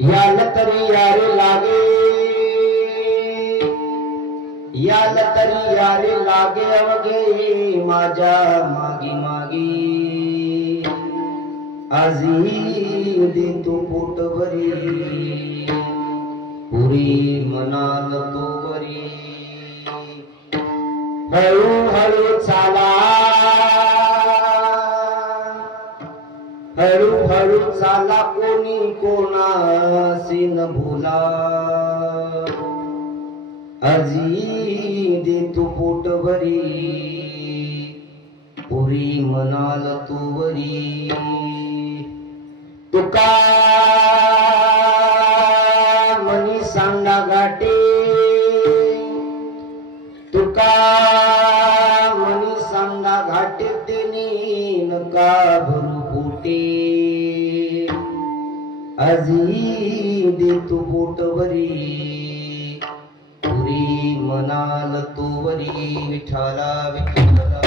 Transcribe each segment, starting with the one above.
याल तरी यारे लागे, याल तरी यारे लागे अवघे माझ्या मागी मागी, आजी देतो पोटभरी पुरी मनात तो बरी. हळू हळू चाला, हळू हळू चाला कोणी कोणाशी न भुला, आजी देतो पोटभरी पुरी मनाल तुवरी. तुका मनी सांडा घाटे, तुका मनी सांडा घाटे तेनी नका भरू पोटे, आजी देतो पोटभरी पुरी मनाल तुवरी. विठ्ठला विठ्ठला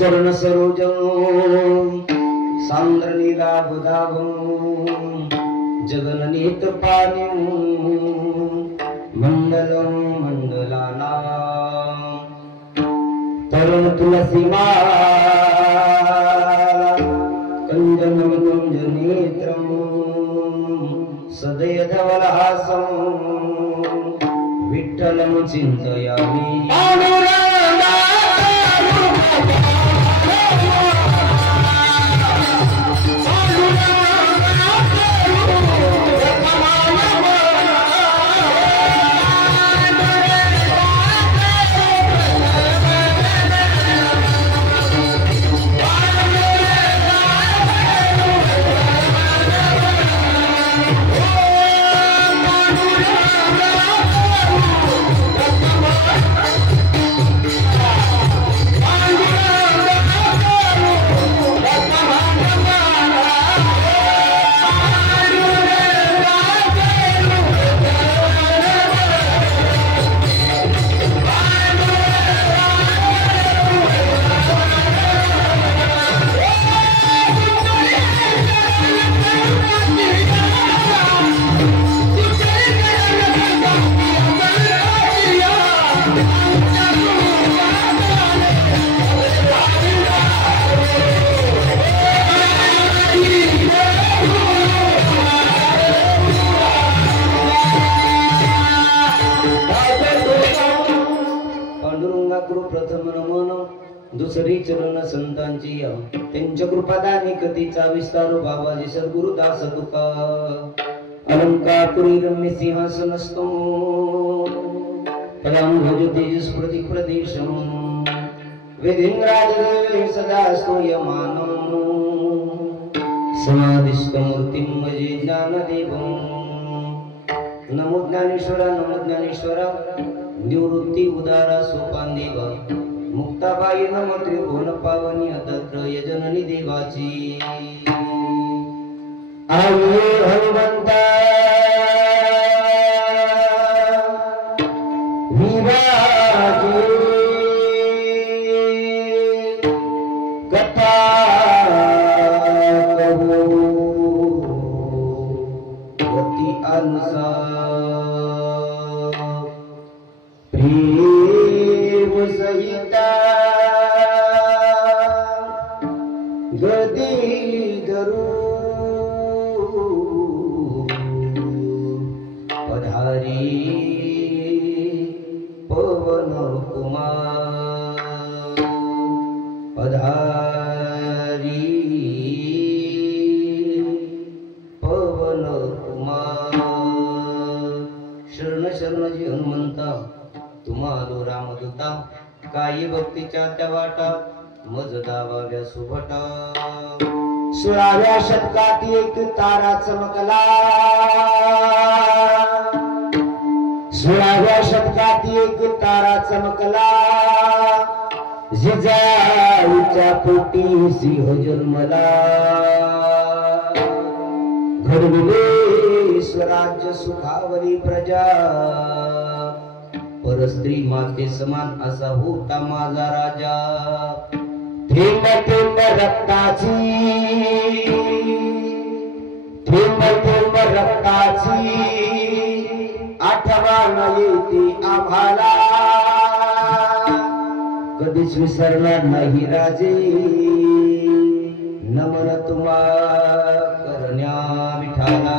चरण सरोज सांद्र नीलाभदाभ जगननीत पाणी मंडलम मंडलाना तरुण तुलसी कंजनम कुंजनेत्रम सदय धवलहासम विठ्ठलम चिंतयामि दुसरी चरण संतांची त्यांच्या कृपादानी कथेचा विस्तार बाबाजी सद्गुरुदास तुका अलंकापुरी रम्य सिंहासनस्थो पदं भज तेजस प्रदेशम वेदिंद्राजदेव सदा स्तूयमानं समाधिस्थ मूर्तिं भजे ज्ञानदेवं नमो ज्ञानेश्वरा निवृत्ती उदारा सोपान देवा मुक्ताबाई नम त्रिभुवन पावनी दत्त्रय जननी देवाची आये हनुमंता विराजे कथा कहो गति अनुसार प्रेम सहिता गदी धरू पधारी पवन कुमार पधारी पवन कुमार शरण शरण जी हनुमंता तुम्हालो रामदूता काही भक्तीच्या त्या वाटा मज दावाव्या सुभटा 16व्या शतकात एक तारा चमकला 16व्या शतकात एक तारा चमकला जिजाऊच्या पोटी सिंह जन्मला घडविले स्वराज्य सुखावरी प्रजा परस्त्री माते समान असा होता माझा राजा थेंब थेंब रक्ताची थेंब थेंब रक्ताची आठवण येते आम्हाला कधीच विसरणार नाही राजे नमन तुम्हा करण्या विठाला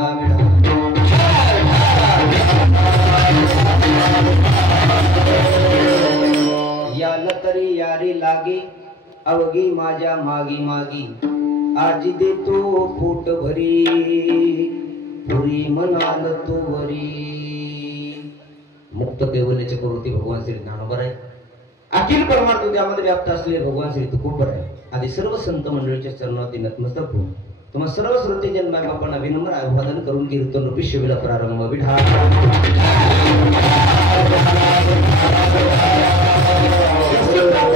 याला तरी यारी लागे अवघी माझ्या मागी मागी आजी देतो पोट भरी पुरी म्हणाल तू वरी मुक्त कैवल्याचे करुती भगवान श्री ज्ञानोबा आहे अखिल परमार्थ त्यामध्ये व्याप्त असलेले भगवान श्री तुकोबर आहे आधी सर्व संत मंडळीच्या चरणावरती नतमस्तक होऊन तुम्हा सर्व श्रोतेजन माय बापांना विनम्र अभिवादन करून कीर्तन रूपी शिवेला प्रारंभ विठा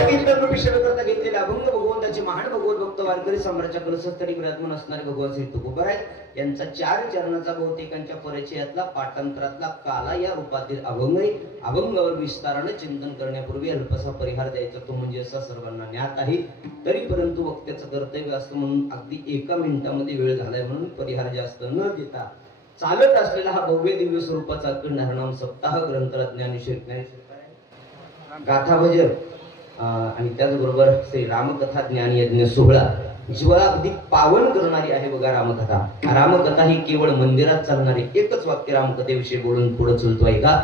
कीर्तन रूपी सेवे करता घेतलेल्या अभंग भगवंताची महान भगवत भक्त वारकरी सम्राटच्या कलशस्थळी विराजमान असणारे भगवान श्री तुकोबर आहेत. यांचा 4 चरणाचा बहुतेकांच्या परिचयातला पाठांतरातला काला या रूपातील अभंग आहे. अभंगावर विस्ताराने चिंतन करण्यापूर्वी अल्पसा परिहार द्यायचा, तो म्हणजे असा सर्वांना ज्ञात आहे. तरी परंतु वक्त्याचं कर्तव्य असतं म्हणून अगदी 1 मिनिटामध्ये वेळ झालाय म्हणून परिहार जास्त न देता चालत असलेला हा भव्य दिव्य स्वरूपाचा अखंड हरनाम सप्ताह ग्रंथाला ज्ञानेश्वर गाथा भजन आणि त्याचबरोबर श्री रामकथा ज्ञान यज्ञ सोहळा जीवाला अगदी पावन करणारी आहे बघा रामकथा. रामकथा ही केवळ मंदिरात चालणारी एकच वाक्य रामकथेविषयी बोलून पुढे चलतोय का.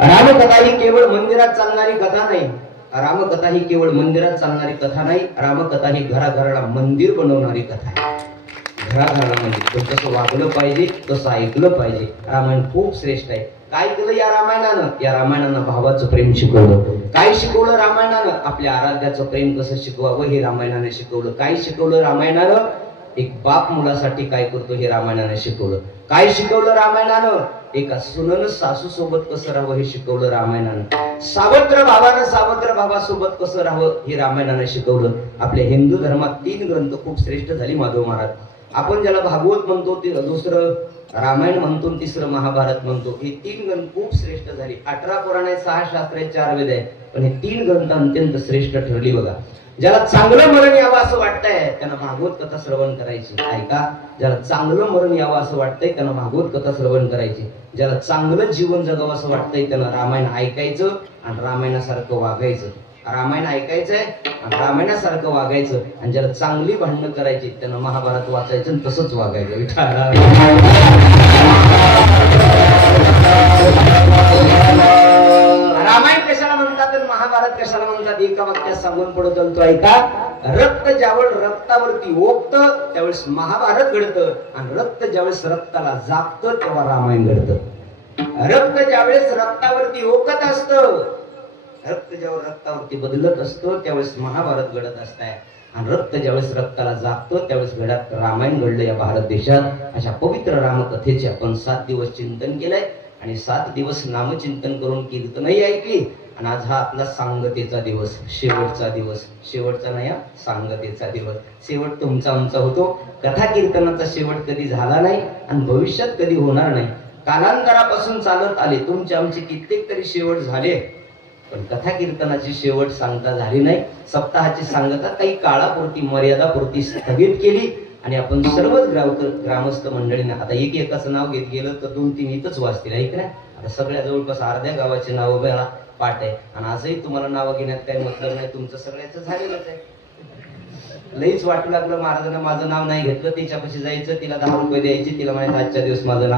रामकथा ही केवळ मंदिरात चालणारी कथा नाही. रामकथा ही केवळ मंदिरात चालणारी कथा नाही. रामकथा ही घराघराला मंदिर बनवणारी कथा आहे. घराघराला मंदिर तसं वागलं पाहिजे, तसं ऐकलं पाहिजे. रामायण खूप श्रेष्ठ आहे. काय केलं या रामायणानं? या रामायणानं भावाचं प्रेम शिकवलं. काय शिकवलं रामायणानं? आपल्या आराध्याचं प्रेम कसं शिकवावं हे रामायणाने शिकवलं. काय शिकवलं रामायणानं? एक बाप मुलासाठी काय करतो हे रामायणाने शिकवलं. काय शिकवलं रामायणानं? एका सुनन सासू सोबत कसं राहावं हे शिकवलं रामायणानं. सावत्र भावानं सावत्र भावासोबत कसं राहावं हे रामायणाने शिकवलं. आपल्या हिंदू धर्मात 3 ग्रंथ खूप श्रेष्ठ झाली माधव महाराज. आपण ज्याला भागवत म्हणतो, ते दुसरं रामायण म्हणतो, तिसरं महाभारत म्हणतो. हे 3 ग्रंथ खूप श्रेष्ठ झाली. 18 पुराण आहे, 6 शास्त्र आहे, 4 वेद आहे, पण हे 3 ग्रंथ अत्यंत श्रेष्ठ ठरली बघा. ज्याला चांगलं मरण यावं असं वाटतंय त्यांना भागवत कथा श्रवण करायची. ऐका, ज्याला चांगलं मरण यावं असं वाटतंय त्यांना भागवत कथा श्रवण करायची. ज्याला चांगलं जीवन जगावं असं वाटतंय त्यांना रामायण ऐकायचं आणि रामायणासारखं वागायचं. रामायण ऐकायचंय आणि रामायणासारखं वागायचं. आणि ज्याला चांगली भांडणं करायची त्यांना महाभारत वाचायचं आणि तसंच वागायचं. रामायण कशाला म्हणतात आणि महाभारत कशाला म्हणतात? एका वाक्यात सांगून पुढे चालतो. ऐका, रक्त ज्यावेळेस रक्तावरती ओकतं त्यावेळेस महाभारत घडतं आणि रक्त ज्यावेळेस रक्ताला जागतं तेव्हा रामायण घडतं. रक्त ज्यावेळेस रक्तावरती ओकत असतं, रक्त ज्यावेळेस रक्तावरती बदलत असतो त्यावेळेस महाभारत घडत असताय. आणि रक्त ज्यावेळेस रक्ताला जागतो त्यावेळेस घडत रामायण घडलं या भारत देशात. अशा पवित्र रामकथेचे आपण 7 दिवस चिंतन केलंय आणि 7 दिवस नामचिंतन करून कीर्तनही ऐकली. आणि आज हा आपला सांगतेचा दिवस, शेवटचा दिवस. शेवटचा नाही, सांगतेचा दिवस. शेवट तुमचा आमचा होतो. कथा कीर्तनाचा शेवट कधी झाला नाही आणि भविष्यात कधी होणार नाही. कालांतरापासून चालत आले, तुमचे आमचे कित्येक तरी शेवट झाले, पण कथा कीर्तनाची शेवट सांगता झाली नाही. सप्ताहाची सांगता काही काळापुरती मर्यादापुरती स्थगित केली आणि आपण सर्वच ग्रामस्थ मंडळींना, आता एकाचं नाव घेत गेलं तर 2-3 इथंच वाचतील, ऐक ना. आता सगळ्या जवळपास अर्ध्या गावाचे नाव मला पाठ आहे आणि आजही तुम्हाला नावं घेण्यात काही मतलब नाही. तुमचं सगळ्याचं झालेलंच आहे. लईच वाटू लागलं महाराजांना माझं नाव नाही घेतलं, तिच्यापाशी जायचं, तिला 10 रुपये द्यायचे, तिला म्हणायचं आजच्या दिवस माझं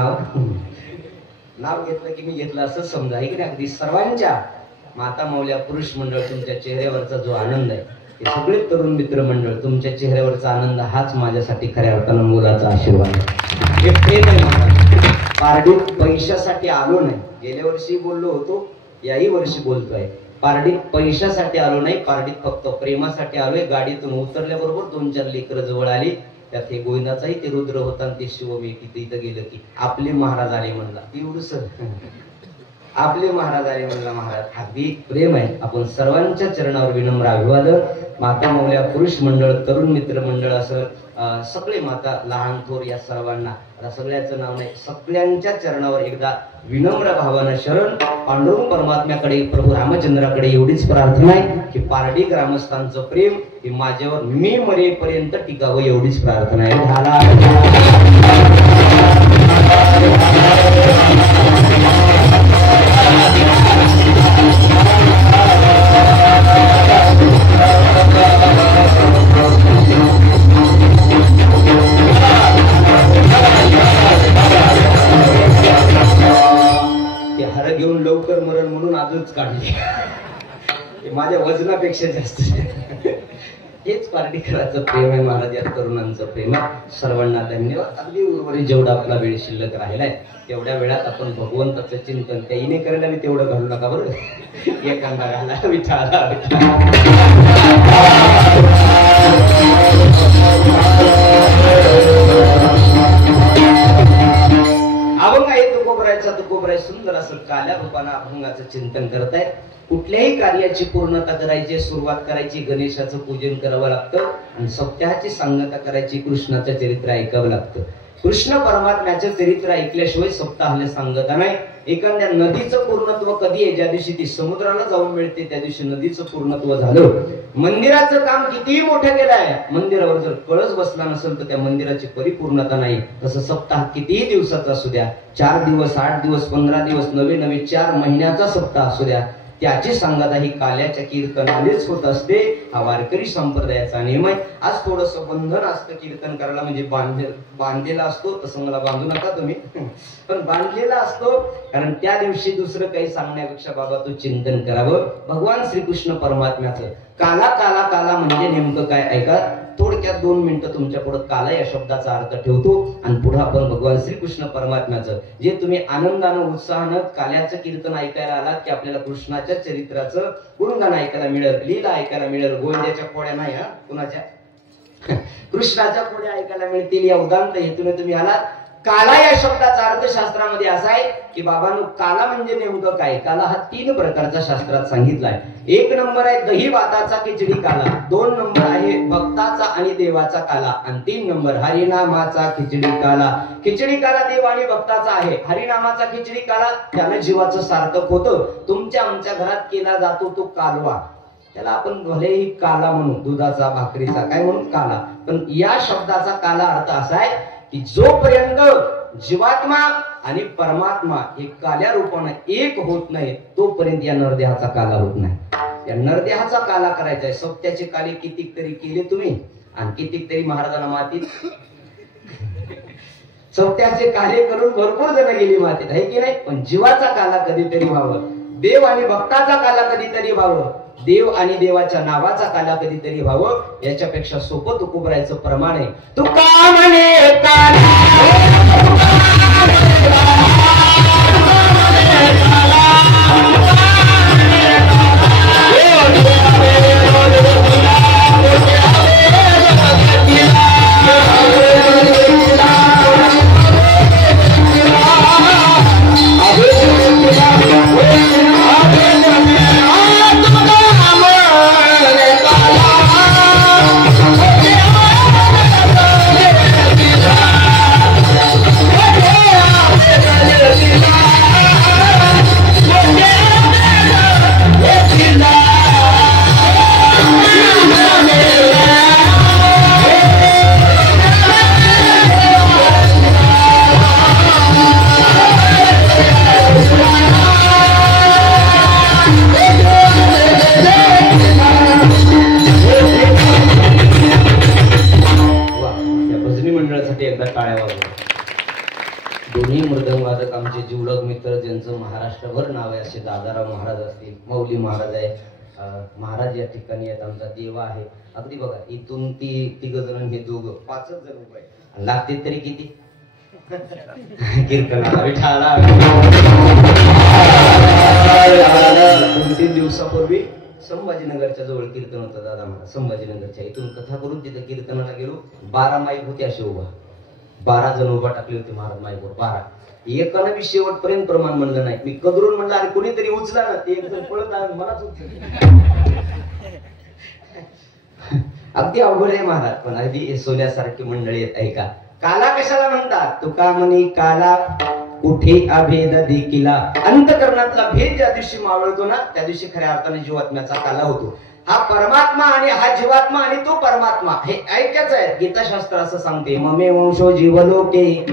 नाव घेतलं की मी घेतलं असंच समजा, ऐक ना. अगदी सर्वांच्या माता मौल्या पुरुष मंडळ, तुमच्या चेहऱ्यावरचा जो आनंद आहे, हे सगळे तरुण मित्र मंडळ, तुमच्या चेहऱ्यावरचा आनंद हाच माझ्यासाठी खऱ्या अर्थानं मोलाचा आशीर्वाद आहे. हे प्रेम आहे महाराज. पारडीत पैशासाठी आलो नाही. गेल्या वर्षी बोललो होतो, याही वर्षी बोलतोय. पारडीत पैशासाठी आलो नाही, पारडीत फक्त प्रेमासाठी आलोय. गाडीतून उतरल्याबरोबर 2-4 लेकरं जवळ आली. त्यात हे गोविंदाचाही ते रुद्र होता आणि ते शिवमी तिथं गेलं की आपले महाराज आले म्हणला. एवढंच आपले महाराज आले म्हणला. महाराज अगदी प्रेम आहे. आपण सर्वांच्या चरणावर विनम्र अभिवादन. माता मौल्या पुरुष मंडळ, तरुण मित्र मंडळ, असं सगळे माता लहान थोर या सर्वांना, आता सगळ्याचं नाव नाही, सगळ्यांच्या चरणावर एकदा विनम्र भावानं शरण. पांडुरंग परमात्म्याकडे, प्रभू रामचंद्राकडे एवढीच प्रार्थना आहे की पारडी ग्रामस्थांचं प्रेम हे माझ्यावर मी मरेपर्यंत टिकावं, एवढीच प्रार्थना आहे. हार घेऊन लवकर मरण म्हणून आजच काढले, माझ्या वजनापेक्षा जास्त. हेच पार्टीकराचं प्रेम आहे महाराज, या तरुणांचं प्रेम आहे. सर्वांना धन्यवाद. अगदी उर्वरित जेवढा आपला वेळ शिल्लक राहिलाय तेवढ्या वेळात आपण भगवंताचं चिंतन, त्याईने करायला मी तेवढं घालू नका बरं. एखादा घाला विठाला. अभंग आहे तुकोबरायचा तुकोबराय सुंदर असं काल्या रूपानं अभंगाचं चिंतन करतायत. कुठल्याही कार्याची पूर्णता करायची, सुरुवात करायची, गणेशाचं पूजन करावं लागतं आणि सप्ताहाची सांगता करायची, कृष्णाचं चरित्र ऐकावं लागतं. कृष्ण परमात्म्याचं चरित्र ऐकल्याशिवाय सप्ताहाला सांगता नाही. एखाद्या नदीचं पूर्णत्व कधी आहे? ज्या दिवशी ती समुद्राला जाऊन मिळते त्या दिवशी नदीचं पूर्णत्व झालं. मंदिराचं काम कितीही मोठं केलं आहे, मंदिरावर जर कळस बसला नसेल तर त्या मंदिराची परिपूर्णता नाही. तसं सप्ताह कितीही दिवसाचा असू द्या, 4 दिवस, 8 दिवस, 15 दिवस, नवे 4 महिन्याचा सप्ताह असू द्या, त्याची सांगता ही काल्याच्या कीर्तनानेच होत असते. हा वारकरी संप्रदायाचा नियम आहे. आज थोडस बंधन असतं कीर्तन करायला, म्हणजे बांधलेला असतो. तसं मला बांधू नका तुम्ही, पण बांधलेला असतो. कारण त्या दिवशी दुसरं काही सांगण्यापेक्षा बाबा तू चिंतन करावं भगवान श्रीकृष्ण परमात्म्याचं. काला काला काला म्हणजे नेमकं काय ऐका. थोडक्यात 2 मिनिटं तुमच्या पुढे काला या शब्दाचा अर्थ ठेवतो आणि पुढे आपण भगवान श्रीकृष्ण परमात्म्याचं, जे तुम्ही आनंदानं उत्साहानं काल्याचं कीर्तन ऐकायला आलात की आपल्याला कृष्णाच्या चरित्राचं गुणगान ऐकायला मिळेल, लीला ऐकायला मिळेल. गोंद्याच्या पोळ्या नाही, हा कुणाच्या, कृष्णाच्या पोळ्या ऐकायला मिळतील या उदांत हेतूने तुम्ही आलात. काला या शब्दाचा अर्थ शास्त्रामध्ये असा आहे की बाबांनो, काला म्हणजे नेमकं काय. काला हा 3 प्रकारचा शास्त्रात सांगितलाय. 1 नंबर आहे दही भाताचा खिचडी काला, 2 नंबर आहे भक्ताचा आणि देवाचा काला, आणि 3 नंबर हरिनामाचा खिचडी काला. खिचडी काला देव आणि भक्ताचा आहे. हरिनामाचा खिचडी काला त्याने जीवाचं सार्थक होतं. तुमच्या आमच्या घरात केला जातो तो कालवा, त्याला आपण भलेही काला म्हणू, दुधाचा भाकरीचा काय म्हणून काला, पण या शब्दाचा काला अर्थ असा आहे की जोपर्यंत जीवात्मा आणि परमात्मा हे काल्या रूपाने एक होत नाही तोपर्यंत या नरदेहाचा काला होत नाही. या नरदेहाचा काला करायचा आहे. सत्याचे काले कितीक तरी केले तुम्ही आणि कितीक तरी महाराजांना मातीत, सत्याचे काले करून भरपूर जण गेली मातीत, आहे की नाही. पण जीवाचा काला कधीतरी व्हावं, देव आणि भक्ताचा काला कधीतरी व्हावं, देव आणि देवाच्या नावाचा काला कधीतरी व्हावं. याच्यापेक्षा सोपं तुकोबरायचं प्रमाण आहे. तुका म्हणे काला महाराष्ट्रभर नाव आहे. असे दादाराव महाराज असतील, मौली महाराज आहे, महाराज या ठिकाणी आहेत, आमचा देवा आहे. अगदी बघा इथून तिघ जण, हे 5 जण उभे आहेत. लागते तरी किती कीर्तनाला विठाला. 2-3 दिवसापूर्वी संभाजीनगरच्या जवळ कीर्तन होतं दादा महाराज. संभाजीनगरच्या इथून कथा करून तिथे कीर्तनाला गेलो. 12 माईक होते असे उभा, 12 जण उभा टाकले होते महाराज माईकवर. 12 एकानं बी शेवटपर्यंत प्रमाण म्हणलं नाही. मी कदरून म्हणलं अरे कोणीतरी उचला ना, ते एक जण पळत आहे मलाच उचल. अगदी अवघड आहे महाराज, पण अगदी सोल्यासारखी मंडळी येत आहे का. काला कशाला म्हणतात. तुका म्हणी काला कुठे अभेद देखिला. अंतकरणातला भेद ज्या दिवशी मावळतो ना त्या दिवशी खऱ्या अर्थाने जीवात्म्याचा काला होतो. हा परमात्मा आणि हा जीवात्मा आणि तो परमात्मा हे ऐक्यच आहे. गीताशास्त्र असं सांगते, ममे वंशो जीवलोके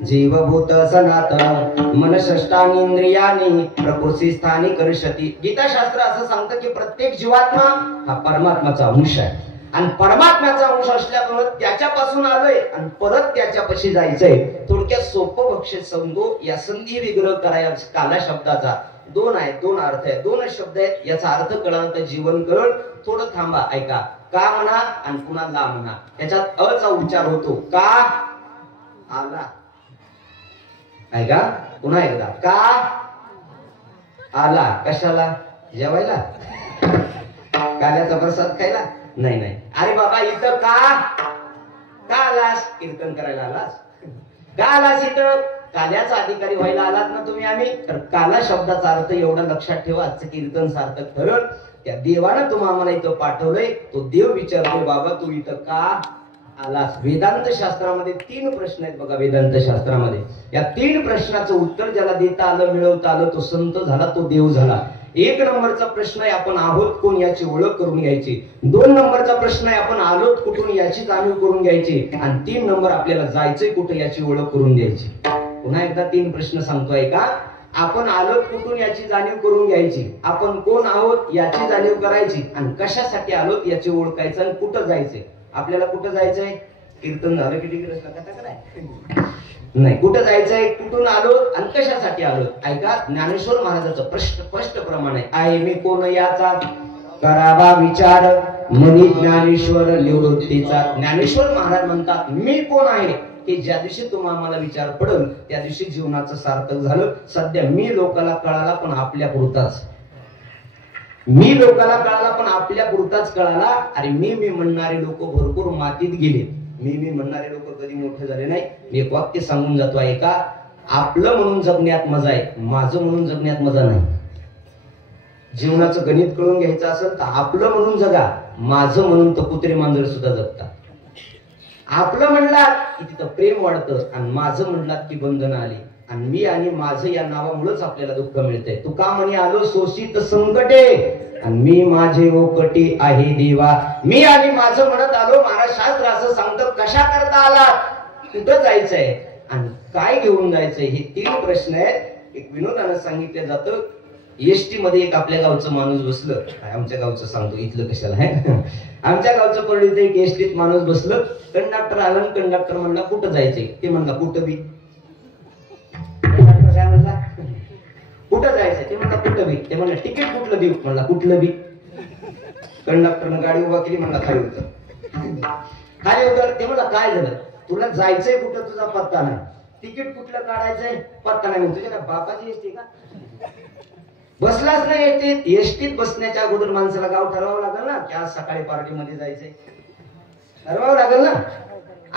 जीवभूत सनातन मनषष्टानी इंद्रियानी प्रकृती स्थानी करशती. गीताशास्त्र असं सांगतं की प्रत्येक जीवात्मा हा परमात्माचा अंश आहे आणि परमात्म्याचा अंश असल्यामुळे त्याच्यापासून आलोय आणि परत त्याच्यापाशी जायचंय. थोडक्यात सोपं बक्षीस समजू. या संधी विग्रह करायला काला शब्दाचा 2 आहेत, 2 अर्थ आहेत, 2च शब्द आहेत. याचा अर्थ कळाला तर जीवन कळ. थोडं थांबा, ऐका. का म्हणा आणि पुन्हा ला म्हणा. याच्यात अ चा उच्चार होतो. का आला, ऐका पुन्हा एकदा. का आला. कशाला? जेवायला, काल्याचा प्रसाद खायला? नाही नाही. अरे बाबा इथं का आलास? कीर्तन करायला आलास? का आलास इथं? काल्याचा अधिकारी व्हायला आलात ना तुम्ही आम्ही, तर काला शब्दाचा अर्थ एवढा लक्षात ठेवा, आजचं कीर्तन सार्थक ठरल. त्या देवानं तुम्हा आम्हाला इथं पाठवलंय. तो देव विचारतोय, बाबा तू इथं का आलास? वेदांत शास्त्रामध्ये 3 प्रश्न आहेत बघा. वेदांत शास्त्रामध्ये या 3 प्रश्नाचं उत्तर ज्याला देता आलं, मिळवता आलं, तो संत झाला, तो देव झाला. 1 नंबरचा प्रश्न आहे आपण आहोत कोण याची ओळख करून घ्यायची. 2 नंबरचा प्रश्न आहे आपण आलोत कुठून याची जाणीव करून घ्यायची. आणि 3 नंबर आपल्याला जायचंय कुठे याची ओळख करून घ्यायची. पुन्हा एकदा 3 प्रश्न सांगतोय का. आपण आलोत कुठून याची जाणीव करून घ्यायची, आपण कोण आहोत याची जाणीव करायची, आणि कशासाठी आलोत याची ओळखायचं, आणि कुठं जायचंय. आपल्याला कुठं जायचंय? कीर्तन झालं की डिग्री नाही, कुठं जायचंय, कुठून आलोत आणि कशासाठी आलोत. ऐका, ज्ञानेश्वर महाराजाचं स्पष्ट प्रमाण आहे मी कोण याचा करावा विचार, मनी ज्ञानेश्वर निवृत्तीचा. ज्ञानेश्वर महाराज म्हणतात मी कोण आहे, की ज्या दिवशी तुम्हाला आम्हाला विचार पडल त्या दिवशी जीवनाचं सार्थक झालं. सध्या मी लोकाला कळाला पण आपल्या पुरताच, मी लोकाला कळाला पण आपल्या पुरताच कळाला. अरे मी म्हणणारे लोक भरपूर मातीत गेले. मी म्हणणारे लोक कधी मोठे झाले नाही. मी एक वाक्य सांगून जातो ऐका. आपलं म्हणून जगण्यात मजा आहे, माझं म्हणून जगण्यात मजा नाही. जीवनाचं गणित कळून घ्यायचं असेल तर आपलं म्हणून जगा, माझं म्हणून तर कुत्रे मांजर सुद्धा जगतात. आपलं म्हणलात की तिथं प्रेम वाढतं, आणि माझं म्हणलात की बंधन आली. आणि मी आणि माझं या नावामुळेच आपल्याला दुःख मिळतंय. तू का म्हणे आलो शोषित संकटे, आणि मी माझे ओकटी आहे देवा. मी आणि माझं म्हणत आलो. महाराज शास्त्र असं सांगतं कशा करता आला, कुठं जायचंय आणि काय घेऊन जायचंय. हे 3 प्रश्न आहेत. एक विनोदानं सांगितलं जातं, एसटी मध्ये एक आपल्या गावचं माणूस बसलं. आमच्या गावचं सांगतो, इथलं कशाला आहे. आमच्या गावचं परळीत एक एसटीत माणूस बसलं. कंडक्टर आला, कंडक्टर म्हणला कुठं जायचंय. ते म्हणला कुठं बी. काय म्हणला कुठं जायचंय. ते म्हणला कुठं बी. ते म्हणला तिकीट कुठलं देऊ. म्हणला कुठलं बी. कंडक्टरनं गाडी उभा केली, म्हणला खाली उतर. खाली उतर. ते म्हणला काय झालं, तुला जायचंय कुठं, तुझा पत्ता नाही. तिकीट कुठलं काढायचंय, पत्ता नाही. तुझ्या काय बापाची एसटी का. बसलाच नाही एसटीत. एसटीत बसण्याच्या अगोदर माणसाला गाव ठरवावं लागेल ना, की आज सकाळी पार्टीमध्ये जायचंय. ठरवावं लागेल ना.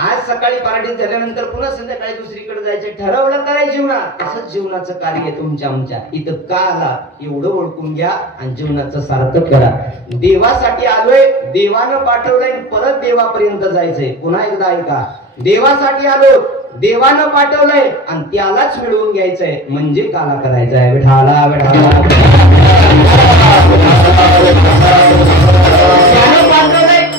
आज सकाळी पार्टीत झाल्यानंतर पुन्हा संध्याकाळी दुसरीकडे जायचं ठरवलं काय जीवनात. तसंच जीवनाचं कार्य आहे तुमच्या आमच्या. इथं का आला एवढं ओळखून घ्या आणि जीवनाचं सार्थक करा. देवासाठी आलोय, देवानं पाठवलंय, परत देवापर्यंत जायचंय. पुन्हा एकदा ऐका, देवासाठी आलो, देवानं पाठवलंय आणि त्यालाच मिळवून घ्यायचंय, म्हणजे काला करायचंय. विठाला विठाला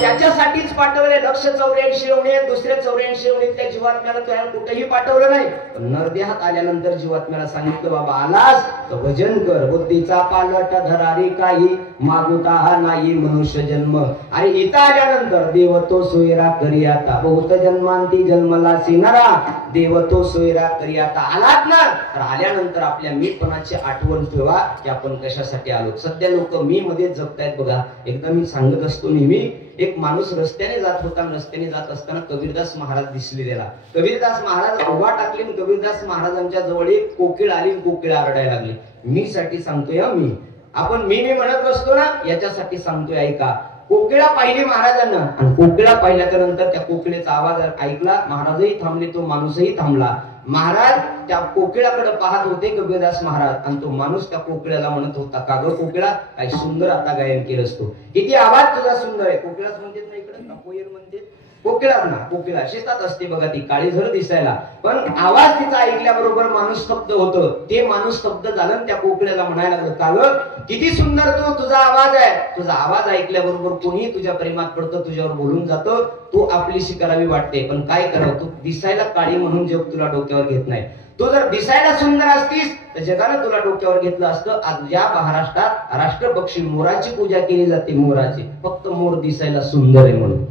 त्याच्यासाठीच पाठवले. लक्ष 84 एवढे, दुसरे 84 एवढे त्या जीवात्म्याला त्याला कुठेही पाठवलं नाही. नरदेहात आल्यानंतर जीवात्म्याला सांगितलं, बाबा आलास तर भजन कर. बुद्धीचा पालट धरारी काही, मागुता नाही मनुष्य जन्म. अरे इथं आल्यानंतर देव तो सोयरा करी आता, बहुत जन्मांती जन्मला सिनरा, देव तो सोयरा करी आता. आलात ना, तर आल्यानंतर आपल्या मीपणाची आठवण ठेवा की आपण कशासाठी आलो. सध्या लोक मी मध्ये जगतायत बघा. एकदा मी सांगत असतो नेहमी, एक माणूस रस्त्याने जात होता. रस्त्याने जात असताना कबीरदास महाराज दिसलेला. कबीरदास महाराज उभा टाकले. कबीरदास महाराजांच्या जवळ एक कोकिळ आली. कोकिळ आरडायला लागली. मी साठी सांगतोय मी. आपण मी म्हणत बसतो ना, याच्यासाठी सांगतोय ऐका. कोकिळा पाहिली महाराजांना, आणि कोकिळा पाहिल्याच्या नंतर त्या कोकिळेचा आवाज ऐकला. महाराजही थांबले, तो माणूसही थांबला. महाराज त्या कोकिळाकडे पाहत होते कबीरदास महाराज, आणि तो माणूस त्या कोकिळाला म्हणत होता, का ग कोकिळा काय सुंदर आता गायन केलंस तू, किती आवाज तुझा सुंदर आहे. कोकिळाच म्हणते ना इकडे, कोयल म्हणते. कोकिळाच ना, कोकिळा शेतात असते बघा. ती काळीझर दिसायला, पण आवाज तिचा ऐकल्याबरोबर माणूस स्तब्ध होतं. ते माणूस स्तब्ध झालं. त्या कोकिळाला म्हणायला लागलं, का ग किती सुंदर तू, तुझा आवाज आहे. तुझा आवाज ऐकल्याबरोबर कोणी तुझ्या प्रेमात पडतं, तुझ्यावर बोलून जातं. तू आपलीशी करावी वाटते, पण काय करावं, तू दिसायला काळी म्हणून जग तुला डोक्यावर घेत नाही. तू जर दिसायला सुंदर असतीस तर जगानं तुला डोक्यावर घेतलं असतं. आज या महाराष्ट्रात राष्ट्रपक्षी मोराची पूजा केली जाते. मोराची, फक्त मोर दिसायला सुंदर आहे म्हणून.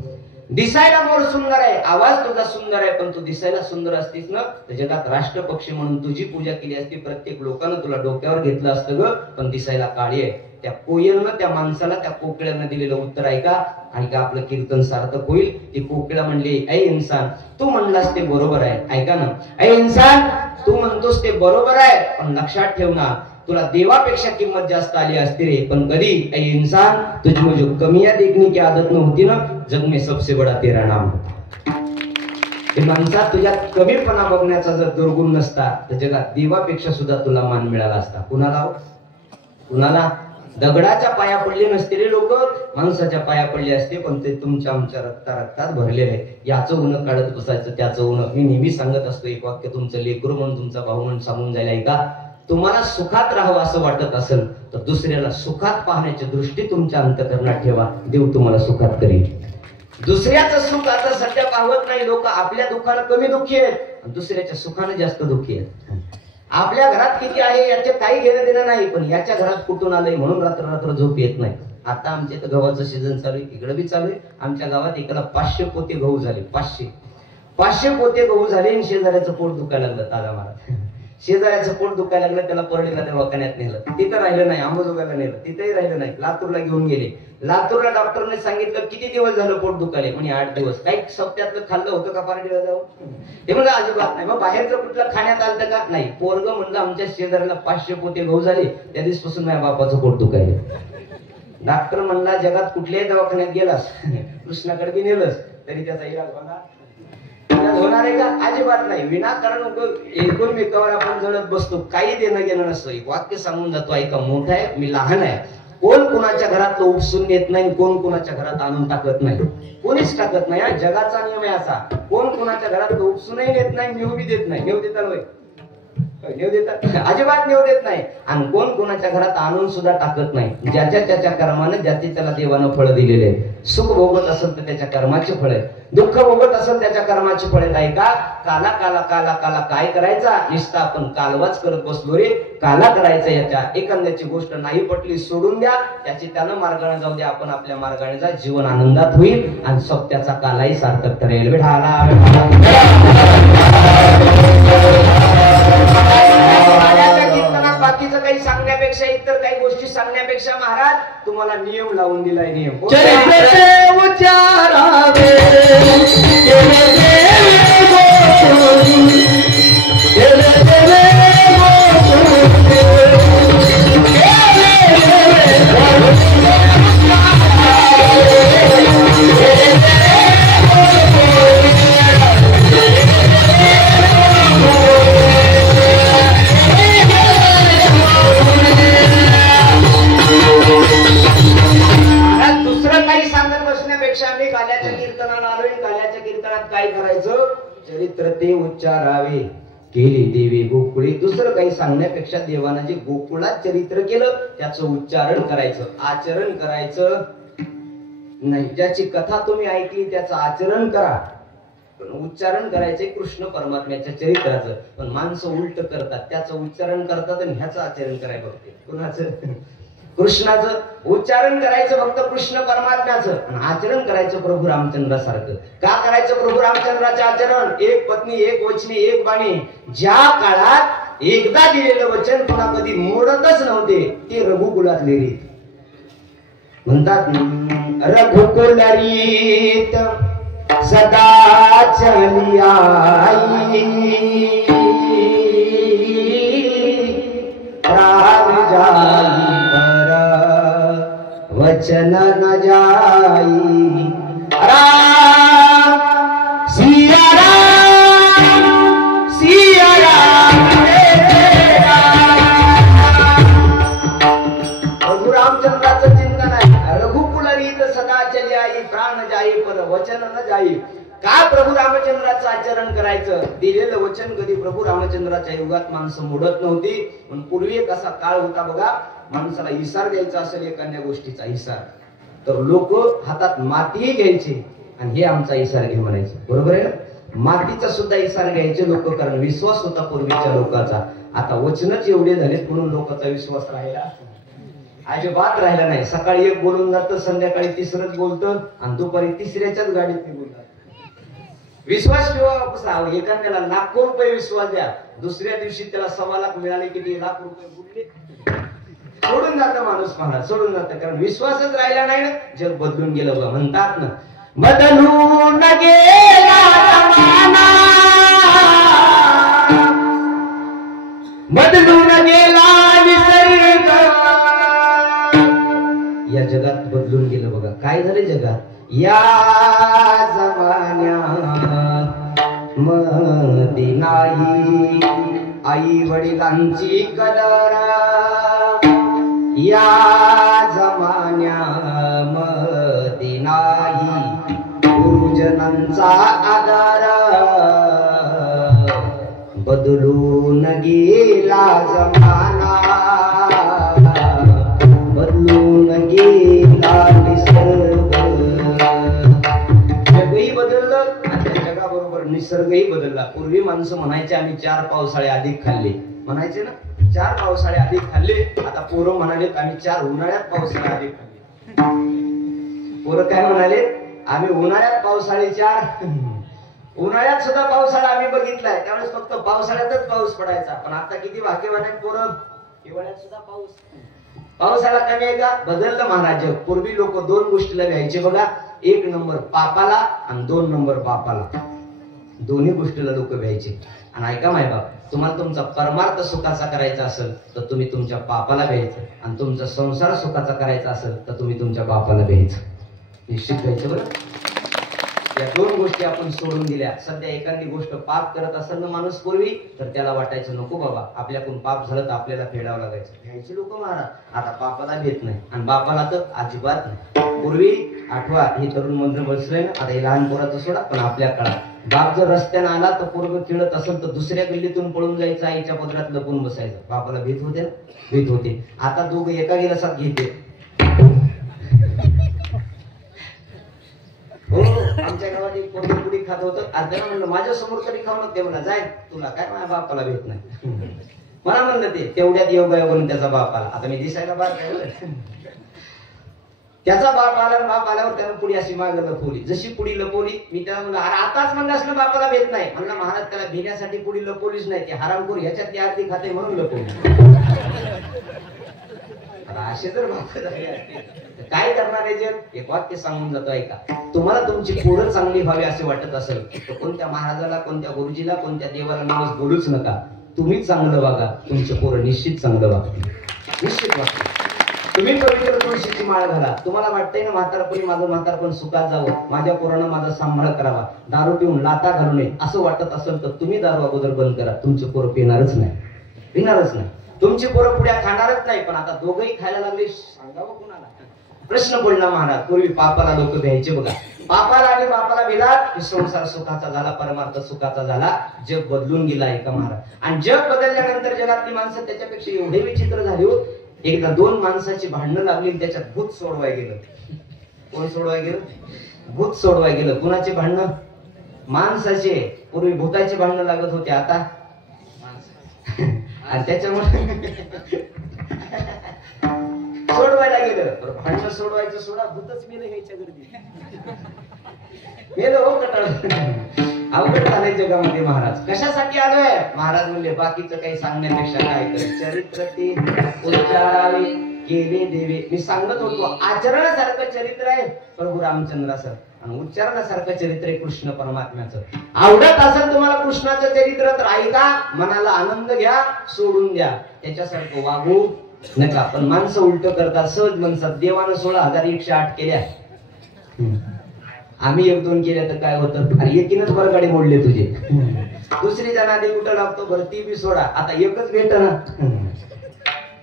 दिसायला मोर सुंदर आहे, आवाज तुझा सुंदर आहे, पण तू दिसायला सुंदर असतीस ना, तर जगात राष्ट्रपक्षी म्हणून तुझी पूजा केली असती. प्रत्येक लोकांना तुला डोक्यावर घेतलं असतं ग, पण दिसायला काळी आहे. त्या कोयलनं त्या माणसाला, त्या कोकिळानं दिलेलं उत्तर ऐका. ऐका, आपलं कीर्तन सार्थक होईल. ती कोकिळा म्हणली, ऐ इंसान तू म्हणलास ते बरोबर आहे. ऐका ना, ऐ इंसान तू म्हणतोस ते बरोबर आहे, पण लक्षात ठेव ना, तुला देवापेक्षा किंमत जास्त आली असती रे. पण कधी, ऐ इंसान तुझी मुझे कमियां देखने की आदत न होती ना, जग में सबसे बड़ा तेरा नाम होता. हे माणसा तुझ्यात कमीपणा बघण्याचा जर दुर्गुण नसता तर जगात देवापेक्षा सुद्धा तुला मान मिळाला असता. कुणाला कुणाला? दगडाच्या पाया पडले नसलेले लोक माणसाच्या पाया पडले असते, पण ते तुमच्या आमच्या रक्तात भरलेले आहे. याचं उन्ह काढत बसायचं, त्याचं उन्ह. मी नेहमी सांगत असतो एक वाक्य, तुमचं लेकरू म्हणून तुमचा भाऊ म्हणून सांगून जायला ऐका. तुम्हाला सुखात राहावं असं वाटत असेल तर दुसऱ्याला सुखात पाहण्याची दृष्टी तुमच्या अंतःकरणात ठेवा. देव तुम्हाला सुखात करेल. दुसऱ्याचं सुख आता सध्या पाहत नाही लोक. आपल्या दुःखानं कमी दुःखी आहेत, दुसऱ्याच्या सुखानं जास्त दुःखी आहेत. आपल्या घरात किती आहे याचे काही घेणं देणं नाही, पण याच्या घरात कुठून आलंय म्हणून रात्र रात्र झोप येत नाही. आता आमच्या इथं गव्हाचं सीझन चालू आहे, इकडे बी चालू आहे. आमच्या गावात एकाला 500 पोते गहू झाले. 500 पोते गहू झाले आणि शेजाऱ्याचं पोट दुखायला लागलं. ताजा महाराज शेजाऱ्याचं पोट दुखायला लागलं, त्याला परळीला दवाखान्यात नेलं. तिथं राहिलं नाही, अंबाजोगाईला नेलं, तिथंही राहिलं नाही. लातूरला घेऊन गेले. लातूरला डॉक्टरने सांगितलं किती दिवस झालं पोट दुखायले? म्हणे 8 दिवस. काही सप्त्यातलं खाल्लं होतं का पार्टीला जाऊन? ते म्हणलं अजिबात नाही. मग बाहेरचं कुठलं खाण्यात आलं का? नाही. पोरग म्हणलं आमच्या शेजाऱ्याला 500 पोते गहू झाले, त्या दिवसापासून माझ्या बापाचं पोट दुखायले. डॉक्टर म्हणला जगात कुठल्याही दवाखान्यात गेलास, कृष्णाकडे बी नेलंस तरी त्याचा इलाज होणार आहे का? अजिबात नाही. विनाकारण एकूण आपण जळत बसतो, काही देणं घेणं नसतं. एक वाक्य सांगून जातो ऐका, मोठा आहे मी लहान आहे. कोण कुणाच्या घरात उपसून येत नाही, कोण कुणाच्या घरात आणून टाकत नाही. कोणीच टाकत नाही. हा जगाचा नियम आहे असा. कोण कुणाच्या घरात उपसूनही येत नाही, नेऊ बी देत नाही. नेऊ देतात होय? नेऊ देतात? अजिबात नेऊ देत नाही. आणि कोण कोणाच्या घरात आणून सुद्धा टाकत नाही. ज्याच्या त्याच्या कर्माने ज्याची त्याला देवानं फळ दिलेले आहे. सुख भोगत असेल तर त्याच्या कर्माचे फळ आहे, दुःख भोगत असेल त्याच्या कर्माचे फळ आहे. का काला काला काला काला काय करायचा? निष्ठा आपण कालवाच करत बसलो रे. काला करायचा. याच्या एखाद्याची गोष्ट नाही पटली सोडून द्या, त्याची त्यानं मार्गाने जाऊ द्या, आपण आपल्या मार्गाने जा. जीवन आनंदात होईल आणि सत्याचा कालाही सार्थक करेल. कीर्तनात बाकीचं काही सांगण्यापेक्षा, इतर काही गोष्टी सांगण्यापेक्षा महाराज तुम्हाला नियम लावून दिलाय. नियम चरित्र ते उच्चारावे केली देवी गोकुळी. दुसरं काही सांगण्यापेक्षा देवानं जे गोकुळात चरित्र केलं त्याचं उच्चारण करायचं, आचरण करायचं नाही. ज्याची कथा तुम्ही ऐकली त्याचं आचरण करा, पण उच्चारण करायचे कृष्ण परमात्म्याच्या चरित्राचं. पण माणसं उलट करतात, त्याचं उच्चारण करतात आणि ह्याचं आचरण करायला बघते. कुणाचं? कृष्णाचं उच्चारण करायचं फक्त कृष्ण परमात्म्याचं, आचरण करायचं प्रभू रामचंद्रासारखं. का करायचं प्रभू रामचंद्राचं आचरण? एक पत्नी, एक वचनी, एक बाणी. ज्या काळात एकदा दिलेलं वचन पुन्हा कधी मोडतच नव्हते ते रघुकुलातले रीत म्हणतात. रघुकुल रीत सदा चली आई, प्राण जाई वचन न जाई. राम सिया राम, सिया राम, प्रभू रामचंद्राचं चिंतन आहे. रघुकुल रीत सदा चली आई, प्राण जाई पर वचन न जाई. का प्रभू रामचंद्राचं आचरण करायचं? दिलेलं वचन कधी प्रभू रामचंद्राच्या युगात माणसं मोडत नव्हती. पण पूर्वी एक असा काळ होता बघा, माणसाला इसार द्यायचा असेल एखाद्या गोष्टीचा इसार, तर लोक हातात मातीही घ्यायचे आणि हे आमचा इसार घे म्हणायचे. बरोबर आहे ना? मातीचा सुद्धा इसार घ्यायचे लोक, कारण विश्वास होता पूर्वीच्या लोकांचा. आता वचनच एवढे झालेत म्हणून लोकांचा विश्वास राहिला अजिबात राहिला नाही. सकाळी एक बोलून जातं, संध्याकाळी तिसरंच बोलतं आणि दुपारी तिसऱ्याच्याच गाडीत बोलतात. विश्वास ठेवा. एखाद्याला लाखो रुपये विश्वास द्या, दुसऱ्या दिवशी त्याला 1.25 लाख मिळाले की लाख रुपये बुडले, सोडून जातं माणूस. महाराज सोडून जातं, कारण विश्वासच राहिला नाही ना. जग बदलून गेलं बघा. म्हणतात ना, बदलून गेला जमाना, बदलून गेला निसर्ग. या जगात बदलून गेलं बघा. काय झालं जगात? या जमान्यात मदी नाही. आई वडिलांची कदर या जमान्यामध्ये नाही. गुरुजनांचा आदर बदलून गेला जमाना. बदलून गेला निसर्ग. जगही बदललं आणि त्या जगाबरोबर निसर्गही बदलला. पूर्वी माणसं म्हणायचे आम्ही 4 पावसाळे अधिक खाल्ले. म्हणायचे ना 4 पावसाळे अधिक खाल्ले. आता पोरं म्हणालेत आम्ही 4 उन्हाळ्यात पावसाळे अधिक खाल्ले. पोरं काय म्हणाले आम्ही उन्हाळ्यात पावसाळे 4. उन्हाळ्यात सुद्धा पावसाळा आम्ही बघितलाय. त्यावेळेस फक्त पावसाळ्यातच पाऊस पडायचा. पण आता किती भाग्यवान आहेत पोरं, हिवाळ्यात सुद्धा पावसाला कमी आहे का? बदललं महाराज. पूर्वी लोक 2 गोष्टीला घ्यायचे बघा. 1 नंबर पापाला आणि 2 नंबर बापाला. दोन्ही गोष्टीला लोक घ्यायचे. आणि ऐका माय बाप, तुम्हाला तुमचा परमार्थ सुखाचा करायचा असेल तर तुम्ही तुमच्या बापाला घ्यायचं. आणि तुमचा संसार सुखाचा करायचा असेल तर तुम्ही तुमच्या बापाला घ्यायचं. निश्चित घ्यायचं बरं. या 2 गोष्टी आपण सोडून दिल्या. सध्या एखादी गोष्ट पाप करत असेल ना माणूस पूर्वी, तर त्याला वाटायचं नको बाबा आपल्याकडून पाप झालं तर आपल्याला फेडावं लागायचं. घ्यायचे लोक महाराज. आता पापाला घेत नाही आणि बापाला तर अजिबात नाही. पूर्वी आठवा ही तरुण मंत्र बसले ना, आता हे लहान पोराचं सोडा, पण आपल्या काळात बाप जर रस्त्याने आला तर पोरग खेळत असेल तर दुसऱ्या गल्लीतून पळून जायचं, आईच्या पदरात लपून बसायचं. बापाला भीत होते ना, भीत होते. आता दोघं एका गिलासात घेते. हो, आमच्या गावात एक पोरग पुडी खात होतं. आज त्याला म्हणलं माझ्या समोर तरी खाऊ नको. ते म्हणा जाय तुला काय, माझ्या बापाला भेट नाही. मला म्हणलं ते तेवढ्यात योगा म्हणून त्याचा बाप आला. आता मी दिसायला बाप काय, त्याचा बाप आला. बाप आल्यावर त्यानं पुढी अशी मागे लपवली. जशी पुढी लपवली मी त्याला म्हणलं अरे आताच म्हणलं असलं बापाला भेट नाही. म्हणलं महाराज त्याला भिण्यासाठी पुढी लपवलीच नाही. ते हरामखोर ह्याच्यात ती आरती खाते म्हणून लपवली. असे जर बाप झाले असते काय करणार आहे जग? एक वाक्य सांगून जातो ऐका. तुम्हाला तुमची पोरं चांगली व्हावी असे वाटत असेल तर कोणत्या महाराजाला, कोणत्या गुरुजीला, कोणत्या देवाला नावच बोलूच नका. तुम्हीच चांगलं वागा. तुमचे पोरं निश्चित चांगलं वागतील. निश्चित वागतील. तुम्ही पवित्र तुळशीची माळ घाला. तुम्हाला वाटतंय ना म्हातारपणी माझं म्हातारपण सुखात जावं, माझ्या पोरानं माझा सांभाळ करावा, दारू पिऊन लाता घालू नये असं वाटत असेल तर तुम्ही दारू अगोदर बंद करा. तुमचे पोरं पिणारच नाही, पिणारच नाही. तुमची पोरं पुढ्या खाणारच नाही. पण आता दोघंही खायला लागले, सांगावं कुणाला? प्रश्न पडला महाराज. पूर्वी पापाला लोक द्यायचे बघा. पापाला आणि बापाला विलात, संसार सुखाचा झाला, परमार्थ सुखाचा झाला. जग बदलून गेला ऐका महाराज. आणि जग बदलल्यानंतर जगातली माणसं त्याच्यापेक्षा एवढे विचित्र झाली हो. एकदा 2 माणसाची भांडणं लागली, त्याच्यात भूत सोडवाय गेलं. कोण सोडवाय गेलं? भूत सोडवाय गेलं. कुणाचे भांडणं? माणसाचे. पूर्वी भूताचे भांडणं लागत होते, आता आणि त्याच्यामुळे सोडवायला गेलं. भांडण सोडवायचं सोडा, भूतच मेलं घ्यायच्या गर्दीत. मेलं हो कटाळ. अवघड झालंय जगामध्ये महाराज. कशासाठी आलोय? महाराज म्हणले बाकीचं काही सांगण्यापेक्षा काय कर, चरित्र ते उच्चारावे केले देवे. मी सांगत होतो आचरणासारखं चरित्र आहे प्रभू रामचंद्राचं आणि उच्चारणासारखं चरित्र आहे कृष्ण परमात्म्याचं. आवडत असेल तुम्हाला कृष्णाचं चरित्र तर ऐका, मनाला आनंद घ्या, सोडून द्या. त्याच्यासारखं वागू नका. पण माणसं उलट करतात. सहज म्हणतात देवानं 16,108 केल्या, आम्ही 1-2 केल्या तर काय होतं? अरे एकीनच बरगाडी मोडले तुझे. दुसरी जण आधी उठा लागतो, बरं ती बी सोडा, आता एकच भेट ना.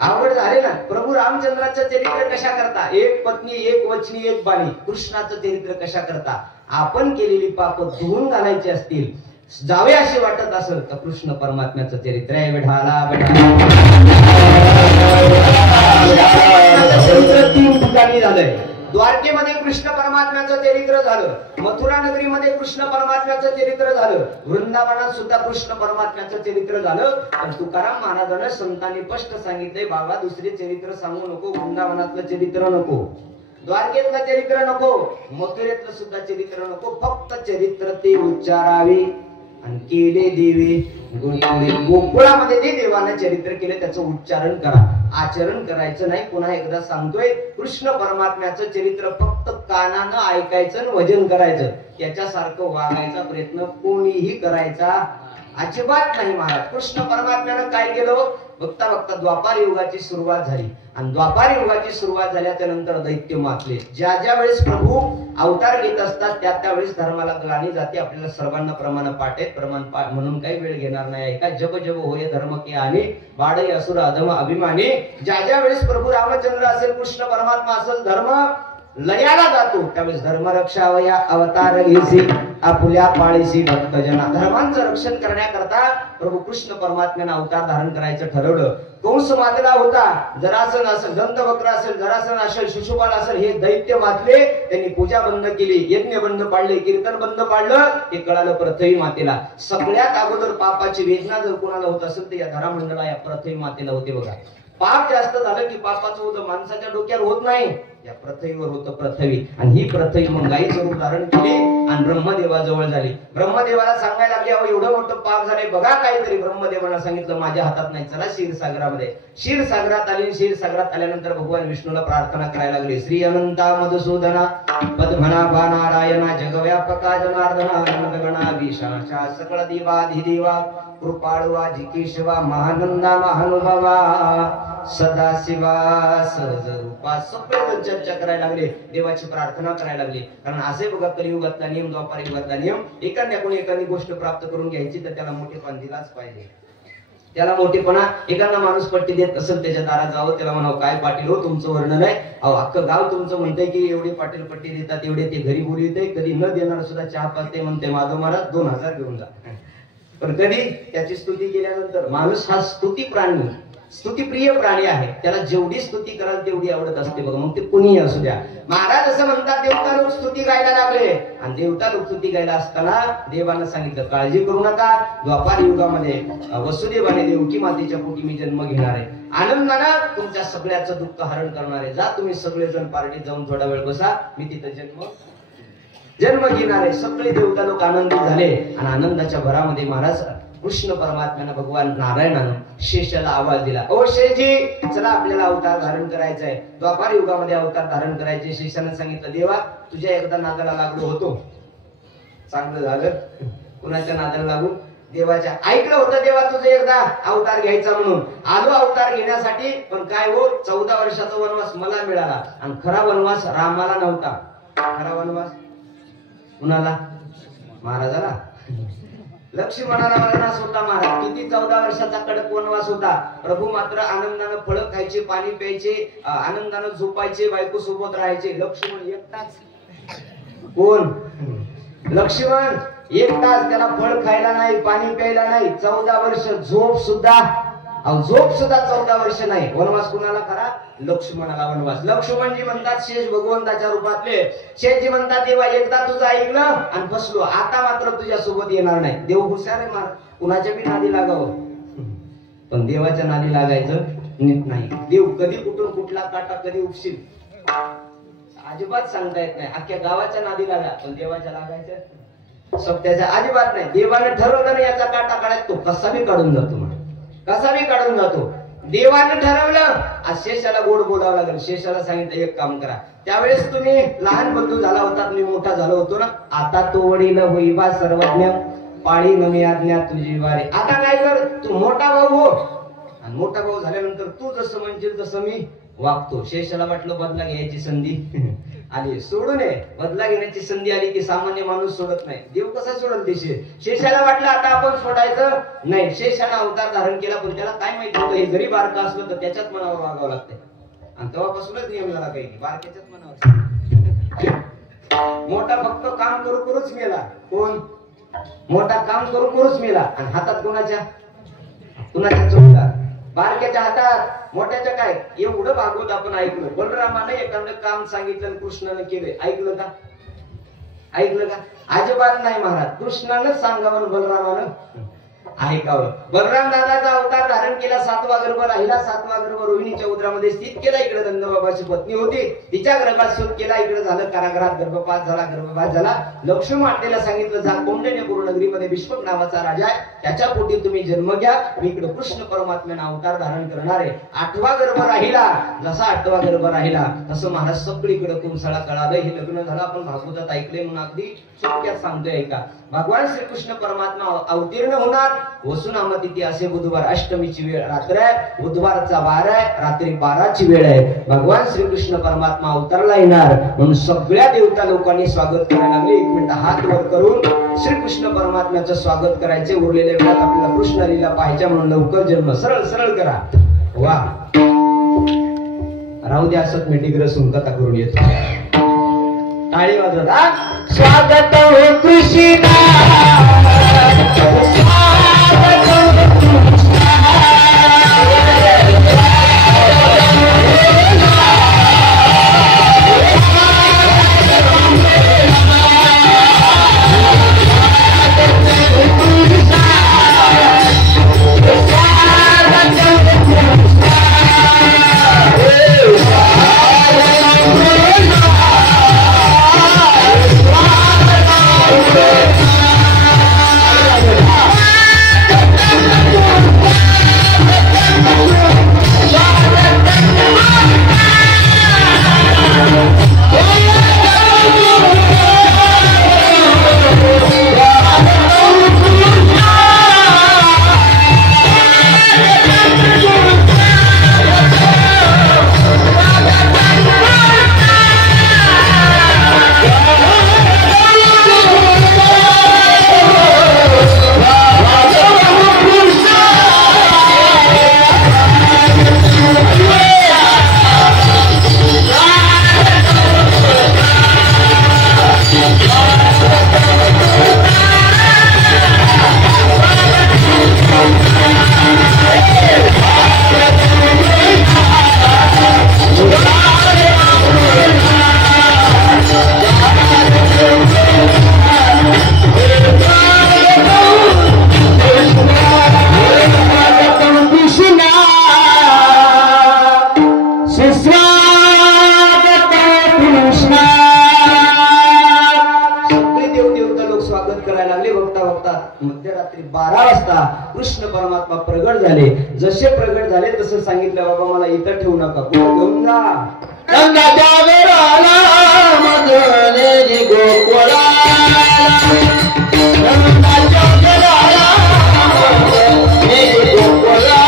आवड झाले ना. प्रभू रामचंद्राचं चरित्र कशा करता? 1 पत्नी, 1 वचनी, 1 बाणी. कृष्णाचं चरित्र कशा करता? आपण केलेली पाप धुवून घालायची असतील, जावे असे वाटत असेल तर कृष्ण परमात्म्याचं चरित्र आहे. चरित्र 3 ठिकाणी झालंय. द्वारकेमध्ये कृष्ण परमात्म्याचं चरित्र झालं, मथुरा नगरीमध्ये कृष्ण परमात्म्याचं चरित्र झालं, वृंदावनात सुद्धा कृष्ण परमात्म्याचं चरित्र झालं. पण तुकाराम महाराजांना संतांनी स्पष्ट सांगितलंय बाबा दुसरे चरित्र सांगू नको, वृंदावनातलं चरित्र नको, द्वारकेतलं चरित्र नको, मथुरेतलं सुद्धा चरित्र नको. फक्त चरित्र ते उच्चारावे आणि केले देवे. गोकुळामध्ये जे देवाने चरित्र केले त्याचं उच्चारण करा, आचरण करायचं नाही. पुन्हा एकदा सांगतोय कृष्ण परमात्म्याचं चरित्र फक्त कानानं ऐकायचं आणि वजन करायचं. त्याच्यासारखं वागायचा प्रयत्न कोणीही करायचा अजिबात नाही महाराज. कृष्ण परमात्म्यानं काय केलं? बघता बघता द्वापार युगाची सुरुवात झाली आणि द्वापार युगाची सुरुवात झाल्याच्या नंतर दैत्य मातले. ज्या ज्या वेळेस प्रभू अवतार घेत असतात त्या त्यावेळेस धर्माला ग्लानी जाते. आपल्याला सर्वांना प्रमाण पाठ आहेत, प्रमाण म्हणून काही वेळ घेणार नाही. का जब जब होय धर्म के आणि बाडे असुर अधम अभिमानी. ज्या ज्या वेळेस प्रभू रामचंद्र असेल, कृष्ण परमात्मा असेल, धर्म लयाला जातो त्यावेळेस धर्मरक्षावया अवतार घेसी आपुल्या पाळीसी भक्तजना. धर्मांचं रक्षण करण्याकरता प्रभू कृष्ण परमात्म्याने अवतार धारण करायचं ठरवलं. कंस मातला होता, जरासन असेल, दंतवक्र असेल, जरासन असेल, शिशुपाल असेल, हे दैत्य मातले. त्यांनी पूजा बंद केली, यज्ञ बंद पाडले, कीर्तन बंद पाडलं. हे कळालं पृथ्वी मातेला. सगळ्यात अगोदर पापाची वेदना जर कोणाला होत असेल तर या धरामंडळा या पृथ्वी मातेला होते बघा. पाप जास्त झालं की पापाचं होतं माणसाच्या डोक्यावर होत नाही, या पृथ्वीवर होतं पृथ्वी. आणि ही पृथ्वी मग गायीचं रूप धारण केली आणि ब्रह्मदेवाजवळ झाली. ब्रह्मदेवाला सांगायला लागले, अहो एवढं मोठं पाप झालंय बघा काहीतरी. ब्रह्मदेवाला सांगितलं माझ्या हातात नाही, चला क्षीरसागरामध्ये. क्षीरसागरात आली. क्षीरसागरात आल्यानंतर भगवान विष्णूला प्रार्थना करायला लागले. श्री अनंता मधुसूदना पद्मनाभा नारायणा जगव्यापका जनार्दना गणगणा विशाचा सकळ देवाधिदेवा कृपाळुवा जिकेशवा महानंदा महानुभावा सदाशिवा सहज रूपा. सगळे चर्चा करायला लागले, देवाची प्रार्थना करायला लागली. कारण असे बघा कलियुगातला नियम, द्वापार युगातला नियम, एखाद्याकडून एखादी गोष्ट प्राप्त करून घ्यायची तर त्याला मोठेपण दिलाच पाहिजे. त्याला मोठेपणा, एखादा माणूस पट्टी देत असेल त्याच्या दारात जावं, त्याला म्हणावं काय पाटील हो तुमचं वर्णन आहे, अहो अख्खं गाव तुमचं म्हणतंय की एवढी पाटील पट्टी देतात, एवढे ते घरी बोली येते, कधी न देणार सुद्धा चहा पाजते म्हणते माधव महाराज 2000 घेऊन जा. पण कधी त्याची स्तुती केल्यानंतर, माणूस हा स्तुती प्राणी, स्तुतीप्रिय प्राणी आहे, त्याला जेवढी स्तुती कराल तेवढी आवडत असते बघा, मग ते कुणीही असू द्या. महाराज असं म्हणतात देवता लोक स्तुती गायला लागले. आणि देवता लोक स्तुती गायला असताना देवानं सांगितलं काळजी करू नका, द्वापार युगामध्ये वसुदेवाने देवकी मातेच्या पोटी मी जन्म घेणार आहे, आनंदानं तुमच्या सगळ्याचं दुःख हरण करणार आहे. जा तुम्ही सगळेजण पार्टीत जाऊन थोडा वेळ बसा, मी तिथं जन्म घेणार आहे. सगळे देवता लोक आनंदित झाले आणि आनंदाच्या भरामध्ये महाराज कृष्ण परमात्म्यानं भगवान नारायणानं शेषाला आवाज दिला, ओ शेषजी चला आपल्याला अवतार धारण करायचा आहे, द्वापार युगामध्ये अवतार धारण करायचे. शेषानं सांगितलं देवा तुझ्या एकदा नादाला लागलो होतो, चांगलं झालं. कुणाच्या नादाला लागू? देवाच्या. ऐकलं होतं देवा तुझं एकदा अवतार घ्यायचा म्हणून, आलो अवतार घेण्यासाठी. पण काय हो 14 वर्षाचा वनवास मला मिळाला आणि खरा वनवास रामाला नव्हता. खरा वनवास कुणाला? महाराजाला. लक्ष्मणाला वनवास होता महाराज. किती 14 वर्षाचा कडक वनवास होता. प्रभू मात्र आनंदानं फळं खायचे, पाणी प्यायचे, आनंदानं झोपायचे, बायको सोबत राहायचे. लक्ष्मण एकटाच. कोण? लक्ष्मण एकटाच. त्याला फळ खायला नाही, पाणी प्यायला नाही. 14 वर्ष झोप सुद्धा 14 वर्ष नाही. वनवास कुणाला खरा? लक्ष्मणाला वनवास. लक्ष्मणजी म्हणतात शेष भगवंताच्या रूपातले. शेषजी म्हणतात देवा एकदा तुझं ऐकलं आणि फसलो, आता मात्र तुझ्या सोबत येणार नाही. देव हुशार आहे महाराज, कुणाच्या बी नादी लागावं, पण देवाच्या नादी लागायचं नीट नाही. देव कधी कुठून कुठला काटा कधी उपशील अजिबात सांगता येत नाही. अख्ख्या गावाच्या नादी लागा, पण देवाच्या लागायचं सत्याच्या अजिबात नाही. देवाने ठरवलं नाही याचा काटा काढायचा, तो कसा बी काढून जातो म्हणा, कसा बी काढून जातो. देवाने ठरवलं. शेषाला गोड बोलावं लागेल. शेषाला सांगितलं एक काम करा, त्यावेळेस तुम्ही लहान बंधू झाला होता, मी मोठा झालो होतो ना, आता तो वडील होईबा सर्वज्ञ पाळी नमी आज्ञा तुझी वारे. आता काय कर, तू मोठा भाऊ हो आणि मोठा भाऊ झाल्यानंतर तू जसं म्हणशील तसं मी वागतो. शेषाला वाटलं बदला घ्यायची संधी आली, सोडू नये. बदला घेण्याची संधी आली की सामान्य माणूस सोडत नाही. देव कसा सोडल ते? शेषाला वाटलं आता आपण सोडायचं नाही. शेषानं अवतार धारण केला, पण त्याला काय माहिती होतं हे जरी बारका असलं तर त्याच्याच मनावर वागावं लागतंय. आणि तेव्हापासूनच नियम झाला काही बारक्याच्याच मनावर. मोठा फक्त काम करू करूच मेला. कोण? मोठा काम करू करूच मेला. आणि हातात कुणाच्या चोखला, बारक्याच्या हातात. मोठ्याच्या काय? एवढं भागवत आपण ऐकलं. बलरामाने एखादं काम सांगितलं कृष्णानं केलं, ऐकलं का? ऐकलं का? अजिबात नाही महाराज. कृष्णानं सांगावं, बलरामानं ऐकावं. बलराम दादाचा अवतार धारण केला, 7वा गर्भ राहिला. 7वा गर्भ रोहिणीच्या उदरामध्ये स्थित केला. इकडे नंदबाबाची पत्नी होती, तिच्या गर्भात शोध केला. इकडे झालं कारागृहात गर्भपात झाला. लक्ष्मण मातेला सांगितलं जा कौंडिण्यपूर नगरीमध्ये विश्वक नावाचा राजा आहे, त्याच्या पोटी तुम्ही जन्म घ्या, मी इकडे कृष्ण परमात्म्याने अवतार धारण करणार आहे. 8वा गर्भ राहिला. जसा 8वा गर्भ राहिला तसं महाराज सगळीकडे कुंसाळा कळालं. हे लग्न झालं. आपण भागवतात ऐकले म्हणून अगदी सोप्यात सांगतोय ऐका. भगवान श्रीकृष्ण परमात्मा अवतीर्ण होणार वसुनामा तिथी असे बुधवार अष्टमीची वेळ रात्र आहे, बुधवारचा वार आहे, रात्री 12ची वेळ आहे. भगवान श्रीकृष्ण परमात्मा अवतारला येणार म्हणून सगळ्या देवता लोकांनी स्वागत करायला लागले. 1 मिनिट हात वर करून श्रीकृष्ण परमात्म्याचं स्वागत करायचे. उरलेल्या वेळात आपल्याला कृष्ण लीला पाहायच्या म्हणून लवकर जन्म सरळ सरळ करा. वा राहू द्या असत मी डिग्र सुंकता करून येतो. टाळी वाजवत स्वागत हो कृष्णा मध्यरात्री 12 वाजता कृष्ण परमात्मा प्रगट झाले. जसे प्रगट झाले तसं सांगितलं बाबा मला इथं ठेवू नका, कुठं घेऊन जा. नंदाच्या घराला मधुरे गोकुळा, नंदाच्या घराला मधुरे गोकुळा.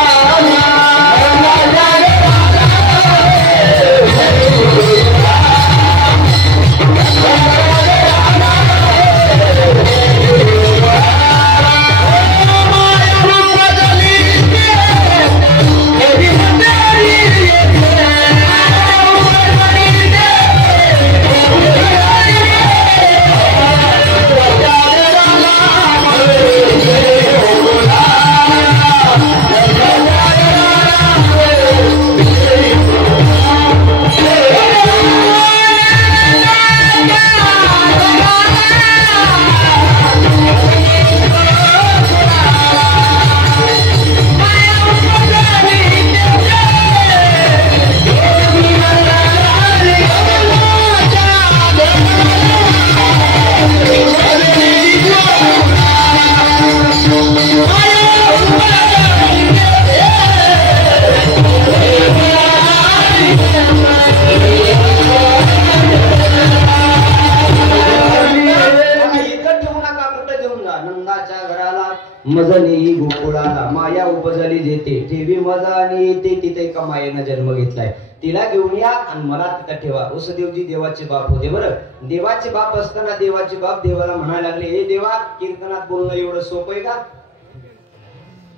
मजली गोकुळाला माया उपजली जेते ठेवी मजा आणि येते तिथे एका मायेनं जन्म घेतलाय. तिला घेऊन या आणि मला तिथं ठेवा. वसुदेवजी देवाचे बाप होते. बरं देवाचे बाप असताना देवाचे बाप देवाला म्हणायला लागले, हे देवा कीर्तनात बोलणं एवढं सोपं आहे का?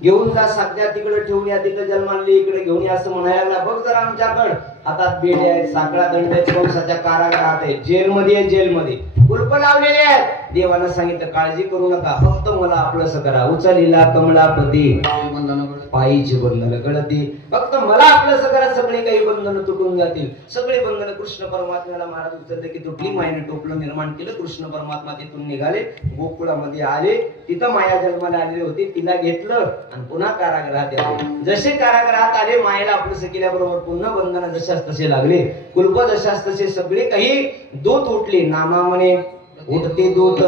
घेऊन जा सध्या तिकडे ठेवून या, तिथं जन्माले इकडे घेऊन या असं म्हणायला. बघ जरा आमच्याकडे हातात बेड्या आहेत, साखळा दंड आहेत, कंसाच्या कारागृहात आहेत, जेलमध्ये आहे, जेलमध्ये कुलप लावलेले आहेत. देवानं सांगितलं काळजी करू नका, फक्त मला आपलंसं करा. उचलीला कमलापती पायीची बंधन गळती, फक्त मला आपलंसं करा. सगळी काही बंधनं तुटून जातील. सगळे बंधनं कृष्ण परमात्म्याला महाराज उचलले की तुटली. मायेने टोपलं निर्माण केलं. कृष्ण परमात्मा तिथून निघाले, गोकुळामध्ये आले. तिथं माया जन्माला आलेली होती. तिला घेतलं आणि पुन्हा कारागृहात आले. जसे कारागृहात आले मायेला आपलंसं केल्याबरोबर पुन्हा बंधनं जशाच तसे लागले. कुलप जशाच तसे सगळे काही दूत उठले. नामा म्हणे उठते दूत,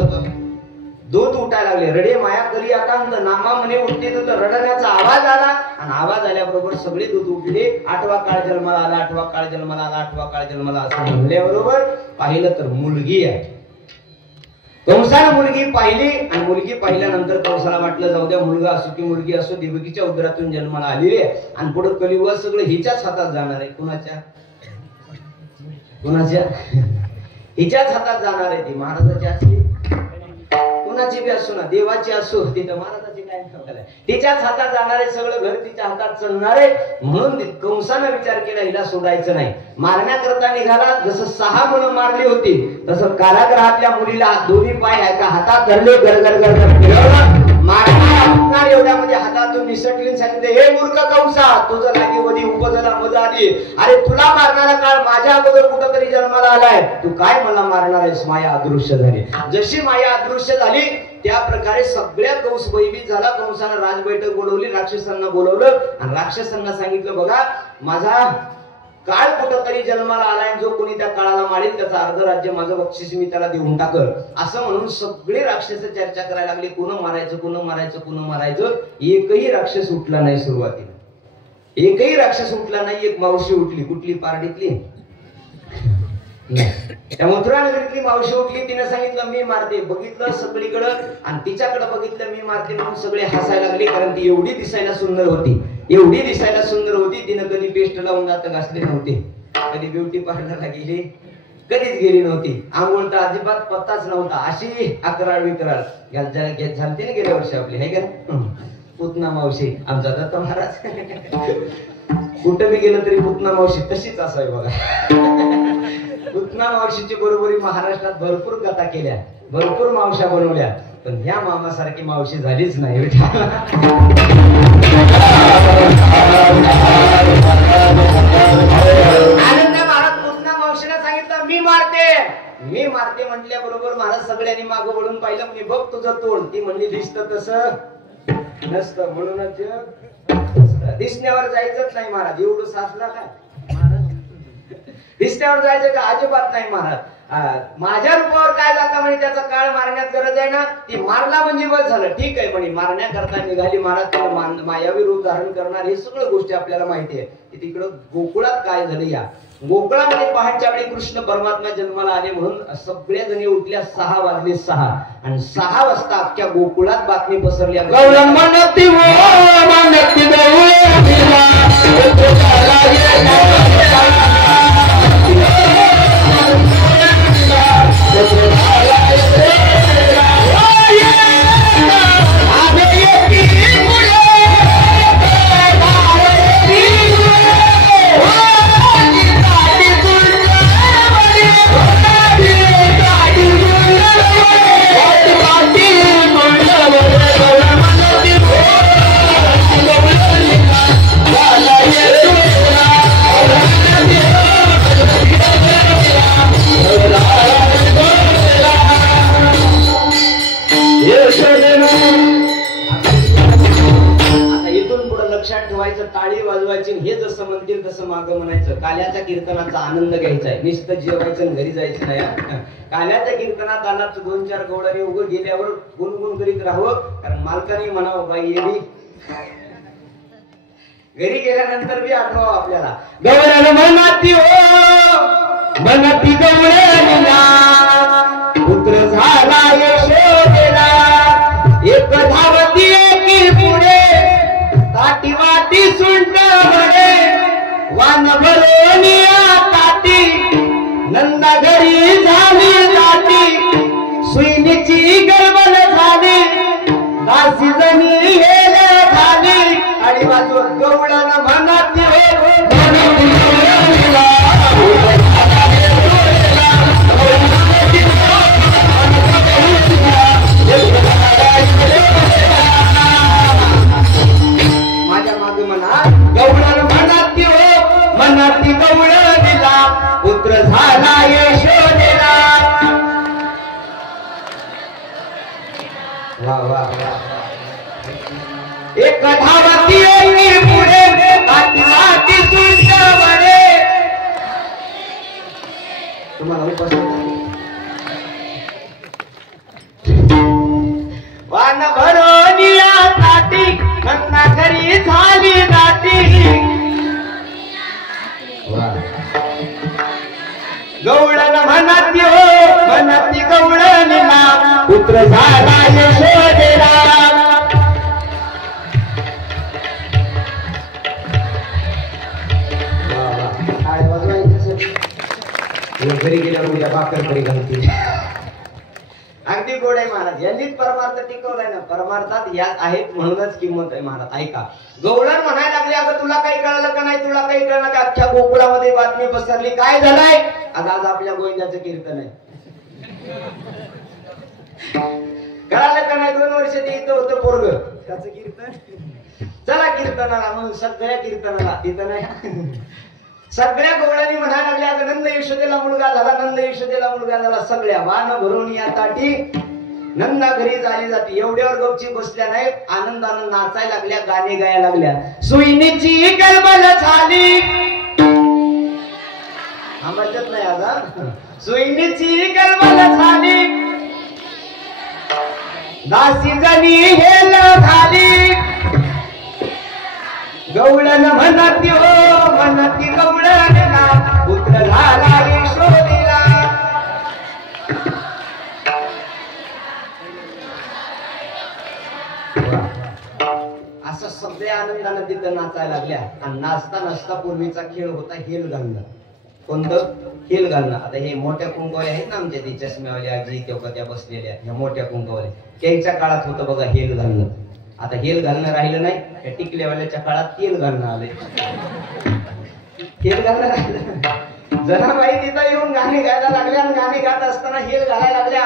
दूत उठायला लागले. रडे माया करी एकांत, नामा म्हणे उठते दूत. रडण्याचा आवाज आला आणि आवाज आल्याबरोबर सगळे दूत उठले. 8वा काळ जन्माला आला, 8वा काळ जन्माला आला, 8वा काळ जन्माला असं म्हणल्याबरोबर पाहिलं तर मुलगी आहे. कंसानं मुलगी पाहिली आणि मुलगी पाहिल्यानंतर कंसाला वाटलं जाऊ द्या, मुलगा असो की मुलगी असो देवकीच्या उदरातून जन्माला आलेली आहे आणि पुढे कलियुगात सगळं हिच्याच हातात जाणार आहे. कुणाच्या हिच्याच हातात जाणार आहे. ती महाराजाची असली कुणाची बी असो ना, देवाची असो, ती तर महाराजाची काय सांगायला, तिच्याच हातात जाणार आहे. सगळं घर तिच्या हातात चालणार आहे. म्हणून कंसानं विचार केला हिला सोडायचं नाही. मारण्याकरता निघाला. जसं 6 मुलं मारली होती तसं कारागृहातल्या मुलीला दोन्ही पाय हातात धरले, गरगर गरगर फिरवलं. मारणार एवढ्यामध्ये हातातून निसटली. सांगितले, हे मूर्ख कंसा, तुझं लागी उपजला मजा आली. अरे तुला मारणारा काळ माझ्या अगोदर कुठंतरी जन्माला आलाय, तू काय मला मारणार आहेस? माया अदृश्य झाली. जशी माया अदृश्य झाली त्या प्रकारे सगळ्या कंस भयभीत झाला. कंसानं राजबैठक बोलवली, राक्षसांना बोलवलं आणि राक्षसांना सांगितलं, बघा माझा काळ कुठंतरी जन्माला आलाय, जो कोणी त्या काळाला मारेल त्याचं अर्ध राज्य माझं बक्षीस मी त्याला देऊन टाकल. असं म्हणून सगळे राक्षस चर्चा करायला लागले, कोण मारायचं कोण मारायचं कोण मारायचं. एकही राक्षस उठला नाही. सुरुवातीला एकही राक्षस उठला नाही. एक मावशी उठली. कुठली? पारडीतली. त्या मथुरा नगरीतली मावशी उठली. तिने सांगितलं मी मारते. बघितलं सगळीकडं आणि तिच्याकडे बघितलं मी मारते म्हणून सगळे हसायला लागले. कारण ती एवढी दिसायला सुंदर होती, एवढी दिसायला सुंदर होती. तिनं कधी पेस्ट लावून दात घासले नव्हते, कधी ब्युटी पार्लरला गेली कधीच गेली नव्हती, आंघोळ तर अजिबात पत्ताच नव्हता. अशी अकराळ विकराळ झालते ना गेल्या वर्षी आपली, है का पुतना मावशी आमचा दत्त महाराज. कुठं बी गेलं तरी पुतना मावशी तशीच असावी बघा. पुतना मावशीची बरोबरी महाराष्ट्रात भरपूर कथा केल्या, भरपूर मावशा बनवल्या, पण ह्या मामासारखी मावशी झालीच नाही. आनंद महाराज पुतना मावशीला सांगितलं मी मारते म्हटल्या बरोबर महाराज सगळ्यांनी मागं वळून पाहिलं. मी बघ तुझं तोंड. ती म्हणली दिसतं तसं नसतं, म्हणूनच दिसण्यावर जायचंच नाही महाराज. एवढं सासला काय दिसण्यावर जायचं का? अजिबात नाही महाराज. माझ्या रूपावर काय जाता म्हणे, त्याचा काळ मारण्यात गरज आहे ना. ती मारला म्हणजे बस झालं. ठीक आहे म्हणे, मारण्याकरता निघाली महाराज. त्याला मायावी रूप धारण करणार हे सगळं गोष्टी आपल्याला माहिती आहे. तिकडं गोकुळात काय झालं, या गोकुळामध्ये पहाटच्या वेळी कृष्ण परमात्मा जन्माला आले म्हणून सगळ्या जणी उठल्या. 6 वाजले 6 आणि 6 वाजता अख्ख्या गोकुळात बातमी पसरली. टाळी वाजवायची, हे जसं म्हणतील तसं मागं म्हणायचं. काल्याच्या कीर्तनाचा आनंद घ्यायचा आहे, नुसतं जेवायचं घरी जायचं नाही. काल्याच्या कीर्तनात आलात 2-4 गवळणी उभं गेल्यावर गुणगुण करीत राहावं. कारण मालकाने म्हणावं बाई येडी. घरी गेल्यानंतर बी आठवावं आपल्याला. गवळण मनाती हो मनाती गवळणीला पुत्र झाला यशोदेला. एक धावती एकी पुढे ताटी वाटी सुंट म्हणे वान भरोनिया ताटी. नंदा घरी झाली ताटी सुईनीची गरबल झाली. दासी जणी हेला झाली आणि वाजवत गवळण म्हणाती माझ्या मागे म्हणा गवळण म्हणाती हो मनाती गवळणीला पुत्र झाला यशोदेला. वा वा वा. एक धावती पुढे ताटी वाटी सुंट म्हणे. तुम्हाला वान भरोनिया ताटी नंदा घरी झाली नाटी. गवळण म्हणाती हो म्हणाती गवळणीला पुत्र झाला यशोदेला. घरी गेल्यावर उद्या बाकरकडे घालते. अगदी गोड आहे महाराज. यांनीच परमार्थ टिकवलाय ना. परमार्थात या आहेत म्हणूनच किंमत आहे महाराज. ऐका, गवळण म्हणायला लागले, अगं तुला काही कळलं का नाही, तुला काही कळलं का? अख्ख्या गोकुळामध्ये बातमी पसरली. काय झालंय? आज आपल्या गोविंदाचं कीर्तन आहे. कळालं का नाही? 2 वर्ष ते इथं होतं पोरग, त्याचं कीर्तन. चला कीर्तनाला म्हणून सगळ्या कीर्तनाला तिथं नाही. सगळ्या गवळणी म्हणायला लागल्या, नंद यशोदेला मुलगा झाला, नंद यशोदेला मुलगा झाला. सगळ्या वान भरून या ताटी नंदा घरी झाली जाते. एवढ्यावर गपची बसल्या नाही, आनंदानं नाचायला लागल्या, गाणे गायला लागल्या. सुईनीची गलबल झाली. आमच्यात नाही आज. सुईनीची गलबल झाली, दासी जणी हेल झाली. गवळण म्हणती हो म्हणती गवळणला, पुत्र झाला यशोदेला. असं सगळ्या आनंदानं तिथं नाचायला लागल्या. आणि नाचता नाचता पूर्वीचा खेळ होता हेल घालणं. कोणतं? हेल घालणं. आता हे मोठ्या कुंकवाले आहेत ना आमच्या ते चष्म्यावाले आजी तेव्हा त्या बसलेल्या, ह्या मोठ्या कुंकवाले, त्यांच्या काळात होतं बघा हेल घालणं. आता हेल घालणं राहिलं नाही. त्या टिकलेवाल्याच्या काळात तेल घालणं आले. हेल घालणं राहिलं. जनाबाई तिथं येऊन गाणे गायला लागल्या. आणि गाणे गात असताना हेल घालायला लागल्या.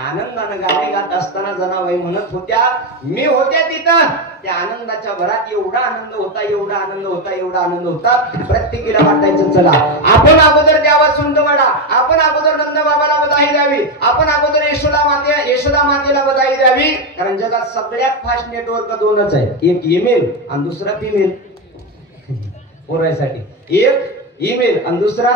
आनंदानं गाणे गात असताना जनाबाई म्हणत होत्या, मी होत्या तिथं. त्या आनंदाच्या भरात एवढा आनंद होता, एवढा आनंद होता, एवढा आनंद होता. प्रत्येकीला वाटायचं चला आपण अगोदर द्यावा सुंदवडा, आपण अगोदर नंद बाबाला बधाई द्यावी, आपण अगोदर यशोदा मातेला बधाई द्यावी. कारण जगात सगळ्यात फास्ट नेटवर्क 2च आहे. एक ईमेल आणि दुसरा फिमेल. पोरायसाठी एक ईमेल आणि दुसरा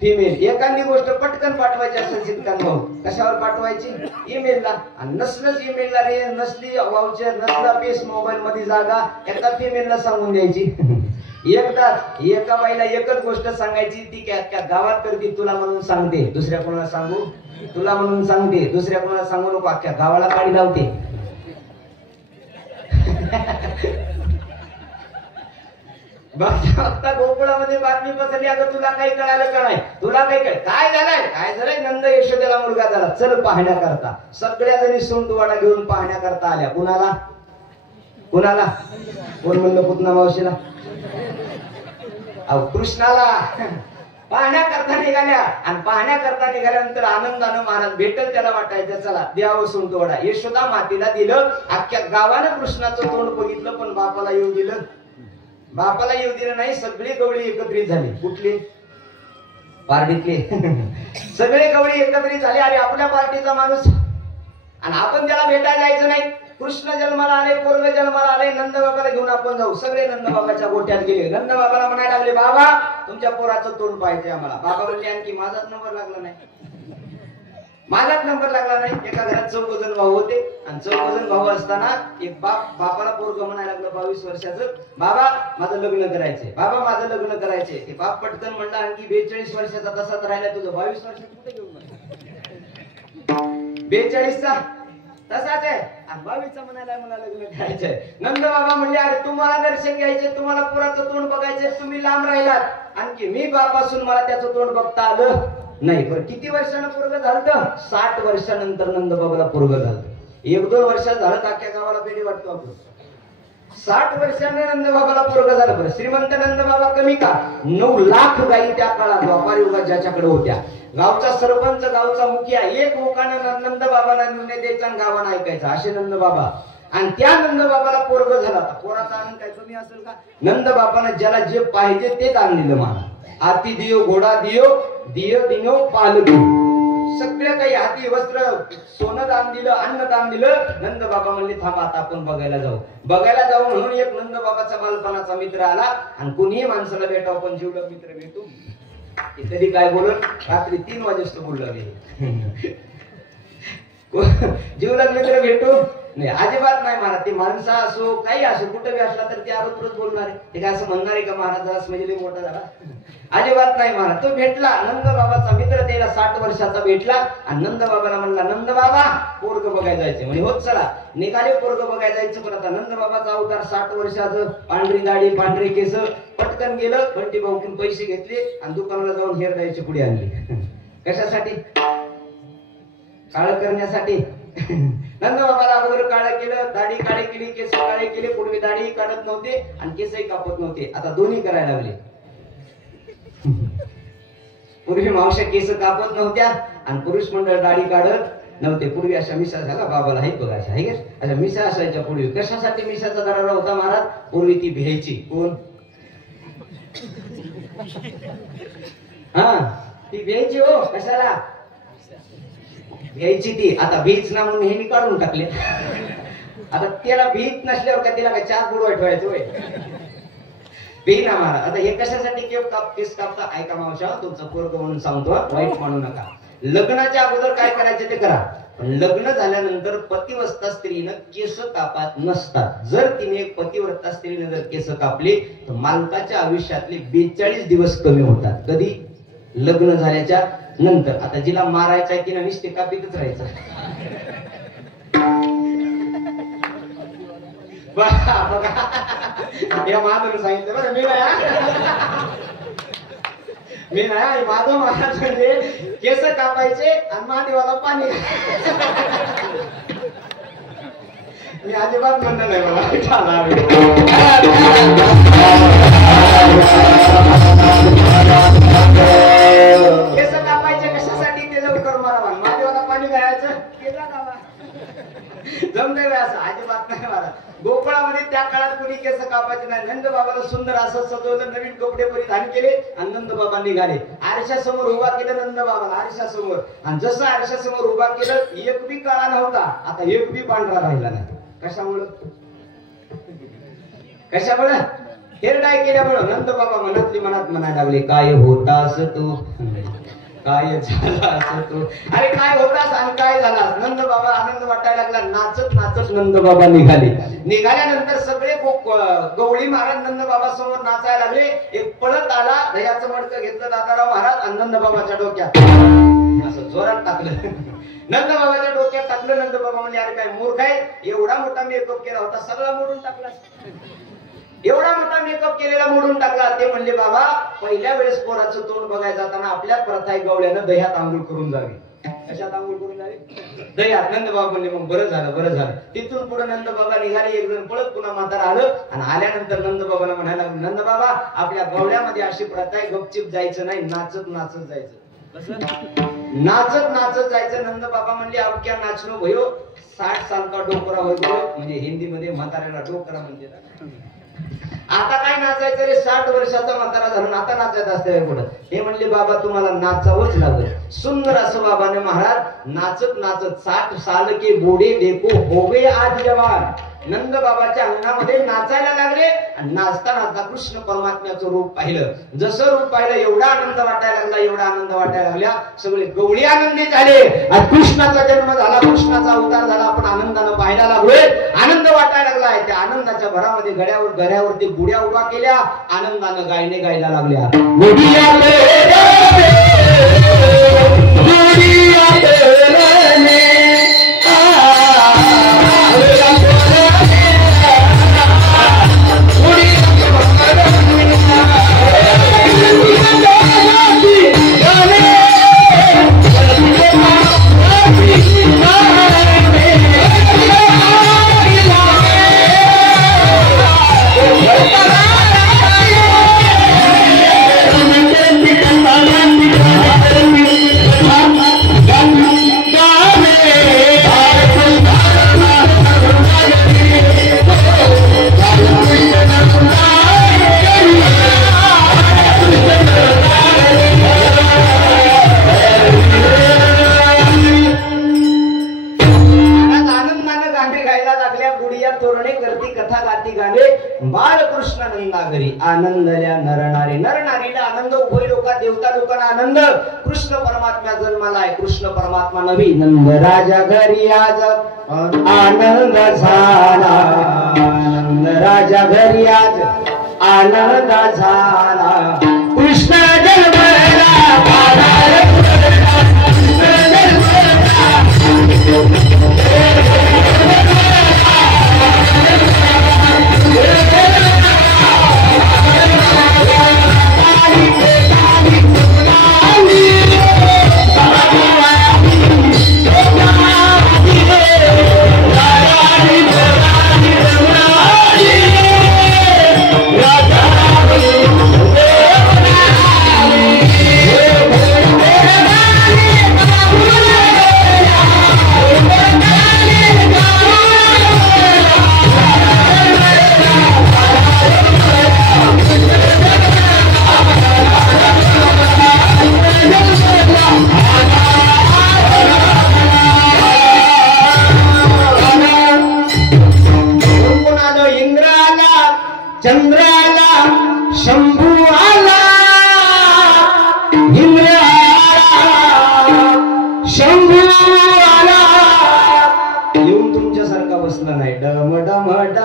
फिमेल. एखादी गोष्ट पटकन पाठवायची असेल शिकताना कशावर पाठवायची? ईमेलला. आणि नसलंच ईमेलला रे, नसली वाउचर, नसला पेस मोबाईल मध्ये जागा, एका फिमेलला सांगून द्यायची. एकदाच एका बाईला एकच गोष्ट सांगायची, ती क्या गावात करते तुला म्हणून सांगते, दुसऱ्या कोणाला सांगू तुला म्हणून सांगते, दुसऱ्या कोणाला सांगू नको, अख्ख्या गावाला काढी लावते. बघता गोकुळामध्ये बातमी पसरली, अगं तुला काही कळालं का नाही, तुला काही काय झालंय, काय झालंय? नंद यशोदेला मुलगा झाला, चल पाहण्याकरता. सगळ्या जणी सोंडवाडा घेऊन पाहण्याकरता आल्या. कुणाला? कुणाला? कोण म्हणलं? पुतना मावशीला, अहो कृष्णाला पाहण्याकरता निघाल्या. आणि पाहण्याकरता निघाल्यानंतर आनंदानं महाराज भेटल त्याला वाटायचं चला द्यावं सोंडवाडा. यशोदा मातेला दिलं. अख्ख्या गावानं कृष्णाचं तोंड बघितलं, पण बापाला येऊ दिलं. बापाला येऊ दिलं नाही. सगळी गवळी एकत्रित झाली. कुठली? पार्टीतले सगळे गवळी एकत्रित झाले. अरे आपल्या पार्टीचा माणूस, आणि आपण त्याला भेटायला जायचं नाही. कृष्ण जन्माला आले, पोरग जन्माला आले, नंद बाबाला घेऊन आपण जाऊ. सगळे नंद बाबाच्या गोठ्यात गेले. नंद बाबाला म्हणायला लागले, बाबा तुमच्या पोराचं तोंड पाहिजे आम्हाला. बाबा म्हणले, आणखी माझाच नंबर लागला नाही. माझाच नंबर लागला नाही. एका घरात 14 जण भाऊ होते. आणि 14 जण भाऊ असताना एक बापाला पोरग म्हणायला लागलं 22 वर्षाचं, बाबा माझं लग्न करायचंय, बाबा माझं लग्न करायचंय. ते बाप पटकन म्हणला, आणखी 42 वर्षाचा तसाच राहिला, तुझं 22 वर्षाचं कुठे घेऊन 42चा तसाच आहे. आणि 22चा म्हणायला मला लग्न करायचंय. नंद बाबा म्हणले, अरे तुम्हाला दर्शन घ्यायचे, तुम्हाला पोराचं तोंड बघायचंय, तुम्ही लांब राहिलात. आणखी मी बापासून मला त्याचं तोंड बघता आलं नाही. पण किती वर्षानं पोरग झालं? 60 वर्षानंतर नंद बाबाला पोरग झालं. 1-2 वर्षात झालं तर अख्ख्या गावाला पेढी वाटतो आपण. 60 वर्षानं नंद बाबाला पोरग झालं. बरं, श्रीमंत नंद बाबा कमी का? 9 लाख गायी त्या काळात द्वापार युगात ज्याच्याकडे होत्या. गावचा सरपंच, गावचा मुखिया, एक मुखानं नंद बाबाला निर्णय द्यायचा आणि गावानं ऐकायचा, असे नंद बाबा. आणि त्या नंद बाबाला पोरग झाला. पोराचा आनंद काय कमी असेल का? नंद बाबानं ज्याला जे पाहिजे ते दान दिलं. मला हाती दियो, घोडा दियो, दियो दिनो पालकी, सगळं काही, हाती वस्त्र, सोनं दान दिलं, अन्न दान दिलं. नंद बाबा म्हणले, थांबा आता आपण बघायला जाऊ. बघायला जाऊ म्हणून एक नंद बाबाचा बालपणाचा मित्र आला. आणि कुणीही माणसाला भेटावं, पण जीवलग मित्र भेटू. कधी काय बोलून रात्री 3 वाजेस्तो बोललो. जीवलग मित्र भेटू नाही, अजिबात नाही महाराज. ते माणसा असो, काही असो, कुठे बी असला तर ते आरोग्यच बोलणार आहे. ते काय असं म्हणणार आहे का महाराज म्हणजे मोठा झाला? अजिबात नाही महाराज. तो भेटला नंद बाबाचा मित्र, त्याला 60 वर्षाचा भेटला आणि नंद बाबाला म्हणला, नंद बाबा पोरग बघायला जायचे. म्हणजे होत चला निघाले पोरग बघायला जायचं. पण आता नंद बाबाचा अवतार 60 वर्षाचं, पांढरी दाढी पांढरे केस, पटकन गेलं, बंटी भाऊकडून पैसे घेतले आणि दुकानाला जाऊन हेर द्यायची पुढे आणली. कशासाठी? काळ करण्यासाठी. नंद बाबाला अगोदर काळ केलं, दाढी काळी केली, केस काळे केले. पूर्वी दाढी काढत नव्हते आणि केसही कापत नव्हते, आता दोन्ही करायला लागले. पूर्वी मावश्या केस कापत नव्हत्या आणि पुरुष मंडळ दाढी काढत नव्हते. पूर्वी अशा मिशा झाला बाबाला आहे बघा, अशा आहे का अशा मिशा असायच्या पूर्वी. कशासाठी मिशाचा दरारा होता महाराज? पूर्वी ती भ्यायची. कोण? हा ती भ्यायची. हो कशाला भ्यायची ती? आता भीच ना म्हणून हे काढून टाकले. आता त्याला भीत नसल्यावर का तिला काय चार बुडवाय ठेवायचं होय? बेना महाराज. आता हे कशासाठी केस कापता? ऐका मावशा, तुमचं पोरग म्हणून सांगतो, वाईट मानू नका. लग्नाच्या अगोदर काय करायचं ते करा, पण लग्न झाल्यानंतर पतिव्रता स्त्रीनं केस कापत नसतात. जर तिने पतिव्रता स्त्रीने जर केस कापले तर मालकाच्या आयुष्यातले 42 दिवस कमी होतात. कधी? लग्न झाल्याच्या नंतर. आता जिला मारायचं आहे तिने निष्ठे कापीतच राहायचं. बघा या महादेव सांगितलं बरं, मी नाही माधव महाराज म्हणजे केस कापायचे आणि महादेवाला पाणी. मी अजिबात म्हणणं नाही मला. केस कापायचे कशासाठी? ते लवकर मारावा, महादेवाला पाणी घालायचं. जमतंय असं? अजिबात नाही महाराज. गोकुळामध्ये त्या काळात कोणी केस कापायचे नाही. नंद बाबाला सुंदर असं सजवलं, नवीन कपडे परिधान केले आणि नंद बाबा निघाले. आरशासमोर उभा केलं नंद बाबाला, आरशासमोर. आणि जसं आरशासमोर उभा केलं, एक बी काळा नव्हता, आता एक बी पांढरा राहिला नाही. कशामुळं? कशामुळं? हेर डाय केल्यामुळं. नंद बाबा मनातली मनात म्हणायला लागले, काय होतास तू, काय झालास तू, अरे काय होतास आणि काय झालास. नंद बाबा आनंद वाटायला लागला. नाचत नाचत नंद बाबा निघाले. निघाल्यानंतर सगळे गवळी महाराज नंद बाबा समोर नाचायला लागले. एक पळत आला, दह्याचं मडकं घेतलं दादाराव महाराज आणि नंद बाबाच्या डोक्यात असं जोरात टाकलं. नंद बाबाच्या डोक्यात टाकलं. नंद बाबा म्हणजे अरे काय मूर्ख आहे, एवढा मोठा मेकअप केला होता, सगळा मोडून टाकला. एवढा मोठा मेकअप केलेला मोडून टाकला. ते म्हणले, बाबा पहिल्या वेळेस पोराचं तोंड बघायला जाताना आपल्या प्रथा गवळ्यानं दह्यात आंघोळ करून जावी. कशात आंघोळ करून जावी? दह्यात. नंद बाबा म्हणले, मग बरं झालं बरं झालं. तिथून पुढे नंद बाबा निघाले. एक जण पळत पुन्हा म्हातारा आलं आणि आल्यानंतर नंद बाबाला म्हणायला लागलं, नंद बाबा आपल्या गवळ्यामध्ये अशी प्रथा आहे, गपचिप जायचं नाही, नाचत नाचत जायचं. कसं? नाचत नाचत जायचं. नंद बाबा म्हणले, अब क्या नाचनो भयो, 60 साल का डोकरा होतो. म्हणजे हिंदीमध्ये म्हाताऱ्याला डोकरा म्हणते. आता काय नाचायचं रे, 60 वर्षाचा म्हातारा झाला, आता नाचायचं असतं कुठं? हे म्हणले, बाबा तुम्हाला नाचावंच लागेल. सुंदर असं बाबाने महाराज नाचत नाचत 60 साल के बूढ़े देखो हो गए आज जवान. नंद बाबाच्या अंगणामध्ये नाचायला लागले आणि नाचता नाचता कृष्ण परमात्म्याचं रूप पाहिलं. जसं रूप पाहिलं एवढा आनंद वाटायला लागला, एवढा आनंद वाटायला लागला, सगळे गवळी आनंदी झाले. आज कृष्णाचा जन्म झाला, कृष्णाचा अवतार झाला, आपण आनंदानं पाहायला लागलोय. आनंद वाटायला लागलाय. त्या आनंदाच्या भरामध्ये गड्यावरती गुड्या उभा केल्या, आनंदानं गायने गायला लागल्या. आनंदल्या नरनारी. नरनारीला आनंद, उभय लोका देवता लोकांना आनंद. कृष्ण परमात्मा जन्मालाय, कृष्ण परमात्मा नवी. नंद राजा घरी आज आनंद झाला, नंद राजा घरी आज आनंद झाला. कृष्ण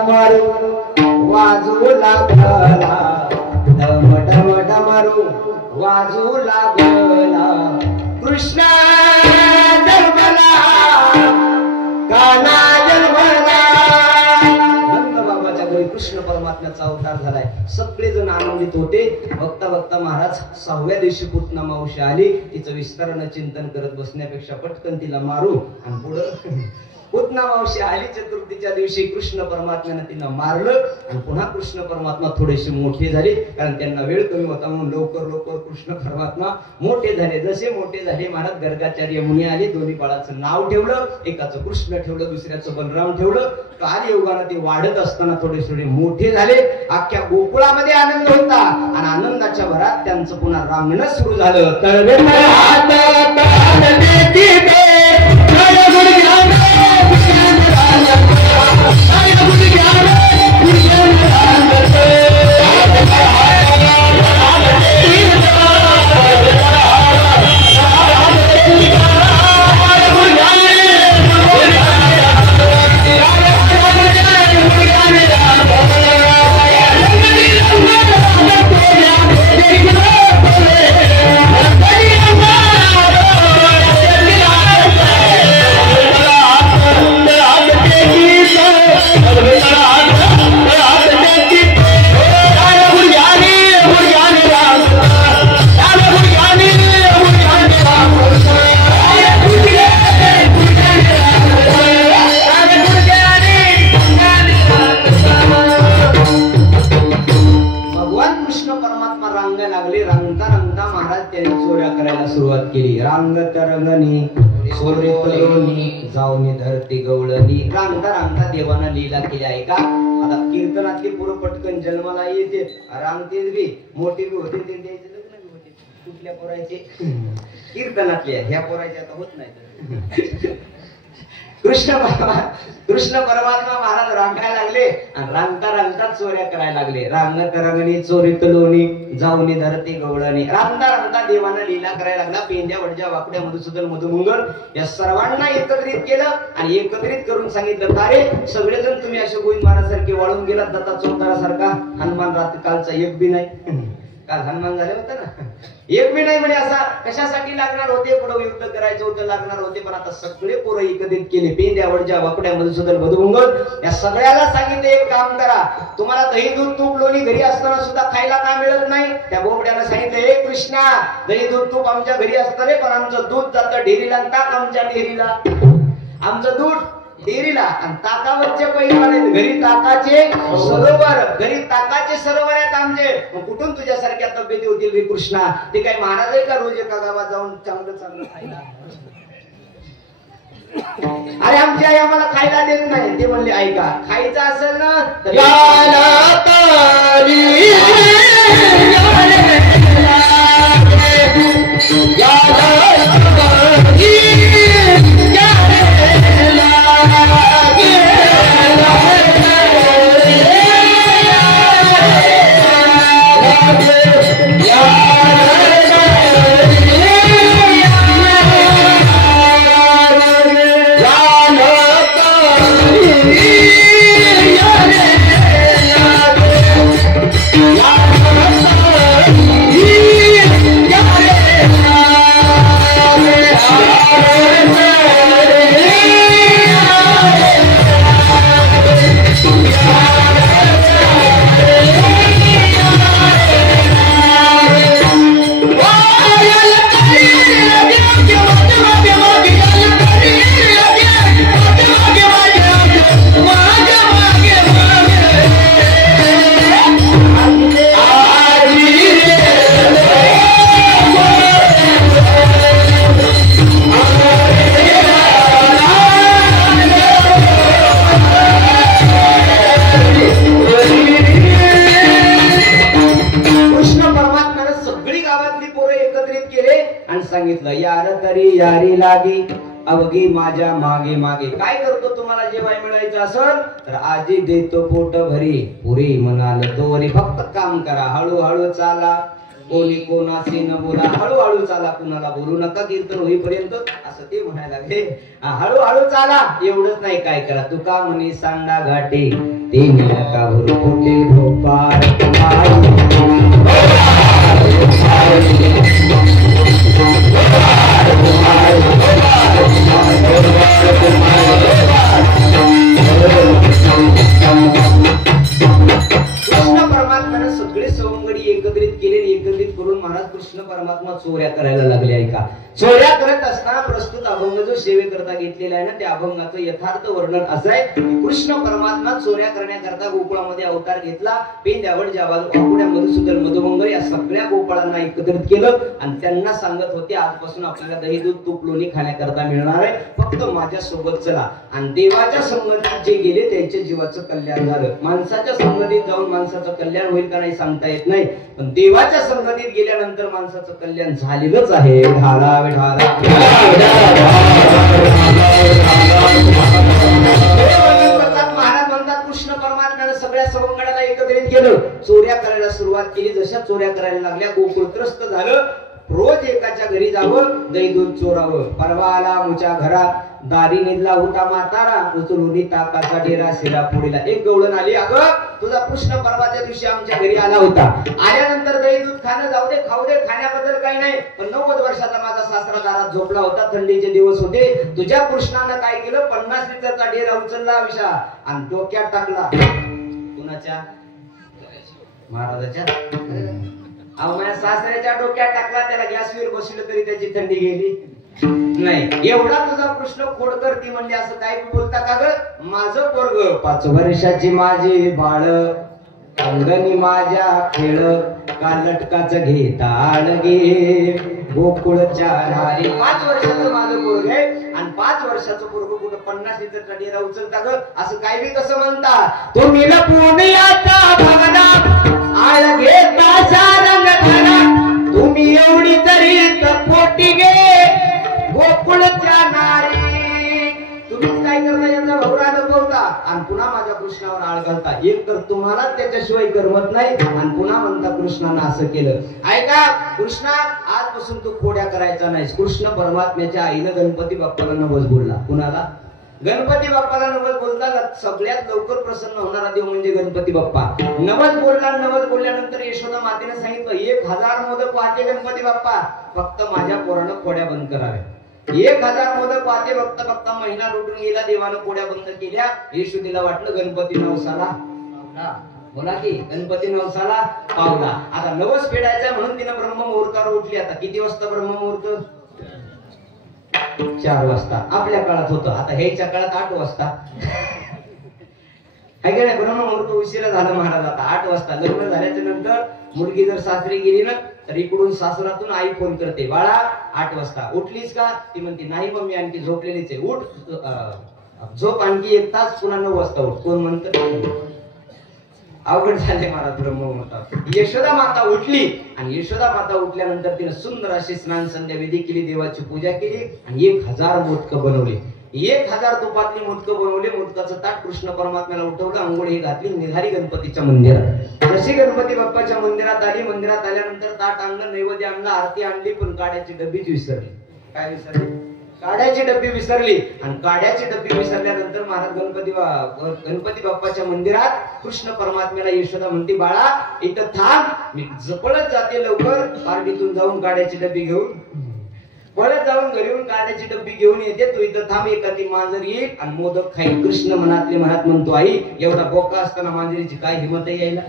डमरू वाजू लागला डम डम डमरू वाजू लागला कृष्ण जन्मला कान्हा जन्मला नंद बाबाच्या घरी कृष्ण परमात्म्याचा अवतार झालाय सगळेजण आनंदित होते बघता बघता महाराज 6व्या दिवशी पुतना मावशी आली तिचं विस्तारानं चिंतन करत बसण्यापेक्षा पटकन तिला मारू आणि पुढं पुतना मावशी आली चतुर्थीच्या दिवशी कृष्ण परमात्म्याने तिला मारलं आणि पुन्हा कृष्ण परमात्मा थोडेसे मोठे झाले कारण त्यांना वेळ कमी होता म्हणून लवकर लवकर कृष्ण परमात्मा मोठे झाले जसे मोठे झाले महाराज गर्गाचार्य मुनी आले दोन्ही बाळाचं नाव ठेवलं एकाचं कृष्ण ठेवलं दुसऱ्याचं बलराम ठेवलं काल योगाने ते वाढत असताना थोडे थोडे मोठे झाले अख्ख्या गोकुळामध्ये आनंद होता आणि आनंदाच्या भरात त्यांचं पुन्हा रांगणं सुरू झालं तळवे धरती गवळणी रांगता रांगता देवानं लीला केली आहे का आता कीर्तनातली पुरं पटकन जन्माला येते रांगतेच बी मोठी बी होते ते द्यायचे लग्न बी होते कुठल्या पोरायचे कीर्तनातले ह्या पोरायचे आता होत नाही कृष्ण परमात्मा महाराज रांगायला लागले आणि रांगता रांगता चोऱ्या करायला लागले रांगत रंगणी चोरीत लोणी जाऊनी धरती गवळणी रांगता रांगता देवानं लीला करायला लागला पेंड्या वडज्या वाकड्या मधुसूदन मधुमंगल या सर्वांना एकत्रित केलं आणि एकत्रित करून सांगितलं का रे सगळेजण तुम्ही असे गोविंद महाराजांसारखे वाळून गेलात दत्ता चौतारासारखा हनुमान रात्री कालचा एक बी नाही काल हनुमान झाले होते ना एक बी नाही म्हणे असा कशासाठी लागणार होते पुढे युद्ध करायचं होतं लागणार होते पण आता सगळे पोरं एकत्रित केले पेंड्या वडज्या वाकड्या मधुसूदन मधुमंगल या सगळ्याला सांगितलं एक काम करा तुम्हाला दही दूध तूप लोणी घरी असताना सुद्धा खायला का मिळत नाही त्या बोबड्यानं सांगितलं हे कृष्णा दही दूध तूप आमच्या घरी असतं रे पण आमचं दूध जातं डेअरीला ताक आमच्या डेअरीला आमचं दूध डेअरीला आणि ताकावरचे पैसे घरी ताकाचे सरोवर आहेत आमचे मग कुठून तुझ्यासारख्या तब्येती होतील रे कृष्णा ते काय महाराज आहे का रोज एका गावात जाऊन चांगलं चांगलं खायला अरे आमची आई आम्हाला खायला देत नाही ते म्हणले ऐका खायचं असेल ना तर यारी लागी अवघी माझ्या मागे मागे काय करतो तुम्हाला जेवाय मिळायचं असेल तर आजी देतो पोट भरी पुरी म्हणाल दोरी फक्त काम करा हळूहळू चाला कोणी कोणाशी न बोला, हळूहळू चाला, कुणाला बोलू नका कीर्तन होईपर्यंत, असं ते म्हणायला लागले. हळूहळू चाला, एवढंच नाही काय करा, तुका म्हणे सांडा घाटे ते नका भरपुटे भोपाळ कृष्ण परमात्म्याने सगळे सवंगडी एकत्रित केले, एकत्रित करून महाराज कृष्ण परमात्मा चोऱ्या करायला लागले. ऐका, चोऱ्या करत असताना प्रस्तुत अभंग जो सेवेकरता घेतलेला आहे ना, त्या अभंगाचं यथार्थ वर्णन असं आहे. कृष्ण परमात्मा चोऱ्या करण्याकरता गोकुळामध्ये अवतार घेतला. पेंद्यावड जावाल आकुड्या मधुसूदन मधुमंगल या सगळ्या गोपाळांना एकत्रित केलं आणि त्यांना सांगत होते, आजपासून आपल्याला दही दूध तूप लोणी खाण्याकरता मिळणार आहे, फक्त माझ्या सोबत चला. आणि देवाच्या संगतीत जे गेले त्यांच्या जीवाचं कल्याण झालं. माणसाच्या संगतीत जाऊन माणसाचं कल्याण होईल का नाही सांगता येत नाही, पण देवाच्या संगतीत गेल्यानंतर माणसाचं कल्याण झालेलंच आहे. ढाला महाराज म्हणतात, कृष्ण परमात्म्याने सगळ्या सवंगडाला एकत्रित केलं, चोऱ्या करायला सुरुवात केली. जशा चोऱ्या करायला लागल्या, गोकुळ त्रस्त झालं. रोज एकाच्या घरी जावं, दही दूध चोरावं. परवा आला मुच्या घरात, दारी निधला होता म्हातारा, उचलून ताकाचा डेरा शिरा पुढीला. एक गवळण आली, अगं तुझा कृष्ण परवाच्या दिवशी आमच्या घरी आला होता, आल्यानंतर दही दूध खाणं जाऊ दे, खाऊ दे, खाण्याबद्दल काही नाही, पण 90 वर्षाचा माझा सासरा दारात झोपला होता, थंडीचे दिवस होते, तुझ्या कृष्णानं काय केलं, 50 लिटरचा डेरा उचलला विषा आणि डोक्यात टाकला. कुणाच्या? महाराजाच्या. अहो, माझ्या सासऱ्याच्या डोक्यात टाकला, त्याला गॅसवर बसलं तरी त्याची थंडी गेली नाही. एवढा तुझा कृष्ण खोडकर ती म्हणजे असं काय बोलता का ग? माझं पोरग 5 वर्षाची माझी बाळ, अंगणी माझ्या खेळ, कालटकाच घेताळ गे गोकुळच्या नारी. 5 वर्षाचं माझं पोरग आहे आणि 5 वर्षाचं पोरग कुठं 50 लिटरचा डेरा उचलता ग? असं काय बी कसं म्हणता तुम्ही? पुण्याचा भगना आळ घेता सारंग धरा, तुम्ही एवढी तरी पोटी गे गोकुळच्या नारी. तुम्हीच काय करता, यांचा भवरा दाखवता आणि पुन्हा माझ्या कृष्णावर आळ घालता. एक तर तुम्हाला त्याच्याशिवाय करमत नाही आणि पुन्हा म्हणता कृष्णानं असं केलं. ऐका, कृष्णा आजपासून तू खोड्या करायचा नाहीस. कृष्ण परमात्म्याच्या आईनं गणपती बाप्पाला नवस बोलला. कुणाला? गणपती बाप्पाला नवस बोलता. सगळ्यात लवकर प्रसन्न होणारा देव म्हणजे गणपती बाप्पा. नवस बोलला, नवस बोलल्यानंतर यशोदा मातेने सांगितलं, 1000 मोदक वाटे गणपती बाप्पा, फक्त माझ्या पोरानं खोड्या बंद कराव्या. 1000 मोदक वाटे बघता बघता महिना लुटून गेला. देवानं खोड्या बंद केल्या. यशोदेला वाटलं गणपती नवसाला बोला की गणपती नवसाला पावला. आता नवस फेडायचा म्हणून तिनं ब्रह्ममुहूर्तावर उठली. आता किती वाजता ब्रह्ममुहूर्त? 4 वाजता. आपल्या काळात होतं, आता ह्याच्या काळात 8 वाजता आहे का नाही? ब्रह्ममुहूर्त उशिरा झालं महाराज. आता 8 वाजता लग्न झाल्याच्या नंतर मुलगी जर सासरी गेली ना, तर इकडून सासरातून आई फोन करते, बाळा 8 वाजता उठलीस का? ती म्हणते नाही मम्मी, आणखी झोपलेलीच आहे. उठ, झोप आणखी 1 तास, पुन्हा 9 वाजता उठ. कोण म्हणतं? अवघड झाले महाराज ब्रह्ममुहूर्तावर. यशोदा माता उठली आणि यशोदा माता उठल्यानंतर तिने सुंदर अशी स्नान संध्या विधी केली, देवाची पूजा केली आणि 1000 मोदकं बनवली. 1000 तुपातली मोदकं बनवली. मोदकाचं ताट कृष्ण परमात्म्याला उठवलं, अंघोळी घातली, निघाली गणपतीच्या मंदिरात. जशी गणपती बाप्पाच्या मंदिरात आली, मंदिरात आल्यानंतर ताट आणलं, नैवेद्य आणला, आरती आणली, पण काड्याची डब्बीच विसरली. काय विसरली? काड्याची डब्बी विसरली. आणि काड्याची डब्बी विसरल्यानंतर महाराज गणपती बाप्पाच्या मंदिरात कृष्ण परमात्म्याला यशोदा म्हणते, बाळा इथं थांब, मी जपळत जाते लवकर, पार्टीतून जाऊन काड्याची डब्बी घेऊन परत जाऊन घरी येऊन काड्याची डब्बी घेऊन येते, तू इथं थांब, एखादी मांजर येईल आणि मोदक खाईल. कृष्ण मनातले मनात म्हणतो, आई एवढा बोका असताना मांजरीची काय हिंमत आहे यायला?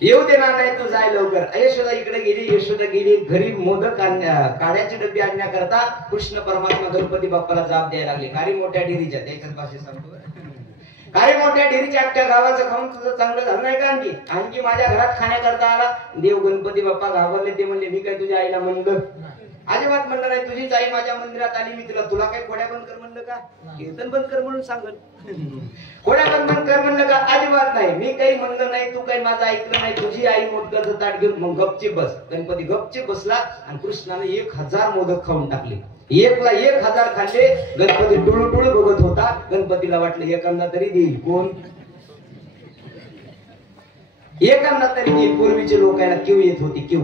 येऊ देणार नाही, तू जाय लवकर. यशोदा इकडे गेली, यशोदा गेली घरी. मोदक काड्याची डब्बी आणण्याकरता कृष्ण परमात्मा गणपती बाप्पाला जाब द्यायला लागले. कारी मोठ्या डेरीच्या, त्याच्याच भाषेत सांगतो, कारी मोठ्या डेरीच्या अख्ख्या गावाचं खाऊन तुझं चांगलं झालं नाही का? आणखी माझ्या घरात खाण्याकरता आला. देव गणपती बाप्पा घाबरले. ते म्हणले, मी काय तुझ्या आईला म्हणलं? अजिबात म्हणलं नाही. तुझीच आई माझ्या मंदिरात आली, मी तुला काय खोड्या बंद कर म्हणलं का? कीर्तन बंद कर म्हणून सांगल. खोड्या बंद कर म्हणलं का? अजिबात नाही. मी काही म्हणलं नाही, तू काही माझं ऐकलं नाही. तुझी आई मोदकाचं ताट घेऊन मग गपचीप बस. गणपती गपचीप बसला आणि कृष्णाने 1000 मोदक खाऊन टाकले. 1000 खाल्ले. गणपती टुळू बघत होता. गणपतीला वाटलं एखादा तरी देईल. कोण? एकांना तरी पूर्वीचे लोकांना किव येत होती, किव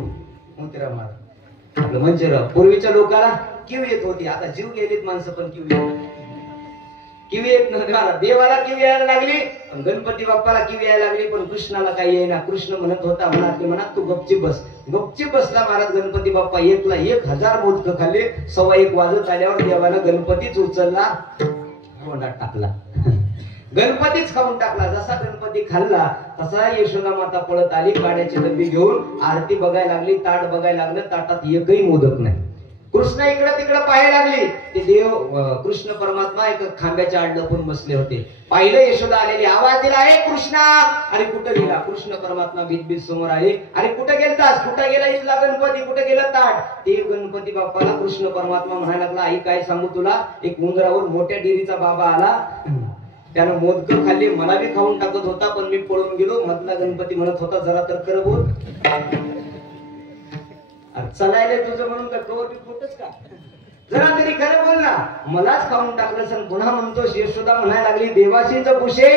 मोतीराम महाराज आपलं मंचराव, पूर्वीच्या लोकांना किव येत होती. आता जीव गेलीत माणसं पण किव येत नव्हती. देवाला किव यायला लागली, गणपती बाप्पाला किव यायला लागली, पण कृष्णाला काही येईना. कृष्ण म्हणत होता मनात तू गपचीप बस. गपचीप बसला महाराज गणपती बाप्पा. 1000 मोदक खाल्ले. 1:15 वाजत आल्यावर देवानं गणपतीच उचलला, तोंडात टाकला. गणपतीच खाऊन टाकला. जसा गणपती खाल्ला तसा यशोदा माता पळत आली, काड्याची डब्बी घेऊन आरती बघायला लागली, ताट बघायला लागलं, ताटात एकही मोदक नाही. कृष्ण इकडं तिकडं पाहायला लागली. ते देव कृष्ण परमात्मा एक खांब्याच्या आड लपून बसले होते. पाहिलं यशोदा आलेली, आवाज दिला, आहे कृष्णा. अरे कुठं गेला? कृष्ण परमात्मा भीत समोर आले. अरे कुठं गेलतास? कुठं गेला इथला गणपती? कुठं गेला ताट? ते गणपती बाप्पाला कृष्ण परमात्मा म्हणायला लागला, आई काय सांगू तुला, एक उंदरावर मोठ्या डेअरीचा बाबा आला, त्यानं मोदक खाल्ली, मला बी खाऊन टाकत होता, पण मी पळून गेलो. मधला गणपती म्हणत होता जरा तर कर बोल. चलायला तुझं म्हणून का कवर बी खोटच का? जरा तरी खरं बोल ना. मलाच खाऊन टाकलं सण. पुन्हा म्हणतो यशोदा म्हणायला लागली, देवाशीच पुषे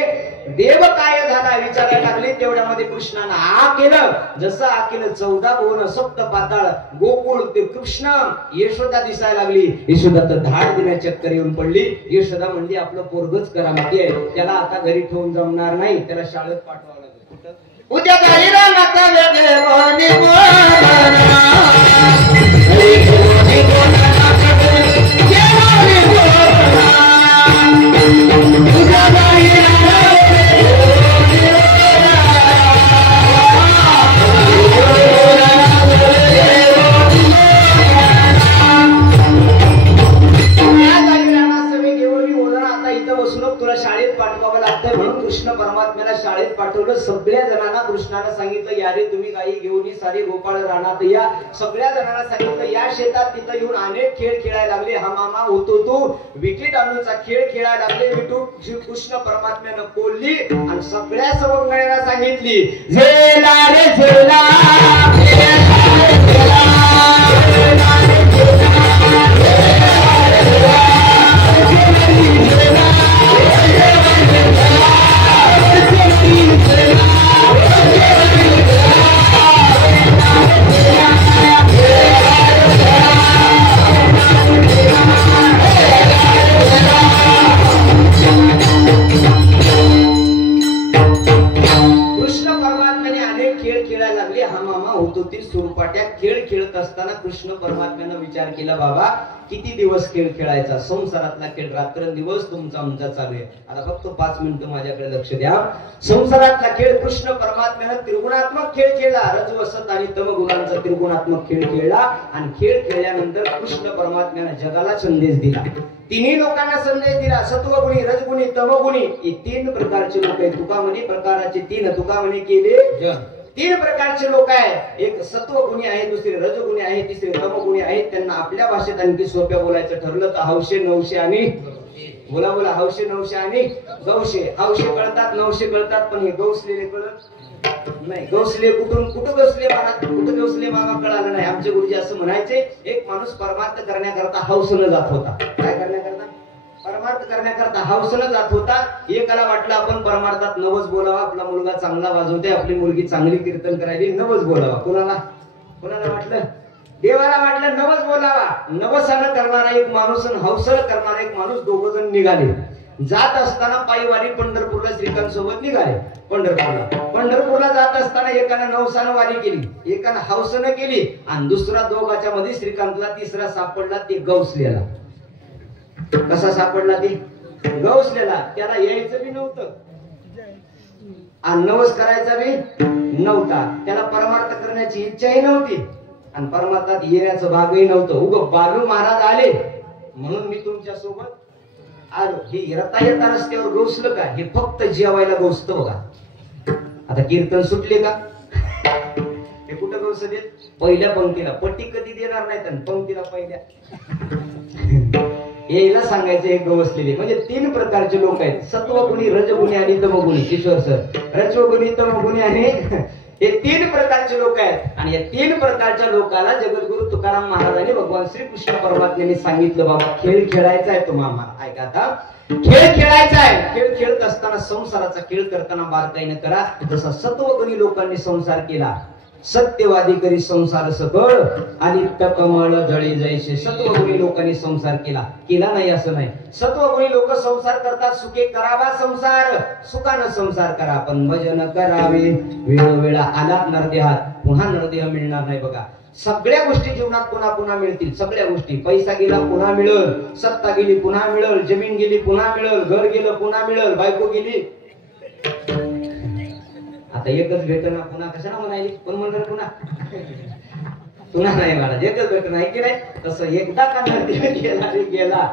देव काय झाला विचारायला लागली. तेवढ्यामध्ये कृष्णानं आ केलं. जसं आ केलं 14 भुवन सप्त पाताळ गोकुळ ते कृष्ण यशोदा दिसायला लागली. यशोदा तर धाड दिल्या चक्कर येऊन पडली. यशोदा म्हणली आपलं पोरगच करामती आहे, त्याला आता घरी ठेवून जमणार नाही, त्याला शाळेत पाठवावं लागेल. कुठं? उद्या घरी तुला शाळेत पाठवावं लागतंय म्हणून कृष्ण परमात्म्याला शाळेत पाठवलं. सगळ्या जणांना कृष्णाला सांगितलं, या रे तुम्ही गाई घेऊन सारी गोपाळ रानात या. सगळ्या जणांना सांगितलं, या शेतात तिथं येऊन अनेक खेळ खेळायला लागले. हा मामा होतो तू विकेट आणूचा खेळ खेळायला लागले. विटू कृष्ण परमात्म्यानं बोलली आणि सगळ्या सवंगड्यांना सांगितली, झेला रे झेला, खेळ खेळत असताना कृष्ण परमात्म्यानं विचार केला, बाबा किती दिवस खेळ खेळायचा? संसारातला खेळ रात्रंदिवस तुमचा आमचा चालू आहे. आता फक्त 5 मिनिटं माझ्याकडे लक्ष द्या. संसारातला खेळ कृष्ण परमात्म्यानं त्रिगुणात्मक खेळ खेळला. रजवसत आणि तमगुणांचा त्रिगुणात्मक खेळ खेळला आणि खेळ खेळल्यानंतर कृष्ण परमात्म्यानं जगाला संदेश दिला. तिन्ही लोकांना संदेश दिला. सत्वगुणी, रजगुणी, तमगुणी हे 3 प्रकारचे लोक आहेत. तुका म्हणे प्रकाराचे 3 तुका म्हणे केले 3 प्रकारचे लोक आहेत. एक सत्वगुणी आहे, दुसरे रजगुणी आहे, तिसरे तमगुणी आहेत. त्यांना आपल्या भाषेत आणखी सोप्या बोलायचं ठरलं तर हौशे, नवशे आणि बोला बोला हौशे, नवशे आणि गौशे. हौशे कळतात, नवशे कळतात, पण हे गौसलेले कळत नाही. गौसले कुठून कुठं गौसले मागा, कुठं गौसले मागा कळालं नाही. आमचे गुरुजी असं म्हणायचे, एक माणूस परमार्थ करण्याकरता हौसनं जात होता. काय करण्याकरता? परमार्थ करण्याकरता हौसनं जात होता. एकाला वाटलं आपण परमार्थात नवस बोलावा, आपला मुलगा चांगला वाजवते, आपली मुलगी चांगली कीर्तन करायली, नवस बोलावा. कोणाला वाटलं? देवाला वाटलं नवस बोलावा. नवसानं करणारा एक माणूस आणि हौसनं करणारा एक माणूस, 2 जण निघाले. जात असताना पायवारी पंढरपूरला श्रीकांत सोबत निघाले. पंढरपूरला जात असताना एकानं नवसानं वारी केली, एकानं हौसनं केली आणि दुसरा दोघाच्या मध्ये श्रीकांतला तिसरा सापडला, ते गौसलेला. कसा सापडला? ते गौसलेला. त्याला यायचं बी नव्हतं आणि नवस करायचा बी नव्हता. त्याला परमार्थ करण्याची इच्छाही नव्हती आणि परमार्थात येण्याचं भागही नव्हतं. उग बालू महाराज आले म्हणून मी तुमच्या सोबत आलो. हे येता येता रस्त्यावर गौसलं का? हे फक्त जेवायला गौसत बघा. आता कीर्तन सुटले का? हे कुठं गौस देत? पहिल्या पंक्तीला. पट्टी कधी देणार नाही तर पंक्तीला पहिल्या यायला सांगायचं. एक गवसलेले म्हणजे 3 प्रकारचे लोक आहेत. सत्वगुणी, रजगुणी आणि तमगुणी. किशोर सर, रजगुणी, तमगुणी आणि हे 3 प्रकारचे लोक आहेत आणि या 3 प्रकारच्या लोकांना जगद्गुरु तुकाराम महाराजांनी भगवान श्रीकृष्ण परमात्म्याने सांगितलं, बाबा खेळ खेळायचा आहे तुम्हाला. ऐका आता, खेळ खेळायचा आहे. खेळ खेळत असताना संसाराचा खेळ करताना बारकाईने करा. जसा सत्वगुणी लोकांनी संसार केला, सत्यवादी करी संसार सकळ आणि तपमळ जळे जैसे. सत्वगुणी लोकांनी संसार केला नाही असं नाही. सत्वगुणी लोक संसार करतात, सुखे करावा संसार, सुखानं संसार करा, पण भजन करावे. वेळोवेळा आला नरदेहात, पुन्हा नरदेह मिळणार नाही. बघा, सगळ्या गोष्टी जीवनात पुन्हा पुन्हा मिळतील. सगळ्या गोष्टी, पैसा गेला पुन्हा मिळेल, सत्ता गेली पुन्हा मिळेल, जमीन गेली पुन्हा मिळेल, घर गेलं पुन्हा मिळेल, बायको गेली. आता एकच भेटना पुन्हा कशाला म्हणायली, कोण म्हणणार पुन्हा पुन्हा नाही महाराज, एकच भेटना आहे की नाही. तसं एकदा का नरदेह गेला,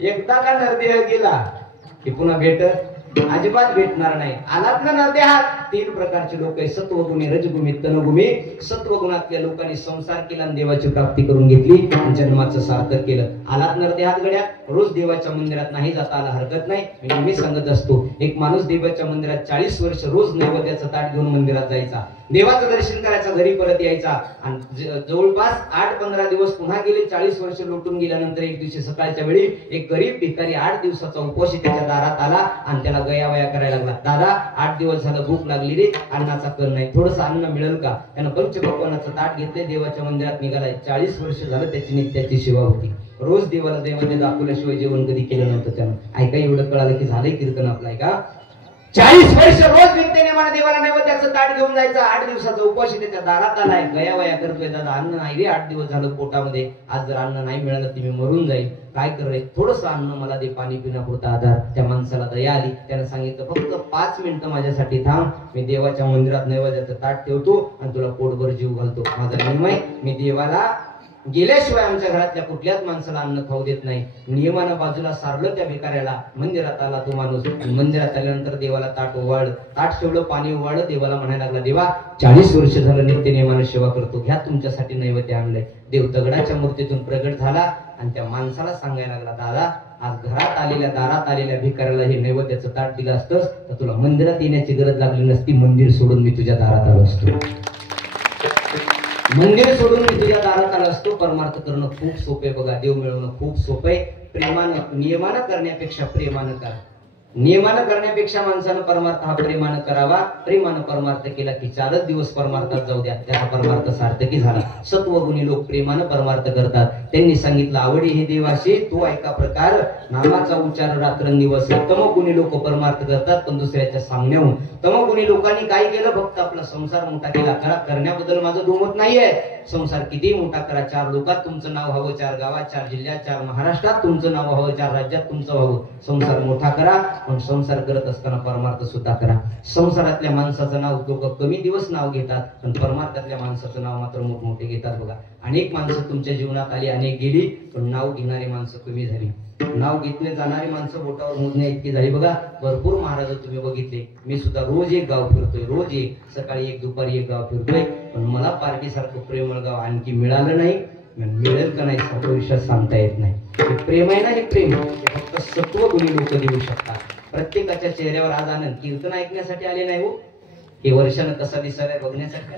एकदा का नरदेह गेला की पुन्हा भेटत अजिबात भेटणार नाही. आलात ना नरदेहात. 3 प्रकारचे लोक आहे, सत्वगुणी, रजगुणी, तनगुणी. सत्वगुणातल्या लोकांनी संसार केला आणि देवाची प्राप्ती करून घेतली, जन्माचं सार्थक केलं. आलात नरदेहात गड्या, रोज देवाच्या मंदिरात नाही जाता आला हरकत नाही. मी नेहमी सांगत असतो, एक माणूस देवाच्या मंदिरात 40 वर्ष रोज नैवेद्याचं ताट घेऊन मंदिरात जायचा, देवाचं दर्शन करायचं, घरी परत यायचा आणि जवळपास 8-15 दिवस पुन्हा गेले. 40 वर्ष लोटून गेल्यानंतर एक दिवशी सकाळच्या वेळी एक गरीब भिकारी 8 दिवसाचा उपवासी त्याच्या दारात आला आणि त्याला गयावया करायला लागला. दादा, 8 दिवस झालं भूक लागली रे, अन्नाचा कल नाही, थोडस अन्न मिळेल का? त्यानं पंचपक्वान्नाचं ताट घेतले, देवाच्या मंदिरात निघालाय. 40 वर्ष झालं त्याची नित्याची सेवा होती. रोज देवाला देवाने दाखवल्याशिवाय जेवण कधी केलं नव्हतं त्यानं. ऐका, एवढं कळालं की झालंय कीर्तन आपलं. ऐका, 40 वर्ष रोज नित्याने मला देवाला नैवेद्याचं ताट घेऊन जायचं. 8 दिवसाचा उपवासी त्याच्या दारात आलाय, गयावया करतोय. दादा, अन्न नाही रे, 8 दिवस झालं पोटामध्ये, आज जर अन्न नाही मिळालं तर मी मरून जाईल, काय करायचं, थोडस अन्न मला दे, पाणी पिण्यापुरता आधार. त्या माणसाला दया आली, त्यानं सांगितलं, फक्त 5 मिनिटं माझ्यासाठी थांब, मी देवाच्या मंदिरात नैवेद्याचं ताट ठेवतो आणि तुला पोटभर जीव घालतो. माझा नियम आहे, मी देवाला गेल्याशिवाय आमच्या घरातल्या कुठल्याच माणसाला अन्न खाऊ देत नाही. नियमानं बाजूला सारलं त्या भिकाऱ्याला. मंदिरात आला तो माणूस, मंदिरात आल्यानंतर देवाला ताट ओवाळलं, ताट ठेवलं, पाणी ओवाळलं, देवाला म्हणायला लागला, देवा, 40 वर्ष झालं नित्य नियमानं सेवा करतो, घ्या तुमच्यासाठी नैवेद्य आणलंय. देव दगडाच्या मूर्तीतून प्रगट झाला आणि त्या माणसाला सांगायला लागला, दादा, आज घरात आलेल्या, दारात आलेल्या भिकाऱ्याला हे नैवेद्याचं ताट दिलं असतंस तर तुला मंदिरात येण्याची गरज लागली नसती. मंदिर सोडून मी तुझ्या दारात आलो असतो, मंदिर सोडून मी तुझ्या दारात आलो असतो. परमार्थ करणं खूप सोपे बघा, देव मिळवणं खूप सोपे. प्रेमानं, नियमानं करण्यापेक्षा प्रेमानं करा. नियमानं करण्यापेक्षा माणसानं परमार्थ हा प्रेमानं करावा. प्रेमानं परमार्थ केला की 4च दिवस परमार्थात जाऊ द्या, त्याचा परमार्थ सार्थकी झाला. सत्वगुणी लोक प्रेमानं परमार्थ करतात. त्यांनी सांगितलं, आवडी हे देवाशी, तो ऐका प्रकार, नामाचा उच्चार रात्रंदिवस. तमगुणी लोक परमार्थ करतात पण दुसऱ्याच्या सांगण्याहून. तमगुणी लोकांनी काय केलं, फक्त आपला संसार मोठा केला. करण्याबद्दल माझं दुमत नाहीये, संसार किती मोठा करा, 4 लोकात तुमचं नाव व्हावं, 4 गावात, 4 जिल्ह्यात, 4 महाराष्ट्रात तुमचं नाव व्हावं, 4 राज्यात तुमचं व्हावं. संसार मोठा करा, पण संसार करत असताना परमार्थ सुद्धा करा. संसारातल्या माणसाचं नाव लोक कमी दिवस नाव घेतात, पण परमार्थातल्या माणसाचं नाव मात्र मोठमोठे घेतात. बघा, अनेक माणसं तुमच्या जीवनात आली, अनेक गेली, पण नाव घेणारी माणसं कमी झाली. नाव घेतले जाणारी माणसं बोटावर मोजण्या इतकी झाली. बघा, भरपूर महाराज तुम्ही बघितले. मी सुद्धा रोज एक गाव फिरतोय, रोज एक, सकाळी एक, दुपारी एक गाव फिरतोय, पण मला पार्टी सारखं प्रेमळ गाव आणखी मिळालं नाही. मिळेल का नाही विश्वास सांगता येत नाही. हे प्रेम आहे ना, हे प्रेम फक्त सत्वगुणी लोक देऊ शकतात. प्रत्येकाच्या चेहऱ्यावर आज आनंद. कीर्तन ऐकण्यासाठी आले नाही हो, हे वर्षानं कसा दिसायला बघण्यासाठी.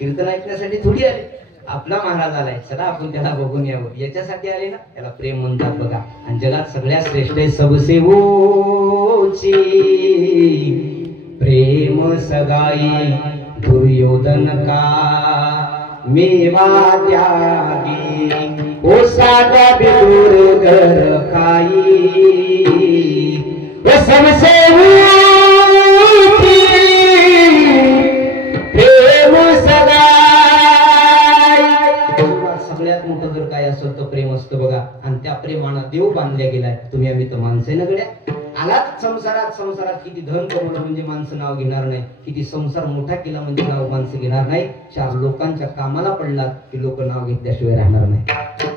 कीर्तन ऐकण्यासाठी थोडी आले. आपला महाराज आलाय, चला आपण त्याला बघून यावं, याच्यासाठी आले ना. त्याला प्रेम म्हणतात बघा. आणि जगात सगळ्यात श्रेष्ठ आहे सबसे ऊंची प्रेम सगाई दुर्योधन का मेवा त्यागी, ओ साधा बिदुर घर खाई. सबसे ऊंची प्रेम सगाई. सगळ्यात मोठं जर काय असेल तर प्रेम असतं बघा. आणि त्या प्रेमानं देव बांधल्या गेलाय. तुम्ही आम्ही तर माणसं आहे ना गड्या. आलात संसारात, संसारात किती धन कमवलं म्हणजे माणसं नाव घेणार नाही, किती संसार मोठा केला म्हणजे नाव माणसं घेणार नाही. 4 लोकांच्या कामाला पडलात की लोक नाव घेतल्याशिवाय राहणार नाही.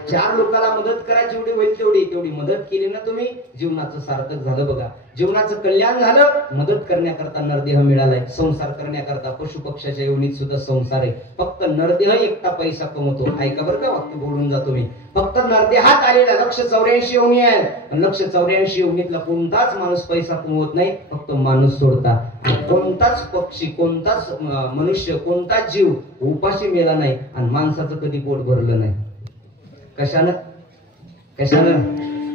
चार लोकांना मदत करा, जेवढी होईल तेवढी मदत केली ना तुम्ही, जीवनाचं सार्थक झालं बघा, जीवनाचं कल्याण झालं. मदत करण्याकरता नरदेह मिळालाय, संसार करण्याकरता पशु पक्षाच्या योनीत सुद्धा संसार आहे. फक्त नरदेह एकटा पैसा कमवतो. ऐका बरं का, वाक्य बोलून जातो मी. फक्त नरदेहात आलेला 184 योनी आहेत, 184 योनीतला कोणताच माणूस पैसा कमवत नाही, फक्त माणूस सोडता. कोणताच पक्षी, कोणताच मनुष्य, कोणताच जीव उपाशी मेला नाही आणि माणसाचं कधी पोट भरलं नाही. कशानं?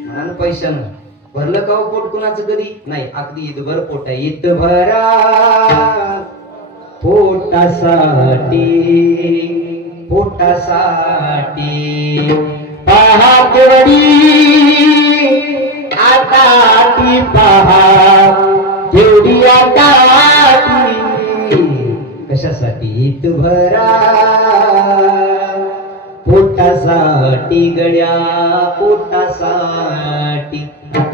मनानं, पैशानं भरलं का पोट कुणाचं कधी नाही. अगदी ईदभर पोट आहे, ईदभरा पोटासाठी पहाडी आता ती पहा तेवढी आता कशासाठी? ईदभरा पोटासाठी गड्या, पोटासाठी.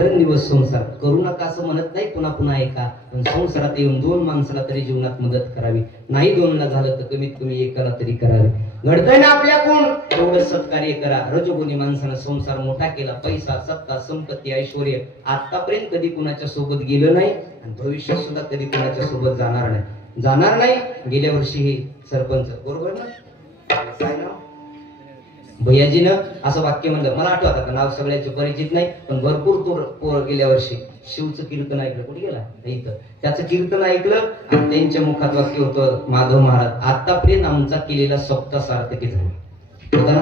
दिवस संसार करू नका असं म्हणत नाही, पुन्हा पुन्हा ऐका. पण संसारात येऊन 2 माणसाला तरी जीवनात मदत करावी. नाही 2ला झालं तर कमीत कमी 1ला तरी करावे. घडतंय ना आपल्याकडून तेवढं सत्कार्य करा. रजोगुणी माणसानं संसार मोठा केला, पैसा, सत्ता, संपत्ती, ऐश्वर्य आतापर्यंत कधी कुणाच्या सोबत गेलं नाही आणि भविष्यात सुद्धा कधी कुणाच्या सोबत जाणार नाही. गेल्या वर्षी हे सरपंच, बरोबर ना, काय नाव, भैयाजीनं असं वाक्य म्हणलं, मला आठवत आता नाव सगळ्याचे परिचित नाही, पण भरपूर पोर गेल्या वर्षी शिवचं कीर्तन ऐकलं. कुठे गेला? इथं. त्याचं कीर्तन ऐकलं आणि त्यांच्या मुखात वाक्य होतं, माधव महाराज आतापर्यंत आमचा केलेला सप्ताह सार्थकी झाला. होता ना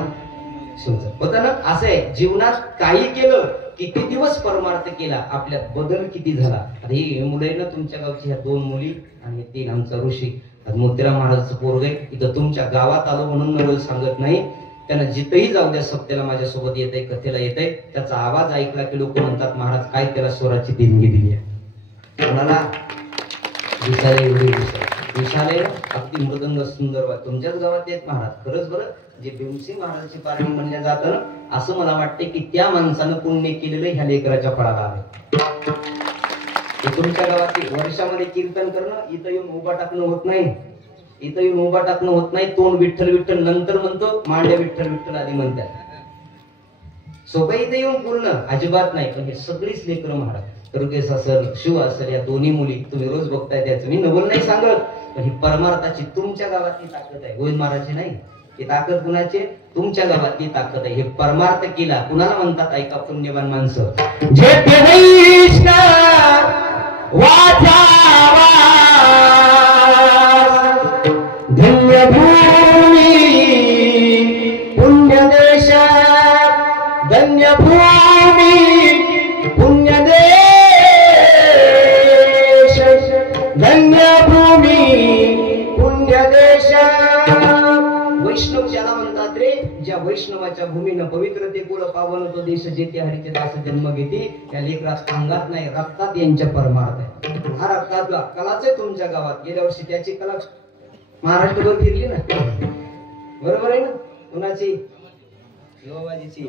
शिवचं, होता ना. असं आहे, जीवनात काही केलं, किती दिवस परमार्थ केला, आपल्यात बदल किती झाला. ही मुलं ना तुमच्या गावची, ह्या 2 मुली आणि 3 आमचा ऋषी मोतीराम महाराजचं पोरग आहे. इथं तुमच्या गावात आलो म्हणून मी रोज सांगत नाही, त्यांना जिथेही जाऊ द्या, सप्त्याला माझ्यासोबत येत आहे, कथेला येत आहे. त्याचा आवाज ऐकला की लोक म्हणतात, महाराज काय त्याला स्वराची देणगी दिली आहे. कोणाला? विशाले अगदी मृदंग सुंदर. तुमच्याच गावात येत महाराज. खरंच बरं, जे भीमसिंग महाराजांची पारणी म्हणल्या जातं ना, असं मला वाटते की त्या माणसानं पुण्य केलेलं ह्या लेकराच्या फळाला आले. तुमच्या गावात वर्षामध्ये कीर्तन करणं, इथं येऊन उभा टाकणं होत नाही. तोंड विठ्ठल विठ्ठल नंतर म्हणतो, मांड्या विठ्ठल विठ्ठल आधी म्हणतात. सोपं इथे येऊन पूर्ण अजिबात नाही. पण हे सगळीच लेकरं महाराज, तरुकेश असेल, शिव असेल, या 2 मुली तुम्ही रोज बघताय, त्याचं मी नवल नाही सांगत, पण ही परमार्थाची तुमच्या गावातली ताकद आहे. गोविंद महाराजची नाही, ही ताकद कुणाची? तुमच्या गावातली ताकद आहे. हे परमार्थ केला कुणाला म्हणतात? ऐका पुण्यवान माणसं, जे धन्य भूमी पुण्यदेश, धन्य भूमी पुण्यदेश, धन्य भूमी पुण्यदेश. वैष्णव ज्याला म्हणतात रे, ज्या वैष्णवाच्या भूमीनं पवित्र ते कुळ पावन तो देश, जेथे हरीचे दास जन्म घेते. त्या लेकरात अंगात नाही, रक्तात यांच्या परमार्थ आहे. हा रक्तातला कलाच आहे तुमच्या गावात. गेल्या वर्षी त्याची कला महाराष्ट्रभर फिरली ना, बरोबर आहे ना. कुणाची? लोबाजीची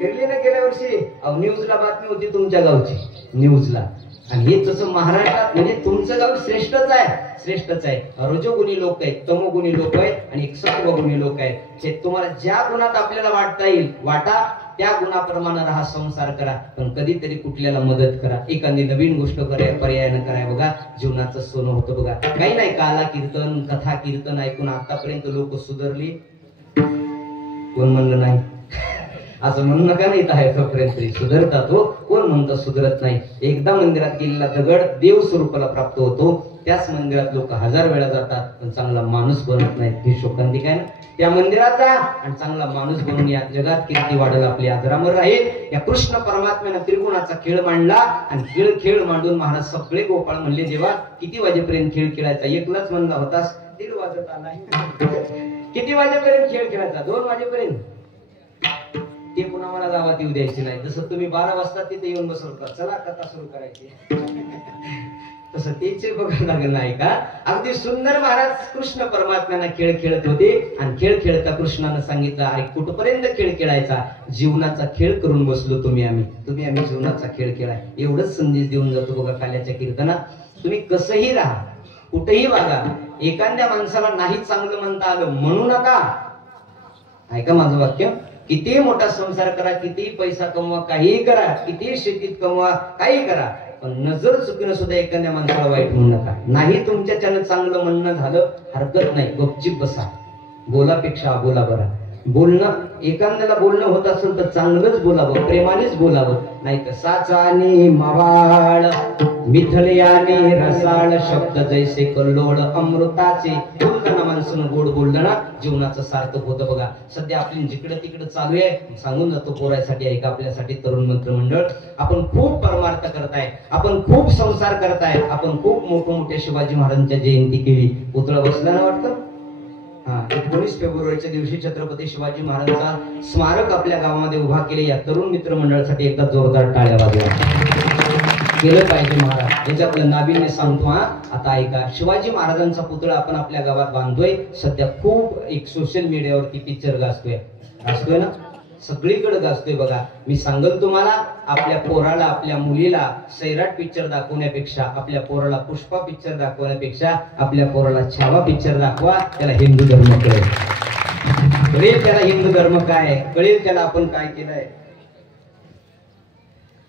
फिरली ना गेल्या वर्षी. न्यूजला बातमी होती तुमच्या गावची, न्यूजला. आणि हे तसं महाराष्ट्रात म्हणजे तुमचं गाव श्रेष्ठच आहे. रजोगुणी लोक आहेत, तमोगुणी लोक आहेत आणि एक सत्वगुणी लोक आहेत. हे तुम्हाला ज्या गुणात आपल्याला वाटता येईल वाटा, त्या गुणाप्रमाणे राहा, संसार करा, पण कधीतरी कुठल्याला मदत करा. एखादी नवीन गोष्ट पर्यायानं कराय बघा, जीवनाचं सोनं होतं बघा. काही नाही, काला कीर्तन, कथा कीर्तन ऐकून आतापर्यंत लोक सुधारली? कोण म्हणलं नाही? असं म्हणू नका, नाही आहे तोपर्यंत सुधारतात हो. कोण म्हणतं सुधारत नाही? एकदा मंदिरात गेलेला दगड देव स्वरूपाला प्राप्त होतो. त्याच मंदिरात लोक 1000 वेळा जातात, पण चांगला माणूस बनत नाही. ही शोकांतिक आहे ना. त्या मंदिरात जा आणि चांगला माणूस बनून या जगात कीर्ती वाढेल, आपली आदरामर राहील. या कृष्ण परमात्म्यानं त्रिगुणाचा खेळ मांडला आणि खेळ मांडून महाराज सगळे गोपाळ म्हणले, जेव्हा किती वाजेपर्यंत खेळ खेळायचा? 1लाच म्हणला होतास, 1:30 वाजत आला. किती वाजेपर्यंत खेळ खेळायचा? 2 वाजेपर्यंत. ते पुन्हा मला गावात येऊ द्यायचे नाही. जसं तुम्ही 12 वाजता तिथे येऊन बसवता, चला कथा सुरू करायची, तसं तेचे बघायला लागलं नाही का? अगदी सुंदर महाराज कृष्ण परमात्म्यांना खेळ खेळत होते आणि खेळ खेळता कृष्णानं सांगितलं, अरे कुठपर्यंत खेळ खेळायचा? जीवनाचा खेळ करून बसलो आम्ही जीवनाचा खेळ खेळाय. एवढंच संदेश देऊन जातो बघा काल्याच्या कीर्तनात. तुम्ही कसंही राहा, कुठेही वागा, एखाद्या माणसाला नाही चांगलं म्हणता आलं म्हणू नका. ऐका माझं वाक्य, किती मोठा संसार करा, किती पैसा कमवा, काहीही करा, किती शेतीत कमवा, काही करा, पण नजर चुकीनं सुद्धा एखाद्या माणसाला वाईट म्हणू नका. नाही तुमच्याच्यानं चांगलं म्हणणं झालं हरकत नाही, गपचीप बसा. बोलापेक्षा बोला बरा. बोलणं, एखाद्याला बोलणं होत असेल तर चांगलंच बोलावं, प्रेमानेच बोलावं. नाही तर साचाने मवाळ मिथल्याने रसाळ शब्द जैसे कल्लोळ अमृताचे. बोलताना माणसानं गोड बोललं ना जीवनाचं सार्थक होतं. बघा सध्या आपली जिकडं तिकडं चालू आहे, सांगून जातो पोरासाठी ऐका, आपल्यासाठी तरुण मंत्रमंडळ, आपण खूप परमार्थ करताय, आपण खूप संसार करताय, आपण खूप मोठ्या शिवाजी महाराजांच्या जयंती केली. पुतळा बसला ना वाटतं. 19 फेब्रुवारीच्या दिवशी छत्रपती शिवाजी महाराजांचा स्मारक आपल्या गावामध्ये उभा केले. या तरुण मित्र मंडळासाठी एकदा जोरदार टाळ्या वाजवा. केलं पाहिजे महाराज, याच्यातलं नाविन्य सांगतो. आता ऐका, शिवाजी महाराजांचा पुतळा आपण आपल्या गावात बांधतोय. सध्या खूप एक सोशल मीडियावरती पिक्चर गाजतोय ना, सगळीकडे गाजतोय. बघा मी सांगल तुम्हाला, आपल्या पोराला आपल्या मुलीला सैराट पिक्चर दाखवण्यापेक्षा, आपल्या पोराला पुष्पा पिक्चर दाखवण्यापेक्षा आपल्या पोराला छावा पिक्चर दाखवा. त्याला हिंदू धर्म कळेल, त्याला हिंदू धर्म काय कळेल, त्याला आपण काय केलंय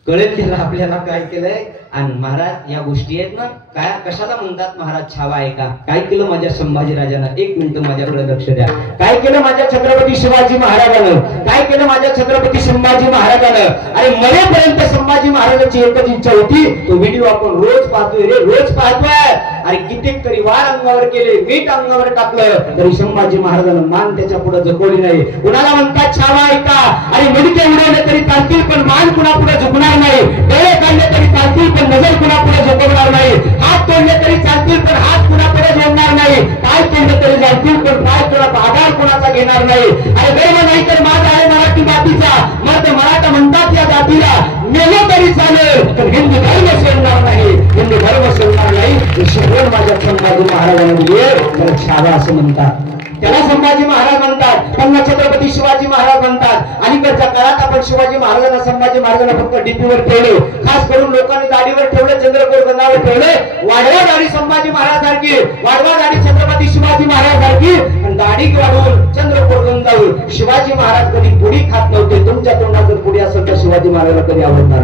कळेल, त्याला आपल्याला काय केलंय. आणि महाराज या गोष्टी आहेत ना, काय कशाला म्हणतात महाराज छावा आहे का. काय केलं माझ्या संभाजी राजानं, एक मिनिट माझ्याकडे लक्ष द्या. काय केलं माझ्या छत्रपती शिवाजी महाराजानं, काय केलं माझ्या छत्रपती संभाजी महाराजानं. अरे मरेपर्यंत संभाजी महाराजांची एकच इच्छा होती, तो व्हिडिओ आपण रोज पाहतोय रे, रोज पाहतोय. अरे कित्येक तरी वार अंगावर केले, मीठ अंगावर टाकलं, तरी संभाजी महाराजांना मान त्याच्या पुढे झुकवली नाही. कुणाला म्हणतात छावा आहे का. अरे मुडके उडवले तरी चालतील पण मान कुणा पुढे झुकणार नाही. डोळे काढले तरी चालतील पण नजर कुणा पुढे झुकवणार नाही. हात तोडले तरी चालतील पण हात कुणा पुढे जोडणार नाही. पाय तोडले तरी चालतील पण पाय तुला आधार कुणाचा घेणार नाही. अरे गर्व नाही तर माझा आहे मराठी जातीचा, मग मराठा म्हणतात या जातीला. मेलो तरी चालेल पण हिंदू धर्म सोडणार नाही, हिंदू धर्म सोडणार नाही. शिकवण माझ्या संभाजी महाराजांना दिली, त्याला छावा असं म्हणतात, त्याला संभाजी महाराज म्हणतात, त्यांना छत्रपती शिवाजी महाराज म्हणतात. अलीकडच्या काळात आपण शिवाजी महाराजांना संभाजी महाराजांना फक्त डीपीवर ठेवले, खास करून लोकांनी दाढीवर ठेवले, चंद्रकोर गंगावर ठेवले. वाढवा दाढी संभाजी महाराज सारखी, वाढवा दाढी छत्रपती शिवाजी महाराज सारखी, आणि दाढी वाढवून चंद्रकोर गंगावर. शिवाजी महाराज कधी पुडी खात नव्हते. तुमच्या तोंडात जर पुडी असेल तर शिवाजी महाराजांना कधी आवडणार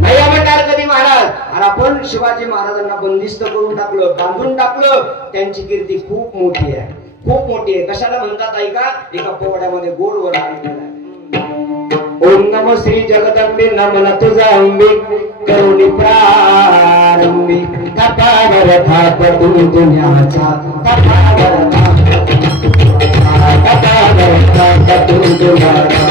नाही आवडणार कधी महाराज. आणि आपण शिवाजी महाराजांना बंदिस्त करून टाकलं, बांधून टाकलं. त्यांची कीर्ती खूप मोठी आहे, खूप मोठी आहे. कशाला म्हणतात ऐका, एका पोवाड्यामध्ये गोड वडा ओम नमो श्री जगदंबे नमन तुझा अंबे करुणी प्रारंभी तपावर थाप तुम्ही दुनियाचा तपावर थाप तुम्ही दुनियाचा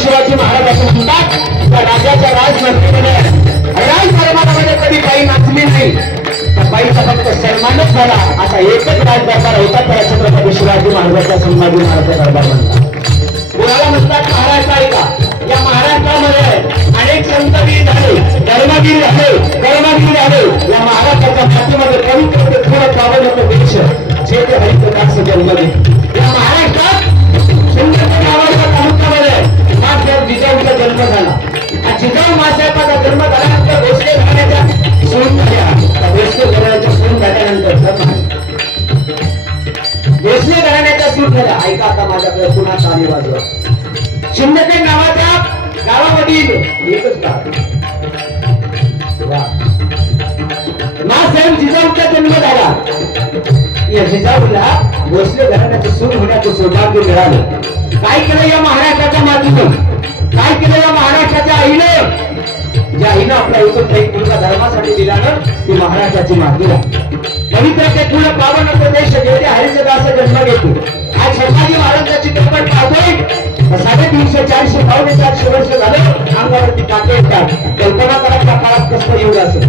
शिवाजी महाराज असं म्हणतात, त्या राजाच्या राजमंत्रीमध्ये राजदरबारामध्ये कधी बाई नाचली नाही, तर बाईचा फक्त सन्मानच झाला. असा एकच राजदरबार होता, त्याला छत्रपती शिवाजी महाराजांचा संभाजी महाराजांचा दरबार म्हणतात. कोणाला म्हणतात महाराष्ट्र आहे का. या महाराष्ट्रामध्ये अनेक संतवीर झाले, धर्मवीर झाले, कर्मवीर झाले. या महाराष्ट्राच्या मातीमध्ये पवित्र थोडं प्राबल्य देश जे ते हरिप्रकाश जन्मले. या महाराष्ट्रात सुंदर नावाच्या तालुक्यामध्ये जिजाऊचा जन्म झाला. जिजाऊ मासाहेबाचा जन्म झाल्यानंतर भोसले घराण्याच्या सून झाल्या. भोसले घराण्याच्या सून झाल्यानंतर माझ्याकडे पुन्हा ताली वाजवा. शिंदे नावाच्या गावामधील एकच गाव मासाहेब जिजाऊचा जन्म झाला. या जिजाऊला भोसले घराण्याचं सून होण्याचं सौभाग्य मिळालं. काय केलं या महाराष्ट्राच्या मातीतून, काय केलं या महाराष्ट्राच्या आईनं, ज्या आईनं आपल्या इथून एक मुलगा धर्मासाठी दिला ना, ती महाराष्ट्राची मातीला पवित्र ते कुल पावन देश जेथे हरीचे दास जन्म घेतो. आज संभाजी महाराजांचा चित्रपट पाहतोय. 350 400 पावणे 400 वर्ष झालं अंगावरती काटे येतात. कल्पना करा त्या काळात कसं युग असेल.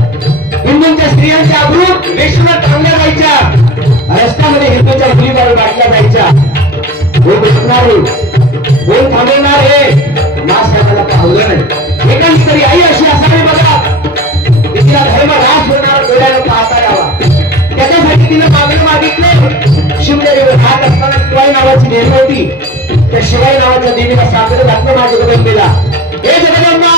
हिंदूंच्या स्त्रियांच्या अब्रू वेशूला टांगल्या जायच्या, रस्त्यामध्ये हिंदूंच्या मुलीबाई वाटल्या जायच्या. कोण बसणार आहे, कोण थांबवणार आहे, मासाहेबाला पाहलं नाही. एकाच तरी आई अशी असावी बघा, तिला धर्म रास होणार डोळ्यानं पाहता यावा. त्याच्यासाठी तिने मागणं मागितलं. शिवनेरीवर हात असताना शिवाई नावाची देवी होती. त्या शिवाई नावाच्या देवीला साखर घातलं माझ्या जगदंबेला. हे जगदंबा,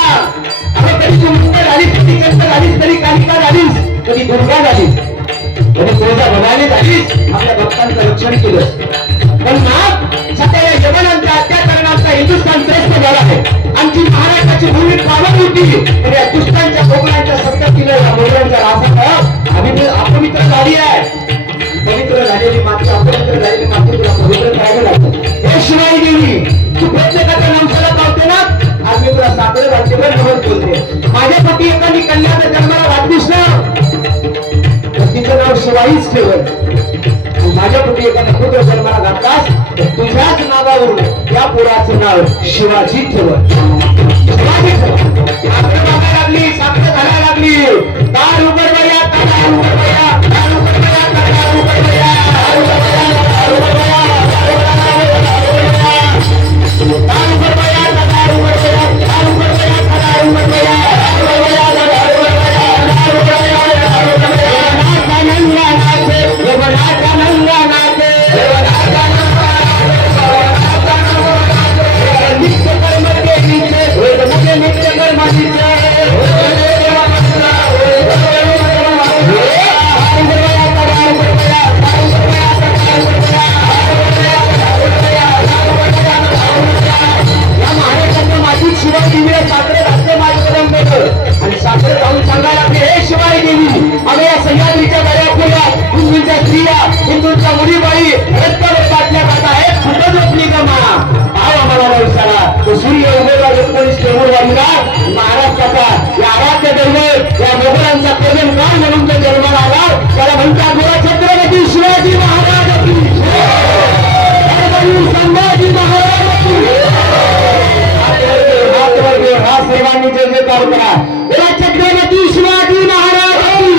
अगं कधी तू मुक्त झालीस, कधी चंद झालीस, कधी कालिका झालीस, कधी दुर्गा झालीस, कधी तुळजा भवानी झालीस, आपल्या भक्तांचं रक्षण केलं. पण ना सध्या या यवनांच्या अत्याचारांचा हिंदुस्थान त्रस्त झाला आहे. आमची महाराष्ट्राची भूमी पावन होती, तर या दुष्टांच्या भोगलांच्या संततीला या भोगलांच्या रासात अपवित्र झाली आहे. पवित्र झालेली माती, अपवित्र झालेली माती तुला पवित्र करायला लागतं. हे शिवाई देवी, तू प्रत्येकाच्या नामसाला पावते ना, आज मी तुला साखर घालते पण नमत बोलते. माझ्यासाठी एखादी कन्याच्या जन्माला वाटलीस ना, तर तिचं नाव शिवाईच ठेवत. माझ्यासाठी एखादा पुत्र जन्माला घातलास तर तुझ्याच नावावरून त्या पोराचं नाव शिवाजी ठेवत. शिवाजी ठेवत. साखर घालायला लागली, साखर घालायला लागली. दार उघडवया, दार उघडवया, दार उघडवया, दार उघडवया, दार उघडवया, दार उघडवया, दार उघडवया, दार उघडवया, दार उघडवया, दार उघडवया, आणि साखर जाऊन सांगायला लागले, हे शिवाई देवी, आम्ही या सह्याद्रीच्या दर्याखोऱ्या हिंदूंच्या स्त्रिया, हिंदूंच्या मुलीबाई रस्त्यावर काढल्या जात आहेत. कुठं झोपली का मा भाव आम्हाला भविष्याला. तो सूर्य उमेदवार 19 फेब्रुवारीला महाराष्ट्राचा या आराध्य दैवत या मोगलांचा कर्णधार म्हणून तो जन्माला आला. त्याला म्हणतात गोरा छत्रपती शिवाजी महाराज की संभाजी महाराज की. सर्वांनी जय जयकार करा. छत्रपती शिवाजी महाराज की,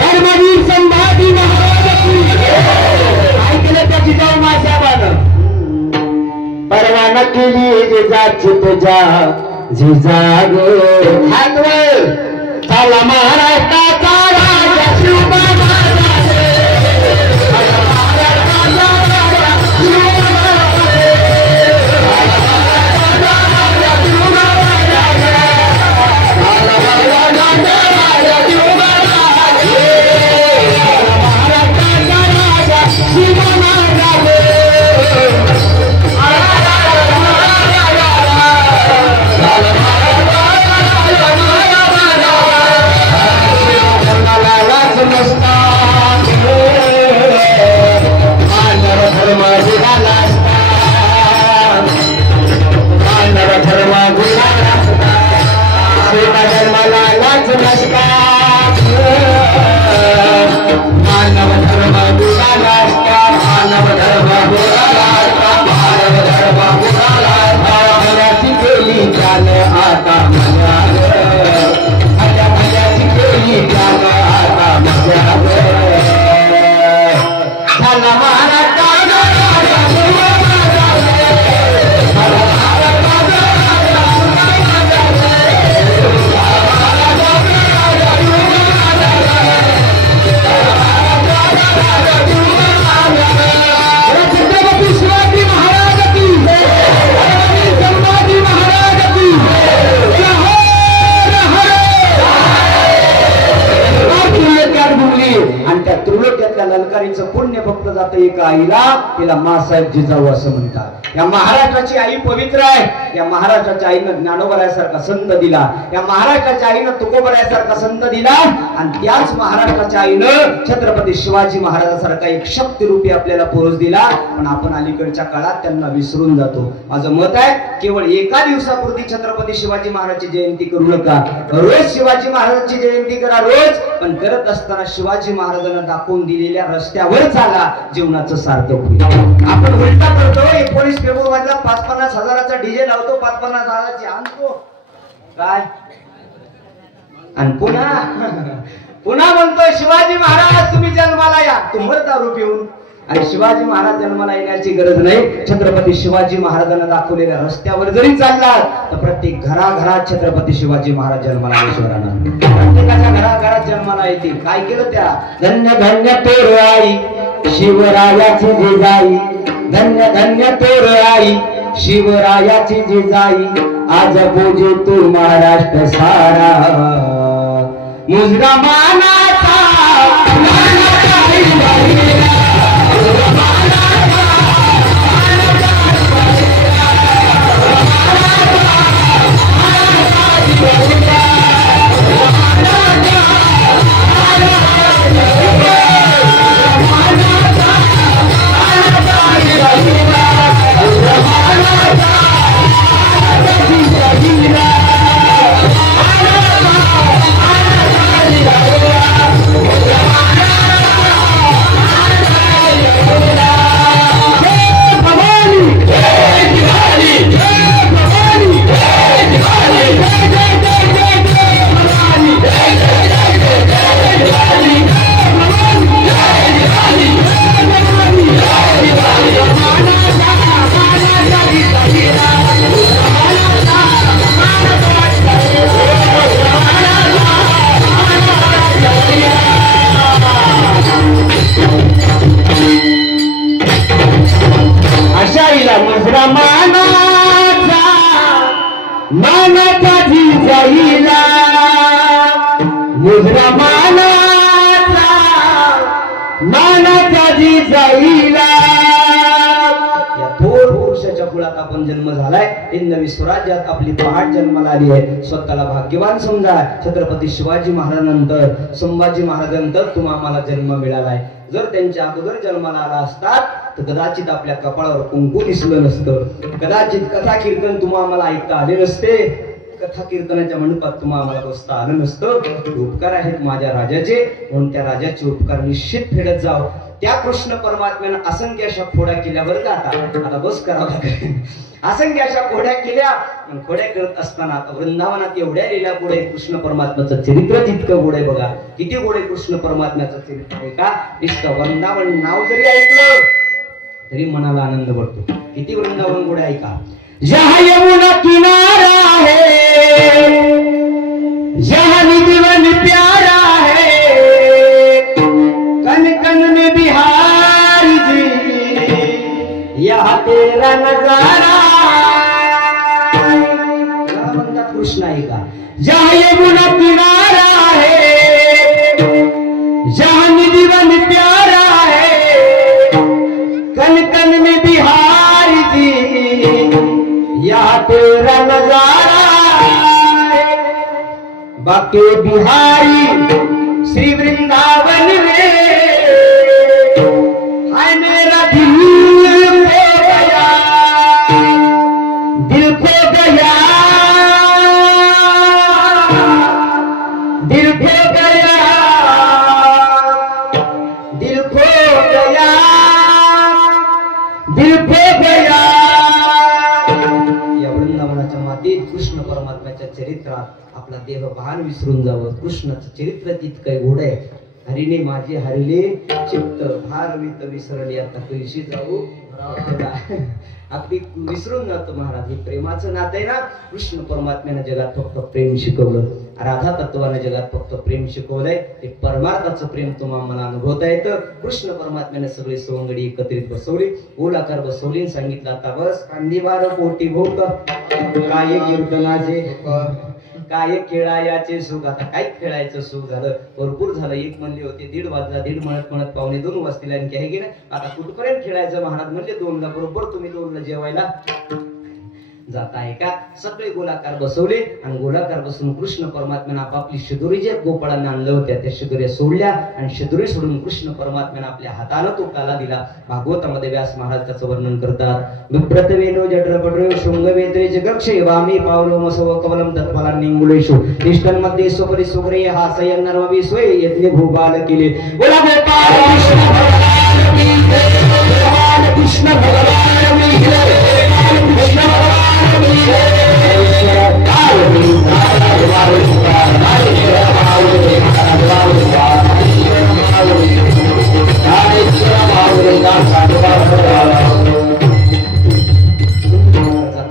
धर्मवीर संभाजी महाराज की. काय केलं त्या जिजाऊ मासाहेबानं? परवाना केली जिजाची तुझ्या जिजाग हातवर चला महाराष्ट्राचा राजा शिवबाबा. ललकारीचं पुण्य फक्त जातं एका आईला, तिला मासाहेब जिजाऊ असं म्हणतात. या महाराष्ट्राची आई पवित्र आहे. या महाराष्ट्राच्या आईनं ज्ञानोबरायासारखा संत दिला, या महाराष्ट्राच्या आईनं तुकोबरायासारखा संत दिला, आणि त्याच महाराष्ट्राच्या आईनं छत्रपती शिवाजी महाराजांसारखा एक शक्तिरूपी आपल्याला पुरुष दिला. पण आपण अलीकडच्या काळात त्यांना विसरून जातो. माझं मत आहे, केवळ एका दिवसापुरती छत्रपती शिवाजी महाराजांची जयंती करू नका. रोज शिवाजी महाराजांची जयंती करा रोज, पण करत असताना शिवाजी महाराजांना दाखवून दिलेल्या रस्त्यावर चाला, जीवनाचं सार्थक होईल. आपण उलटा करतो. 19 फेब्रुवारीला 50-50 हजाराचा डीजे लावतो, 50-50 हजाराची आणतो काय, आणि पुन्हा म्हणतो शिवाजी महाराज तुम्ही जन्माला या. तुम्हाला दारू पिऊन. आणि शिवाजी महाराज जन्माला येण्याची गरज नाही. छत्रपती शिवाजी महाराजांना दाखवलेल्या रस्त्यावर जरी चालला तर प्रत्येक घराघरात छत्रपती शिवाजी महाराज जन्माला येणार. प्रत्येकाच्या घराघरात जन्माला येतील. काय केलं त्या, धन्य धन्य तोर आई शिवरायाची जिजाई, धन्य धन्य तोर आई शिवरायाची जिजाई, आज पूजे तू महाराष्ट्र सारा, मुजरा मानाचा जन्म झालाय. नवी स्वराज्यात आपली पहाट जन्माला आली आहे. स्वतःला भाग्यवान समजा. छत्रपती शिवाजी महाराजांनंतर, संभाजी महाराजांनंतर तुम्हा आम्हाला जन्म मिळालाय. जर त्यांच्या अगोदर जन्माला आला असतात तर कदाचित आपल्या कपाळावर कुंकू दिसलं नसतं, कदाचित कथा कीर्तन तुम्हा आम्हाला ऐकता आले नसते, कथा कीर्तनाच्या मंडपात तुम्हा आम्हाला बसता आलं नसतं. उपकार आहेत माझ्या राजाचे, म्हणून त्या राजाचे उपकार निश्चित फेडत जाव. त्या कृष्ण परमात्म्यानं असंख्य अशा खोड्या केल्या बरं का. आता बस करावं लागेल. असंख्य अशा खोड्या केल्या. खोड्या करत असताना आता वृंदावनात एवढ्या लिहिल्या पुढे कृष्ण परमात्म्याचं चरित्र तितकं गोड आहे बघा. किती गोड आहे कृष्ण परमात्म्याचं चरित्र आहे का. नुसतं वृंदावन नाव जरी ऐकलं तरी मनाला आनंद पडतो. किती वृंदावन गोड आहे ऐका. जहाँ यमुना किनारा है, जहाँ निधिवन प्यारा है, कन कन में बिहारी जी, यहाँ तेरा नजारा. म्हणतात कृष्ण आहे का. जहाँ यमुना किनारा है, जहाँ निधिवन प्यारा है, कन कन में बिहारी जी, यहाँ तेरा नजारा. बाके बिहारी श्री वृंदावन में है मेरा दिल खो गया, दिल खो गया, दिल खो गया, दिल खो गया, दिल खो गया. या वृंदावनाच्या मातीत कृष्ण परमात्म्याच्या चरित्रात आपला देह भान विसरून जावं. कृष्णाचं चरित्र तितकं गोड आहे. हरिने माझे हरिले चित्त भारवित विसरले, आता कैशी जाऊ अगदी विसरून जातो महाराज. हे प्रेमाचं नातं आहे ना. कृष्ण परमात्म्याने जगात फक्त प्रेम शिकवलं, राधा तत्वाने जगात फक्त प्रेम शिकवलंय. ते परमार्थाचं प्रेम तुम्हाला मला अनुभवता येतं. कृष्ण परमात्म्याने सगळी सवंगडी एकत्रित बसवली, गोलाकार बसवली, सांगितलं आता बस कांदीवार पोटी भोक काय कीर्तनाचे काय खेळायाचे सुख. आता काय खेळायचं सुख झालं, भरपूर झालं. एक म्हणले होते 1:30 वाजला, 1:30 म्हणत पावणे 2 वाजतील आणि काय की नाही आता कुठपर्यंत खेळायचं. महाराज म्हणले 2ला बरोबर तुम्ही 2ला जेवायला जात आहे का. सगळे गोलाकार बसवले आणि गोलाकार बसून कृष्ण परमात्म्याने आपापली शिदोरी जे गोपाळांना आणलं होत्या त्या शिदोऱ्या सोडल्या आणि शिदोरी सोडून कृष्ण परमात्म्याने आपल्या हाताने तो काला दिला. भागवतामध्ये व्यास महाराज त्याचं वर्णन करतात. बिभ्रत वेनो जठरपटो शृंगवेत्रे जगक्षे वामी पावलो मसव कवलम तत्फलांनिंगुलेषु तिष्ठन्मध्ये स्वपरि सुग्रे हासयन् नर्मवि स्वये यज्ञ भूपाल केले. बोला गोपाल कृष्ण भगवान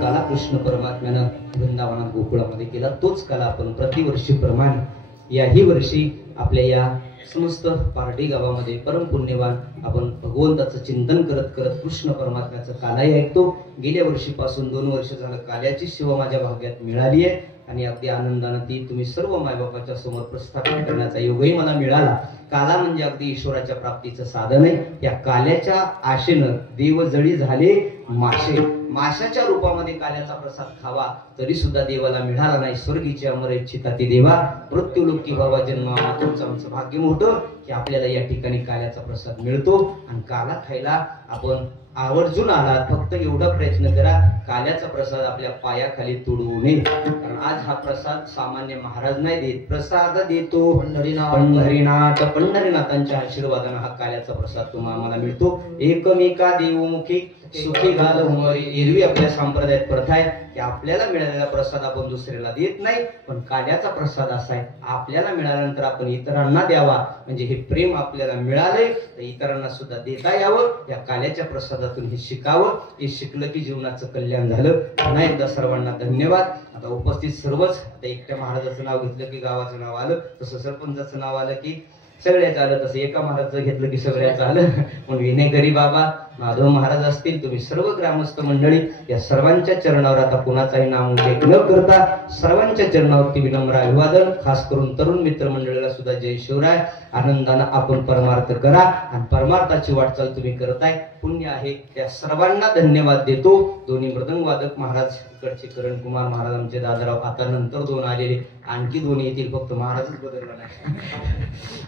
काला कृष्ण परमात्म्यानं वृंदावनात गोकुळामध्ये केला. तोच काला आपण प्रतिवर्षी प्रमाणे याही वर्षी आपल्या या समस्त पारडी गावामध्ये परम पुण्यवान आपण भगवंताचं चिंतन करत करत कृष्ण परमात्म्याचं कालाही ऐकतो. गेल्या वर्षीपासून 2 वर्ष झालं काल्याची सेवा माझ्या भाग्यात मिळाली आहे आणि अगदी आनंदाने ती तुम्ही सर्व मायबापाच्या समोर प्रस्थापित करण्याचा योगही मला मिळाला. काला म्हणजे अगदी ईश्वराच्या प्राप्तीचं साधन आहे. या काल्याच्या आशेनं देवजळी झाले माशे. माशाच्या रूपामध्ये काल्याचा प्रसाद खावा तरी सुद्धा देवाला मिळाला नाही. स्वर्गीची अमर इच्छिता ती देवा मृत्यूलोकी व्हावा जन्म. तुमचं आमचं भाग्य मोठं की आपल्याला या ठिकाणी काल्याचा प्रसाद मिळतो आणि काला खायला आपण आवर्जून आलात. फक्त एवढा प्रयत्न करा काल्याचा प्रसाद आपल्या पायाखाली तुडवू नये. कारण आज हा प्रसाद सामान्य महाराज नाही देत, प्रसाद देतो पंढरीनाथ. पंढरीनाथांच्या आशीर्वादाने हा काल्याचा प्रसाद तुम्हाला आम्हाला मिळतो. एकमेका देवमुखी सुखी घाल उमरी. एरवी आपल्या संप्रदायात प्रथा आहे की आपल्याला मिळालेला प्रसाद आपण दुसऱ्याला देत नाही, पण काल्याचा प्रसाद असा आहे आपल्याला मिळाल्यानंतर आपण इतरांना द्यावा. म्हणजे हे प्रेम आपल्याला मिळालंय तर इतरांना सुद्धा देता यावं. या काल्याच्या प्रसादातून हे शिकावं. हे शिकलं की जीवनाचं कल्याण झालं. पुन्हा एकदा सर्वांना धन्यवाद. आता उपस्थित सर्वच, आता एकट्या महाराजाचं नाव घेतलं की गावाचं नाव आलं, तसं सरपंचाचं नाव आलं की सगळ्याच आलं, तसं एका महाराजचं घेतलं की सगळ्याच आलं. पण विनेकरी बाबा माधव महाराज असतील, तुम्ही सर्व ग्रामस्थ मंडळी या सर्वांच्या चरणावर आता कुणाचाही नाम उल्लेख न करता सर्वांच्या चरणावरती विनम्र अभिवादन. खास करून तरुण मित्र मंडळीला सुद्धा जय शिवराय. आनंदानं आपण परमार्थ करा आणि परमार्थाची वाटचाल तुम्ही करताय, पुण्य आहे. त्या सर्वांना धन्यवाद देतो. दोन्ही मृदंग वादक महाराज इकडचे करण कुमार महाराज आमचे दादाराव, आता नंतर 2 आलेले, आणखी 2 येतील. फक्त महाराजच बदलला नाही,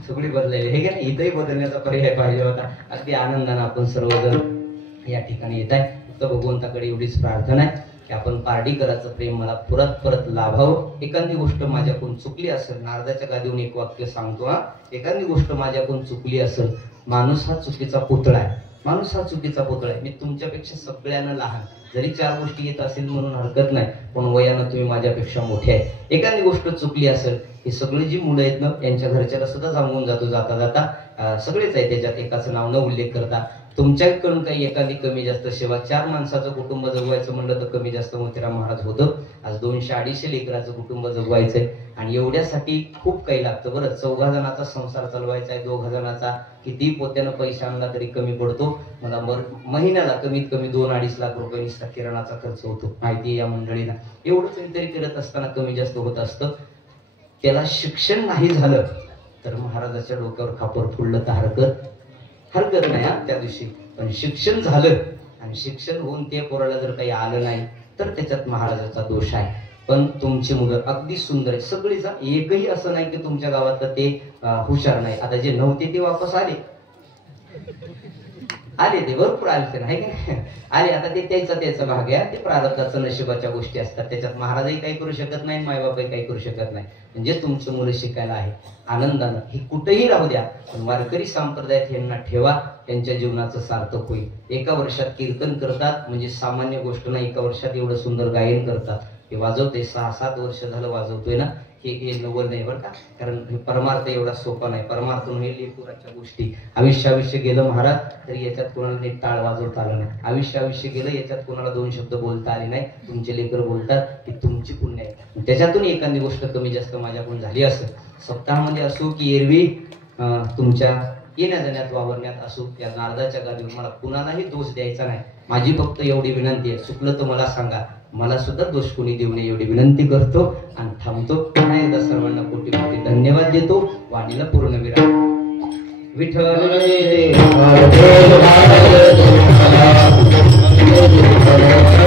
सगळी बदललेली हे का. इथंही बदलण्याचा पर्याय पाहिजे होता. अगदी आनंदानं आपण सर्वजण या ठिकाणी येत आहे. फक्त भगवंताकडे एवढीच प्रार्थना आहे की आपण पारडीकराचं प्रेम मला परत लाभावं. एखादी गोष्ट माझ्याकडून चुकली असेल, नारदाच्या गादीवरून एक वाक्य सांगतो हा, एखादी गोष्ट माझ्याकडून चुकली असेल, माणूस हा चुकीचा पुतळा आहे. माणूस हा चुकीचा पुतळा आहे. मी तुमच्यापेक्षा सगळ्यांना लहान, जरी 4 गोष्टी येत असेल म्हणून हरकत नाही, पण वयानं तुम्ही माझ्यापेक्षा मोठे आहे. एखादी गोष्ट चुकली असेल, ही सगळी जी मुलं आहेत ना यांच्या घरच्याला सुद्धा सांगून जातो जाता जाता, सगळेच आहे त्याच्यात, एकाचं नाव न उल्लेख करता. तुमच्याकडून काही एखादी कमी जास्त सेवा, 4 माणसाचं कुटुंब जगवायचं म्हणलं तर कमी जास्त मोतीराम महाराज होतं. आज 200-250 लेकराचं कुटुंब जगवायचंय आणि एवढ्यासाठी खूप काही लागतं बरं. 4 जणांचा संसार चालवायचा आहे, 2 जणांचा किती पोत्यानं पैसा आणला तरी कमी पडतो. मला महिन्याला कमीत कमी 2-2.5 लाख रुपये नुसता किराणाचा खर्च होतो, माहिती या मंडळींना. एवढं काहीतरी करत असताना कमी जास्त होत असतं. त्याला शिक्षण नाही झालं तर महाराजाच्या डोक्यावर खापर फुडलं तर हरकत नाही हा त्या दिवशी. पण शिक्षण झालं आणि शिक्षण होऊन ते पोराला जर काही आलं नाही तर त्याच्यात महाराजाचा दोष आहे. पण तुमची मुलं अगदी सुंदर आहे सगळीच. एकही असं नाही की तुमच्या गावात ते हुशार नाही. आता जे नव्हते ते वापस आले ते भरपूर आले नाही आले. आता ते त्याचा भाग आहे. ते प्रारब्धाचं नशिबाच्या गोष्टी असतात, त्याच्यात महाराजही काही करू शकत नाही, मायबापही काही करू शकत नाही. म्हणजे तुमची मुलं शिकायला आहे आनंदानं, हे कुठेही राहू द्या, पण वारकरी संप्रदायात यांना ठेवा, त्यांच्या जीवनाचं सार्थक होईल. एका वर्षात कीर्तन करतात म्हणजे सामान्य गोष्ट नाही. एका वर्षात एवढं सुंदर गायन करतात. हे वाजवते 6-7 वर्ष झालं वाजवतोय ना, हे नवल नाही बरं का. कारण परमार्थ एवढा सोपा नाही. परमार्थ हे लेकुराच्या गोष्टी. आयुष्य गेलं महाराज तरी याच्यात कोणाला एक टाळ वाजवता आलं नाही. आयुष्य गेलं याच्यात कोणाला 2 शब्द बोलता आले नाही. तुमचे लेकर बोलतात की तुमची पुण्य आहे. त्याच्यातून एखादी गोष्ट कमी जास्त माझ्याकडून झाली असेल, सप्ताहामध्ये असो की एरवी तुमच्या येण्या जाण्यात वावरण्यात असो, या नारदाच्या गादीवर मला कुणालाही दोष द्यायचा नाही. माझी फक्त एवढी विनंती आहे, चुकलं तर मला सांगा, मला सुद्धा दोष कोणी देऊ नये एवढी विनंती करतो आणि थांबतो. पुन्हा एकदा सर्वांना कोटी कोटी धन्यवाद देतो. वाणीला पूर्ण विराम. विठ्ठल